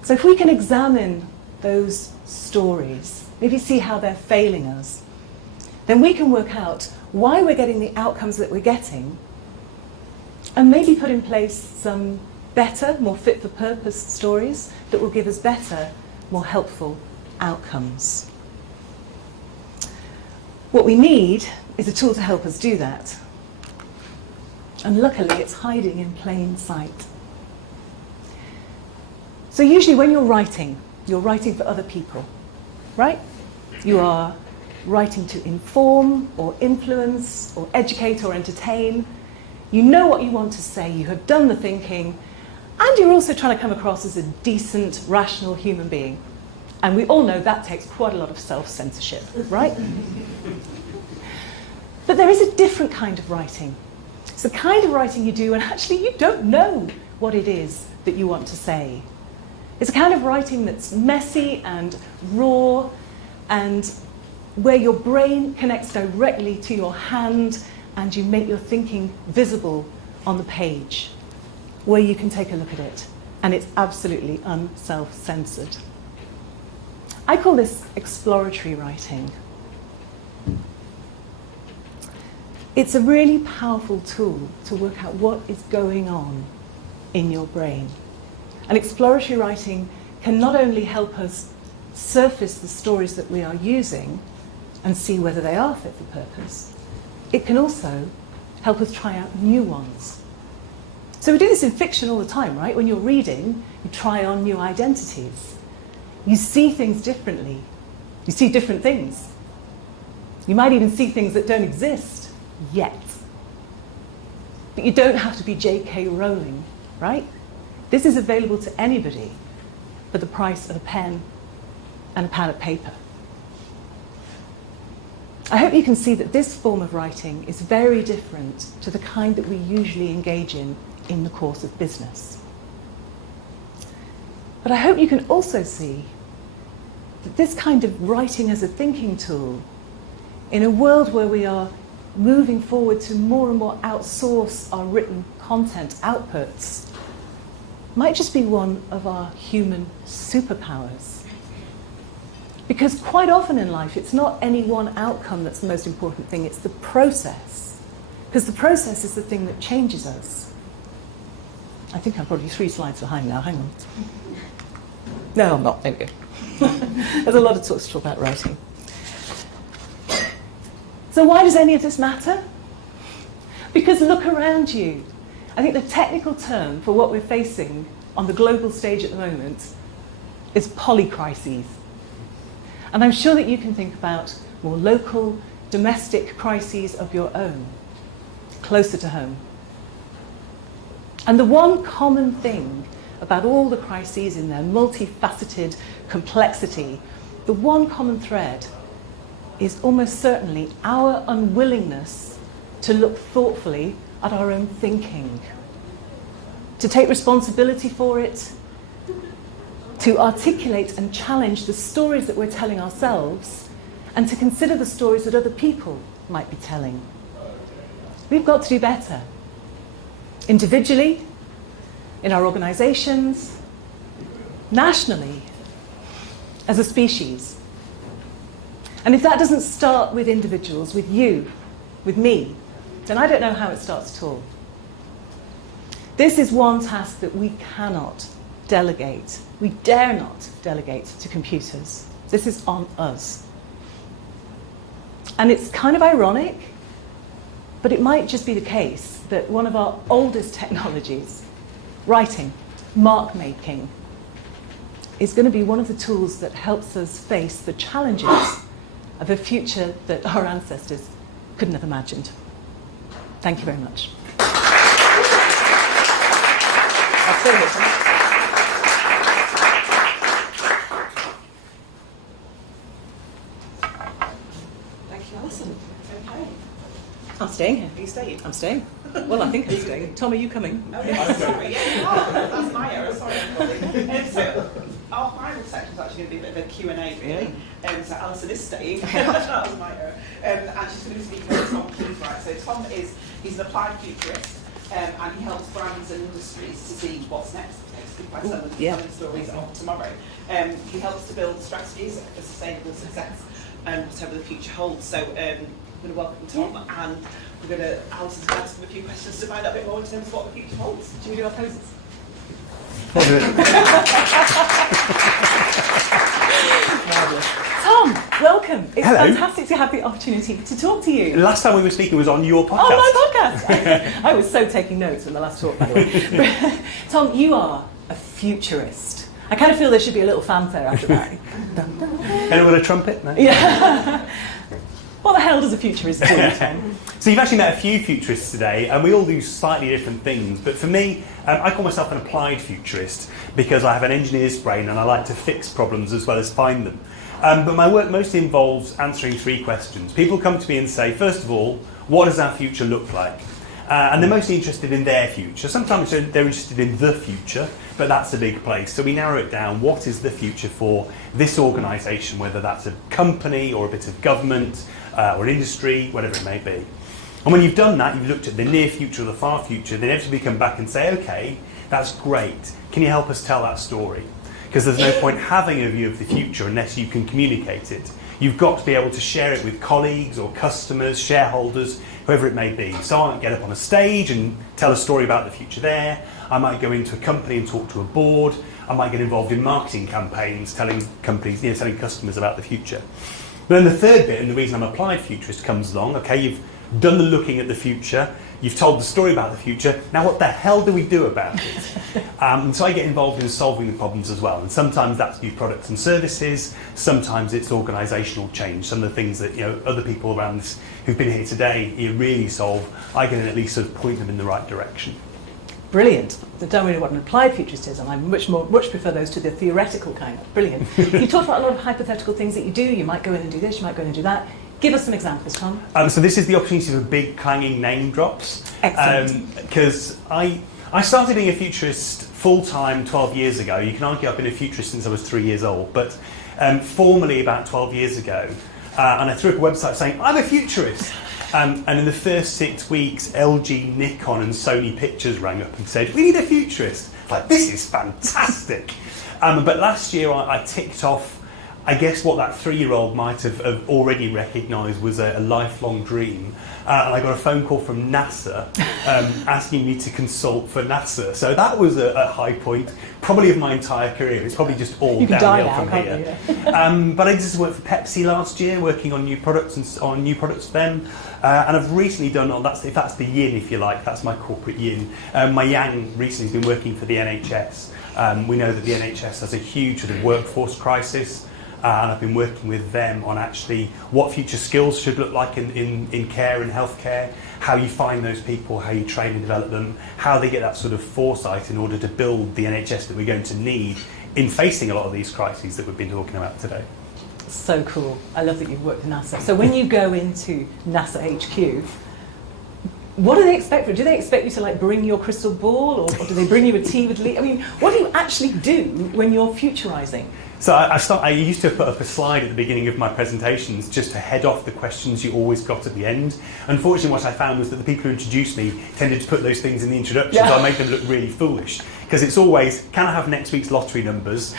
So if we can examine those stories, maybe see how they're failing us, then we can work out why we're getting the outcomes that we're getting, and maybe put in place some better, more fit-for-purpose stories that will give us better, more helpful outcomes. What we need is a tool to help us do that. And luckily, it's hiding in plain sight. So usually when you're writing for other people, right? You are writing to inform or influence or educate or entertain. You know what you want to say, you have done the thinking, and you're also trying to come across as a decent, rational human being. And we all know that takes quite a lot of self-censorship, right? But there is a different kind of writing. It's the kind of writing you do and actually you don't know what it is that you want to say. It's a kind of writing that's messy and raw, and where your brain connects directly to your hand and you make your thinking visible on the page, where you can take a look at it, and it's absolutely unself-censored. I call this exploratory writing. It's a really powerful tool to work out what is going on in your brain. And exploratory writing can not only help us surface the stories that we are using and see whether they are fit for purpose, it can also help us try out new ones. So we do this in fiction all the time, right? When you're reading, you try on new identities. You see things differently. You see different things. You might even see things that don't exist yet. But you don't have to be J.K. Rowling, right? This is available to anybody for the price of a pen and a pad of paper. I hope you can see that this form of writing is very different to the kind that we usually engage in the course of business. But I hope you can also see that this kind of writing as a thinking tool, in a world where we are moving forward to more and more outsource our written content outputs, might just be one of our human superpowers. Because quite often in life, it's not any one outcome that's the most important thing, it's the process. Because the process is the thing that changes us. I think I'm probably 3 slides behind now, hang on. No, I'm not, there we go. There's a lot of talk about writing. So why does any of this matter? Because look around you. I think the technical term for what we're facing on the global stage at the moment is polycrises. And I'm sure that you can think about more local, domestic crises of your own, closer to home. And the one common thing about all the crises in their multifaceted complexity, the one common thread is almost certainly our unwillingness to look thoughtfully at our own thinking, to take responsibility for it, to articulate and challenge the stories that we're telling ourselves, and to consider the stories that other people might be telling. We've got to do better. Individually, in our organisations, nationally, as a species. And if that doesn't start with individuals, with you, with me, then I don't know how it starts at all. This is one task that we cannot delegate. We dare not delegate to computers. This is on us. And it's kind of ironic, but it might just be the case that one of our oldest technologies, writing, mark making, is going to be one of the tools that helps us face the challenges of a future that our ancestors couldn't have imagined. Thank you very much. I'll stay here. Thank you, Alison. Okay. I'm staying here. Are you staying? I'm staying. Well, I think I'm staying. Tom, are you coming? Oh, yeah, sorry. Yeah, you are. That's my error. Sorry, everybody. So, our final section is actually going to be a bit of a Q&A, really. So, Alison is staying. That was my error. And she's going to be speaking with Tom Keith, right? So, Tom he's an applied futurist, and he helps brands and industries to see what's next, basically, by telling stories of tomorrow. He helps to build strategies for sustainable success and whatever the future holds. So, I'm going to welcome Tom, and we're going to, Alison's going to ask him a few questions to find out a bit more in terms of what the future holds. Should we do our poses? Tom, welcome. It's Hello. fantastic to have the opportunity to talk to you. Last time we were speaking was on your podcast. Oh, my podcast. I was so taking notes from the last talk, by the way. Tom, you are a futurist. I kind of feel there should be a little fanfare after that. Anyone with a trumpet? No? Yeah. What the hell does a futurist do, Tom? So you've actually met a few futurists today, and we all do slightly different things. But for me, I call myself an applied futurist because I have an engineer's brain and I like to fix problems as well as find them. But my work mostly involves answering 3 questions. People come to me and say, first of all, what does our future look like? And they're mostly interested in their future. Sometimes they're interested in the future, but that's a big place. So we narrow it down. What is the future for this organisation, whether that's a company or a bit of government or an industry, whatever it may be. And when you've done that, you've looked at the near future or the far future, then inevitably come back and say, okay, that's great. Can you help us tell that story? Because there's no point having a view of the future unless you can communicate it. You've got to be able to share it with colleagues or customers, shareholders, whoever it may be. So I might get up on a stage and tell a story about the future there. I might go into a company and talk to a board. I might get involved in marketing campaigns, telling companies, telling customers about the future. But then the third bit, and the reason I'm applied futurist comes along, okay, you've done the looking at the future, you've told the story about the future, now what the hell do we do about it? And so I get involved in solving the problems as well, and sometimes that's new products and services, sometimes it's organisational change, some of the things that other people around this who've been here today really solve, I can at least sort of point them in the right direction. Brilliant. I don't really know what an applied futurist is, and I much prefer those to the theoretical kind. Brilliant. You talked about a lot of hypothetical things that you do. You might go in and do this, you might go in and do that. Give us some examples, Tom. So this is the opportunity for big clanging name drops. Excellent. Because I started being a futurist full-time 12 years ago. You can argue I've been a futurist since I was 3 years old, but formally about 12 years ago. And I threw up a website saying, I'm a futurist. And in the first 6 weeks, LG, Nikon and Sony Pictures rang up and said, we need a futurist. Like, this is fantastic. But last year I ticked off, I guess, what that 3-year-old might have already recognised was a lifelong dream. And I got a phone call from NASA asking me to consult for NASA. So that was a high point, probably of my entire career. It's probably just all downhill from here. But I just worked for Pepsi last year, working on new products for them. And I've recently done, if that's the yin, if you like, that's my corporate yin. My yang recently has been working for the NHS. We know that the NHS has a huge sort of workforce crisis. And I've been working with them on actually what future skills should look like in care and healthcare, how you find those people, how you train and develop them, how they get that sort of foresight in order to build the NHS that we're going to need in facing a lot of these crises that we've been talking about today. So cool. I love that you've worked with NASA. So when you go into NASA HQ, what do they expect from you? Do they expect you to like bring your crystal ball, or do they bring you a tea with Lee? I mean, what do you actually do when you're futurising? So I used to put up a slide at the beginning of my presentations just to head off the questions you always got at the end. Unfortunately, what I found was that the people who introduced me tended to put those things in the introduction, so I made them look really foolish. Because it's always, can I have next week's lottery numbers?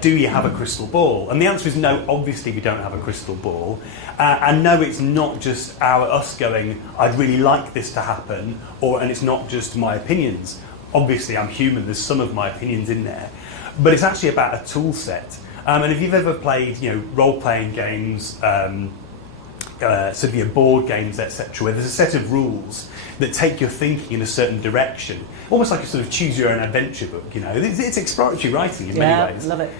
Do you have a crystal ball? And the answer is no, obviously we don't have a crystal ball. And no, it's not just us going, I'd really like this to happen, and it's not just my opinions. Obviously I'm human, there's some of my opinions in there. But it's actually about a tool set. And if you've ever played, role-playing games, sort of your board games, etc., where there's a set of rules that take your thinking in a certain direction, almost like a sort of choose-your-own-adventure book. It's exploratory writing in many ways. Love it.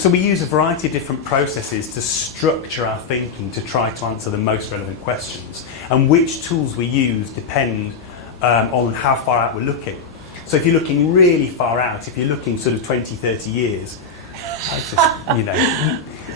So we use a variety of different processes to structure our thinking to try to answer the most relevant questions. And which tools we use depend on how far out we're looking. So if you're looking really far out, if you're looking sort of 20, 30 years,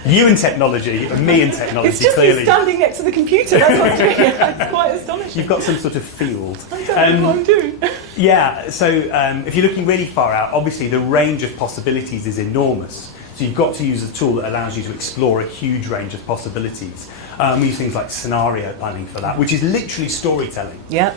you and technology, and me and technology, it's just clearly. It's standing next to the computer, that's what's doing it. That's quite astonishing. You've got some sort of field. I don't know what I'm doing. Yeah, so if you're looking really far out, obviously the range of possibilities is enormous. So you've got to use a tool that allows you to explore a huge range of possibilities. We use things like scenario planning for that, which is literally storytelling. Yeah.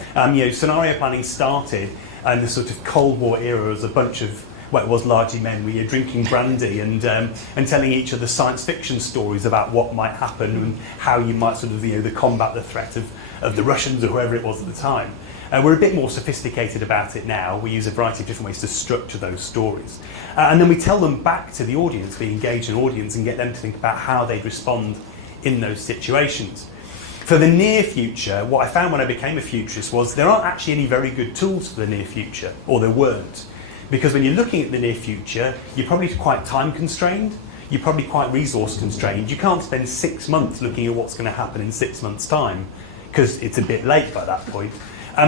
Scenario planning started in the sort of Cold War era as a bunch of, well, it was largely men, we were drinking brandy and telling each other science fiction stories about what might happen and how you might sort of, combat the threat of the Russians or whoever it was at the time. We're a bit more sophisticated about it now. We use a variety of different ways to structure those stories. And then we tell them back to the audience, we engage an audience and get them to think about how they'd respond in those situations. For the near future, what I found when I became a futurist was there aren't actually any very good tools for the near future, or there weren't. Because when you're looking at the near future, you're probably quite time constrained, you're probably quite resource constrained. You can't spend 6 months looking at what's going to happen in 6 months' time, because it's a bit late by that point.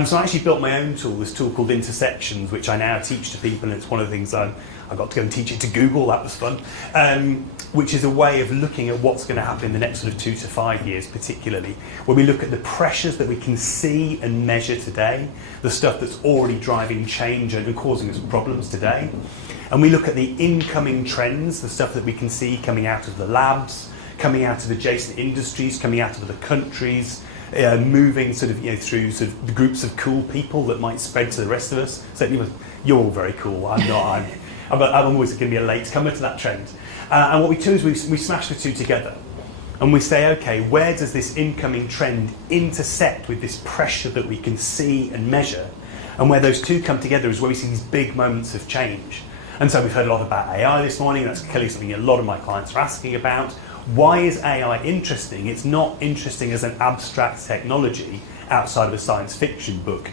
So I actually built my own tool, this tool called Intersections, which I now teach to people, and it's one of the things I got to go and teach it to Google, that was fun, which is a way of looking at what's going to happen in the next sort of 2 to 5 years particularly, where we look at the pressures that we can see and measure today, the stuff that's already driving change and causing us problems today, and we look at the incoming trends, the stuff that we can see coming out of the labs, coming out of adjacent industries, coming out of other countries, moving sort of through sort of the groups of cool people that might spread to the rest of us. So you're all very cool. I'm not. I'm always going to be a late comer to that trend. And what we do is we smash the two together, and we say, okay, where does this incoming trend intersect with this pressure that we can see and measure? And where those two come together is where we see these big moments of change. And so we've heard a lot about AI this morning. That's clearly something a lot of my clients are asking about. Why is AI interesting? It's not interesting as an abstract technology outside of a science fiction book.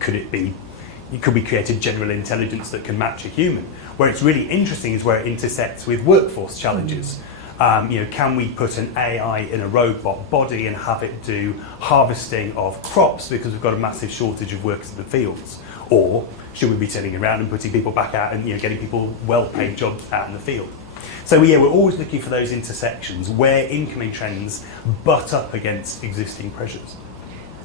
Could we create a general intelligence that can match a human? Where it's really interesting is where it intersects with workforce challenges. Can we put an AI in a robot body and have it do harvesting of crops because we've got a massive shortage of workers in the fields? Or should we be turning around and putting people back out and getting people well-paid jobs out in the field? So we're always looking for those intersections where incoming trends butt up against existing pressures.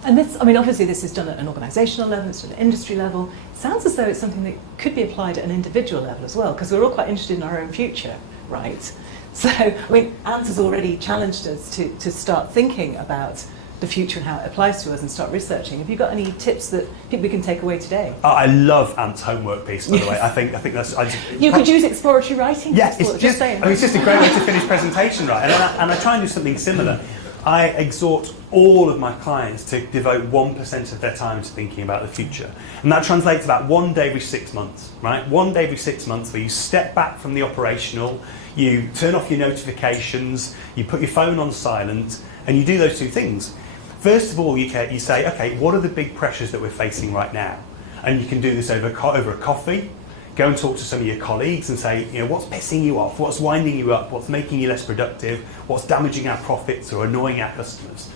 And this, obviously this is done at an organisational level, it's done at an industry level. It sounds as though it's something that could be applied at an individual level as well, because we're all quite interested in our own future, right? So, Ant has already challenged us to start thinking about the future and how it applies to us and start researching. Have you got any tips that we can take away today? I love Ant's homework piece, by the way. I think that's. You could use exploratory writing. Yeah, it's just saying. it's just a great way to finish presentation, right? And I try and do something similar. I exhort all of my clients to devote 1% of their time to thinking about the future. And that translates about 1 day every 6 months, right? 1 day every 6 months where you step back from the operational, you turn off your notifications, you put your phone on silent, and you do those two things. First of all, you say, okay, what are the big pressures that we're facing right now? And you can do this over a coffee. Go and talk to some of your colleagues and say, what's pissing you off? What's winding you up? What's making you less productive? What's damaging our profits or annoying our customers?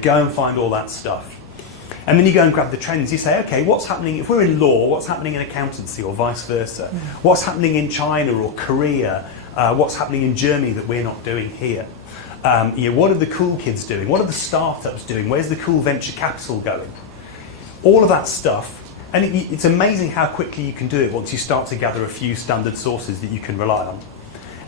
Go and find all that stuff. And then you go and grab the trends. You say, okay, what's happening? If we're in law, what's happening in accountancy or vice versa? What's happening in China or Korea? What's happening in Germany that we're not doing here? What are the cool kids doing? What are the startups doing? Where's the cool venture capital going? All of that stuff. And it's amazing how quickly you can do it once you start to gather a few standard sources that you can rely on.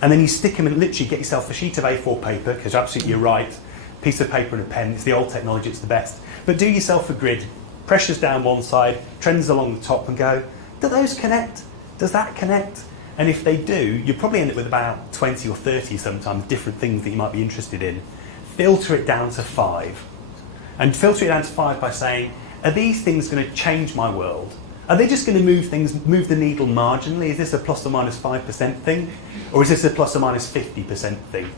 And then you stick them and literally get yourself a sheet of A4 paper, because absolutely you're right, piece of paper and a pen, it's the old technology, it's the best. But do yourself a grid, pressures down one side, trends along the top, and go, do those connect? Does that connect? And if they do, you probably end up with about 20 or 30 sometimes different things that you might be interested in. Filter it down to 5. And filter it down to 5 by saying, are these things going to change my world? Are they just going to move the needle marginally? Is this a plus or minus 5% thing? Or is this a plus or minus 50% thing?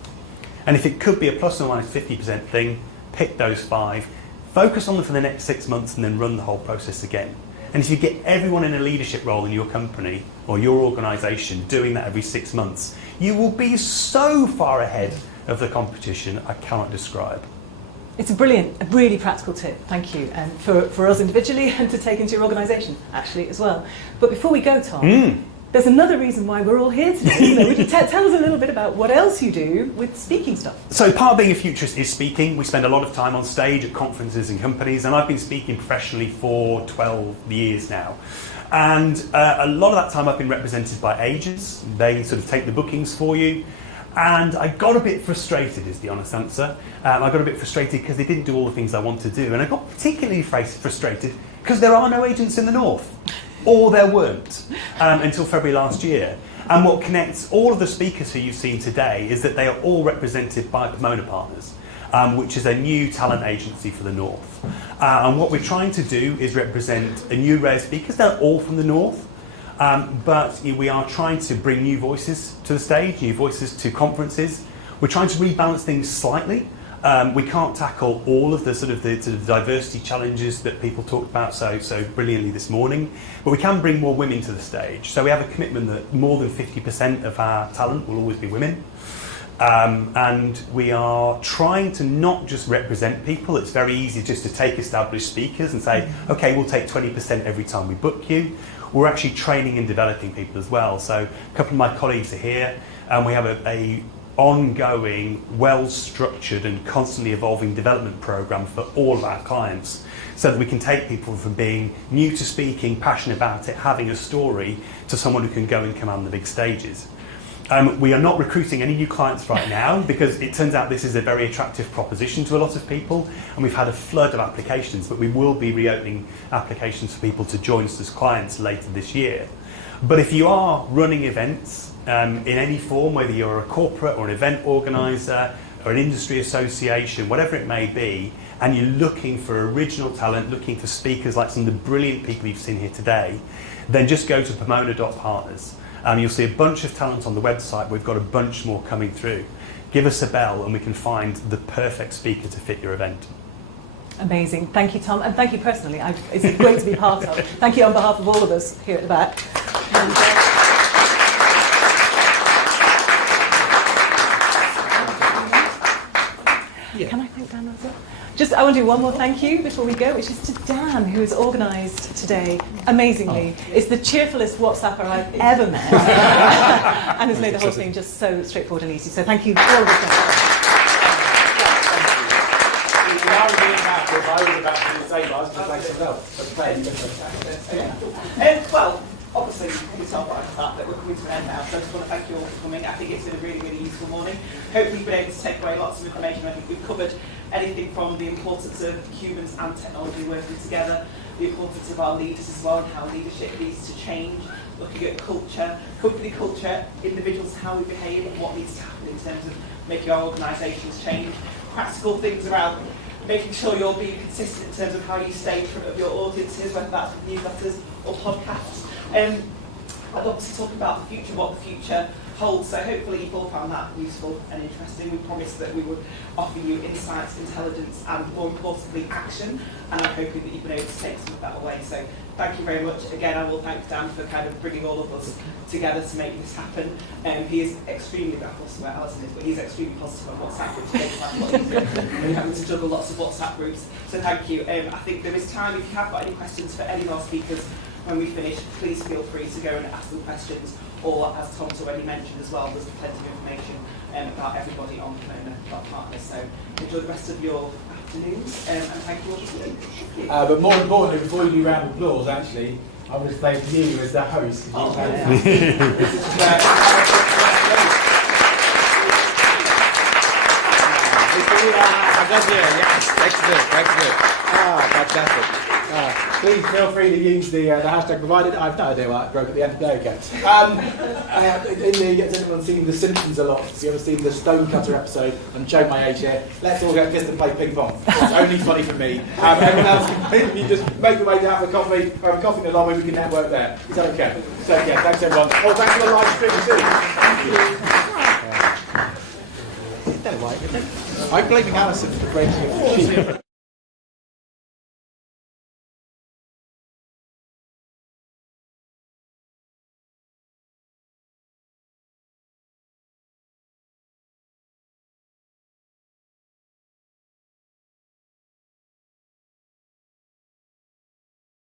And if it could be a plus or minus 50% thing, pick those 5, focus on them for the next 6 months, and then run the whole process again. And if you get everyone in a leadership role in your company or your organisation doing that every 6 months, you will be so far ahead of the competition I cannot describe. It's a really practical tip, thank you, and for us individually and to take into your organisation, actually, as well. But before we go, Tom, there's another reason why we're all here today, isn't there? Would you tell us a little bit about what else you do with speaking stuff? So part of being a futurist is speaking. We spend a lot of time on stage at conferences and companies, and I've been speaking professionally for 12 years now. And a lot of that time I've been represented by agents. They sort of take the bookings for you. And I got a bit frustrated, is the honest answer. I got a bit frustrated because they didn't do all the things I wanted to do. And I got particularly frustrated because there are no agents in the North. Or there weren't until February last year. And what connects all of the speakers who you've seen today is that they are all represented by Pomona Partners, which is a new talent agency for the North. And what we're trying to do is represent a new array of speakers. They're all from the North. But we are trying to bring new voices to the stage, new voices to conferences. We're trying to rebalance things slightly. We can't tackle all of the sort of diversity challenges that people talked about so brilliantly this morning, but we can bring more women to the stage. So we have a commitment that more than 50% of our talent will always be women. And we are trying to not just represent people. It's very easy just to take established speakers and say, okay, we'll take 20% every time we book you. We're actually training and developing people as well. So a couple of my colleagues are here, and we have a ongoing, well-structured and constantly evolving development program for all of our clients, so that we can take people from being new to speaking, passionate about it, having a story, to someone who can go and command the big stages. We are not recruiting any new clients right now because it turns out this is a very attractive proposition to a lot of people, and we've had a flood of applications, but we will be reopening applications for people to join us as clients later this year. But if you are running events in any form, whether you're a corporate or an event organiser or an industry association, whatever it may be, and you're looking for original talent, looking for speakers like some of the brilliant people you've seen here today, then just go to pomona.partners. You'll see a bunch of talent on the website. We've got a bunch more coming through. Give us a bell and we can find the perfect speaker to fit your event. Amazing. Thank you, Tom, and thank you personally. It's great to be part of. Thank you on behalf of all of us here at the back. Can I thank Dan as well? I want to do one more thank you before we go, which is to Dan, who has organised today amazingly. It's the cheerfulest WhatsApper I've ever met, and has made the whole thing just so straightforward and easy. So thank you all of us. I was about to say, I was going to play something else. Well, obviously, you can tell by that we're coming to an end now, so I just want to thank you all for coming. I think it's been a really, really useful morning. Hopefully you've been able to take away lots of information. I think we've covered anything from the importance of humans and technology working together, the importance of our leaders as well, and how leadership needs to change, looking at culture, company culture, individuals, how we behave, and what needs to happen in terms of making our organisations change. Practical things around making sure you're being consistent in terms of how you stay in front of your audiences, whether that's with newsletters or podcasts. I'd obviously talk about the future, what the future holds, so hopefully you've all found that useful and interesting. We promised that we would offer you insights, intelligence, and more importantly, action, and I'm hoping that you've been able to take some of that away. So thank you very much. Again, I will thank Dan for kind of bringing all of us together to make this happen. He is extremely, of course, where Alison is, but he's extremely positive on WhatsApp groups. We're having to juggle lots of WhatsApp groups, so thank you. I think there is time, if you have got any questions for any of our speakers when we finish, please feel free to go and ask them questions, or as Tom's already mentioned as well, there's plenty of information about everybody on Partners. So enjoy the rest of your afternoons, and thank you all for listening. But more importantly, before you do round of applause, actually, I would explain to you as the host. Yes, excellent. Fantastic. Please feel free to use the hashtag provided. I've no idea why it broke at the end. There we go. Has anyone seen The Simpsons a lot? Have you ever seen the Stonecutter episode? I'm showing my age here. Let's all get pissed and play ping pong. It's only funny for me. Everyone else, you just make your way down for coffee, or have a coffee in the lobby, we can network there. Is that okay? So yeah, thanks everyone. Oh, thanks for the live stream too. Thank you. I'm blaming Alison for breaking it.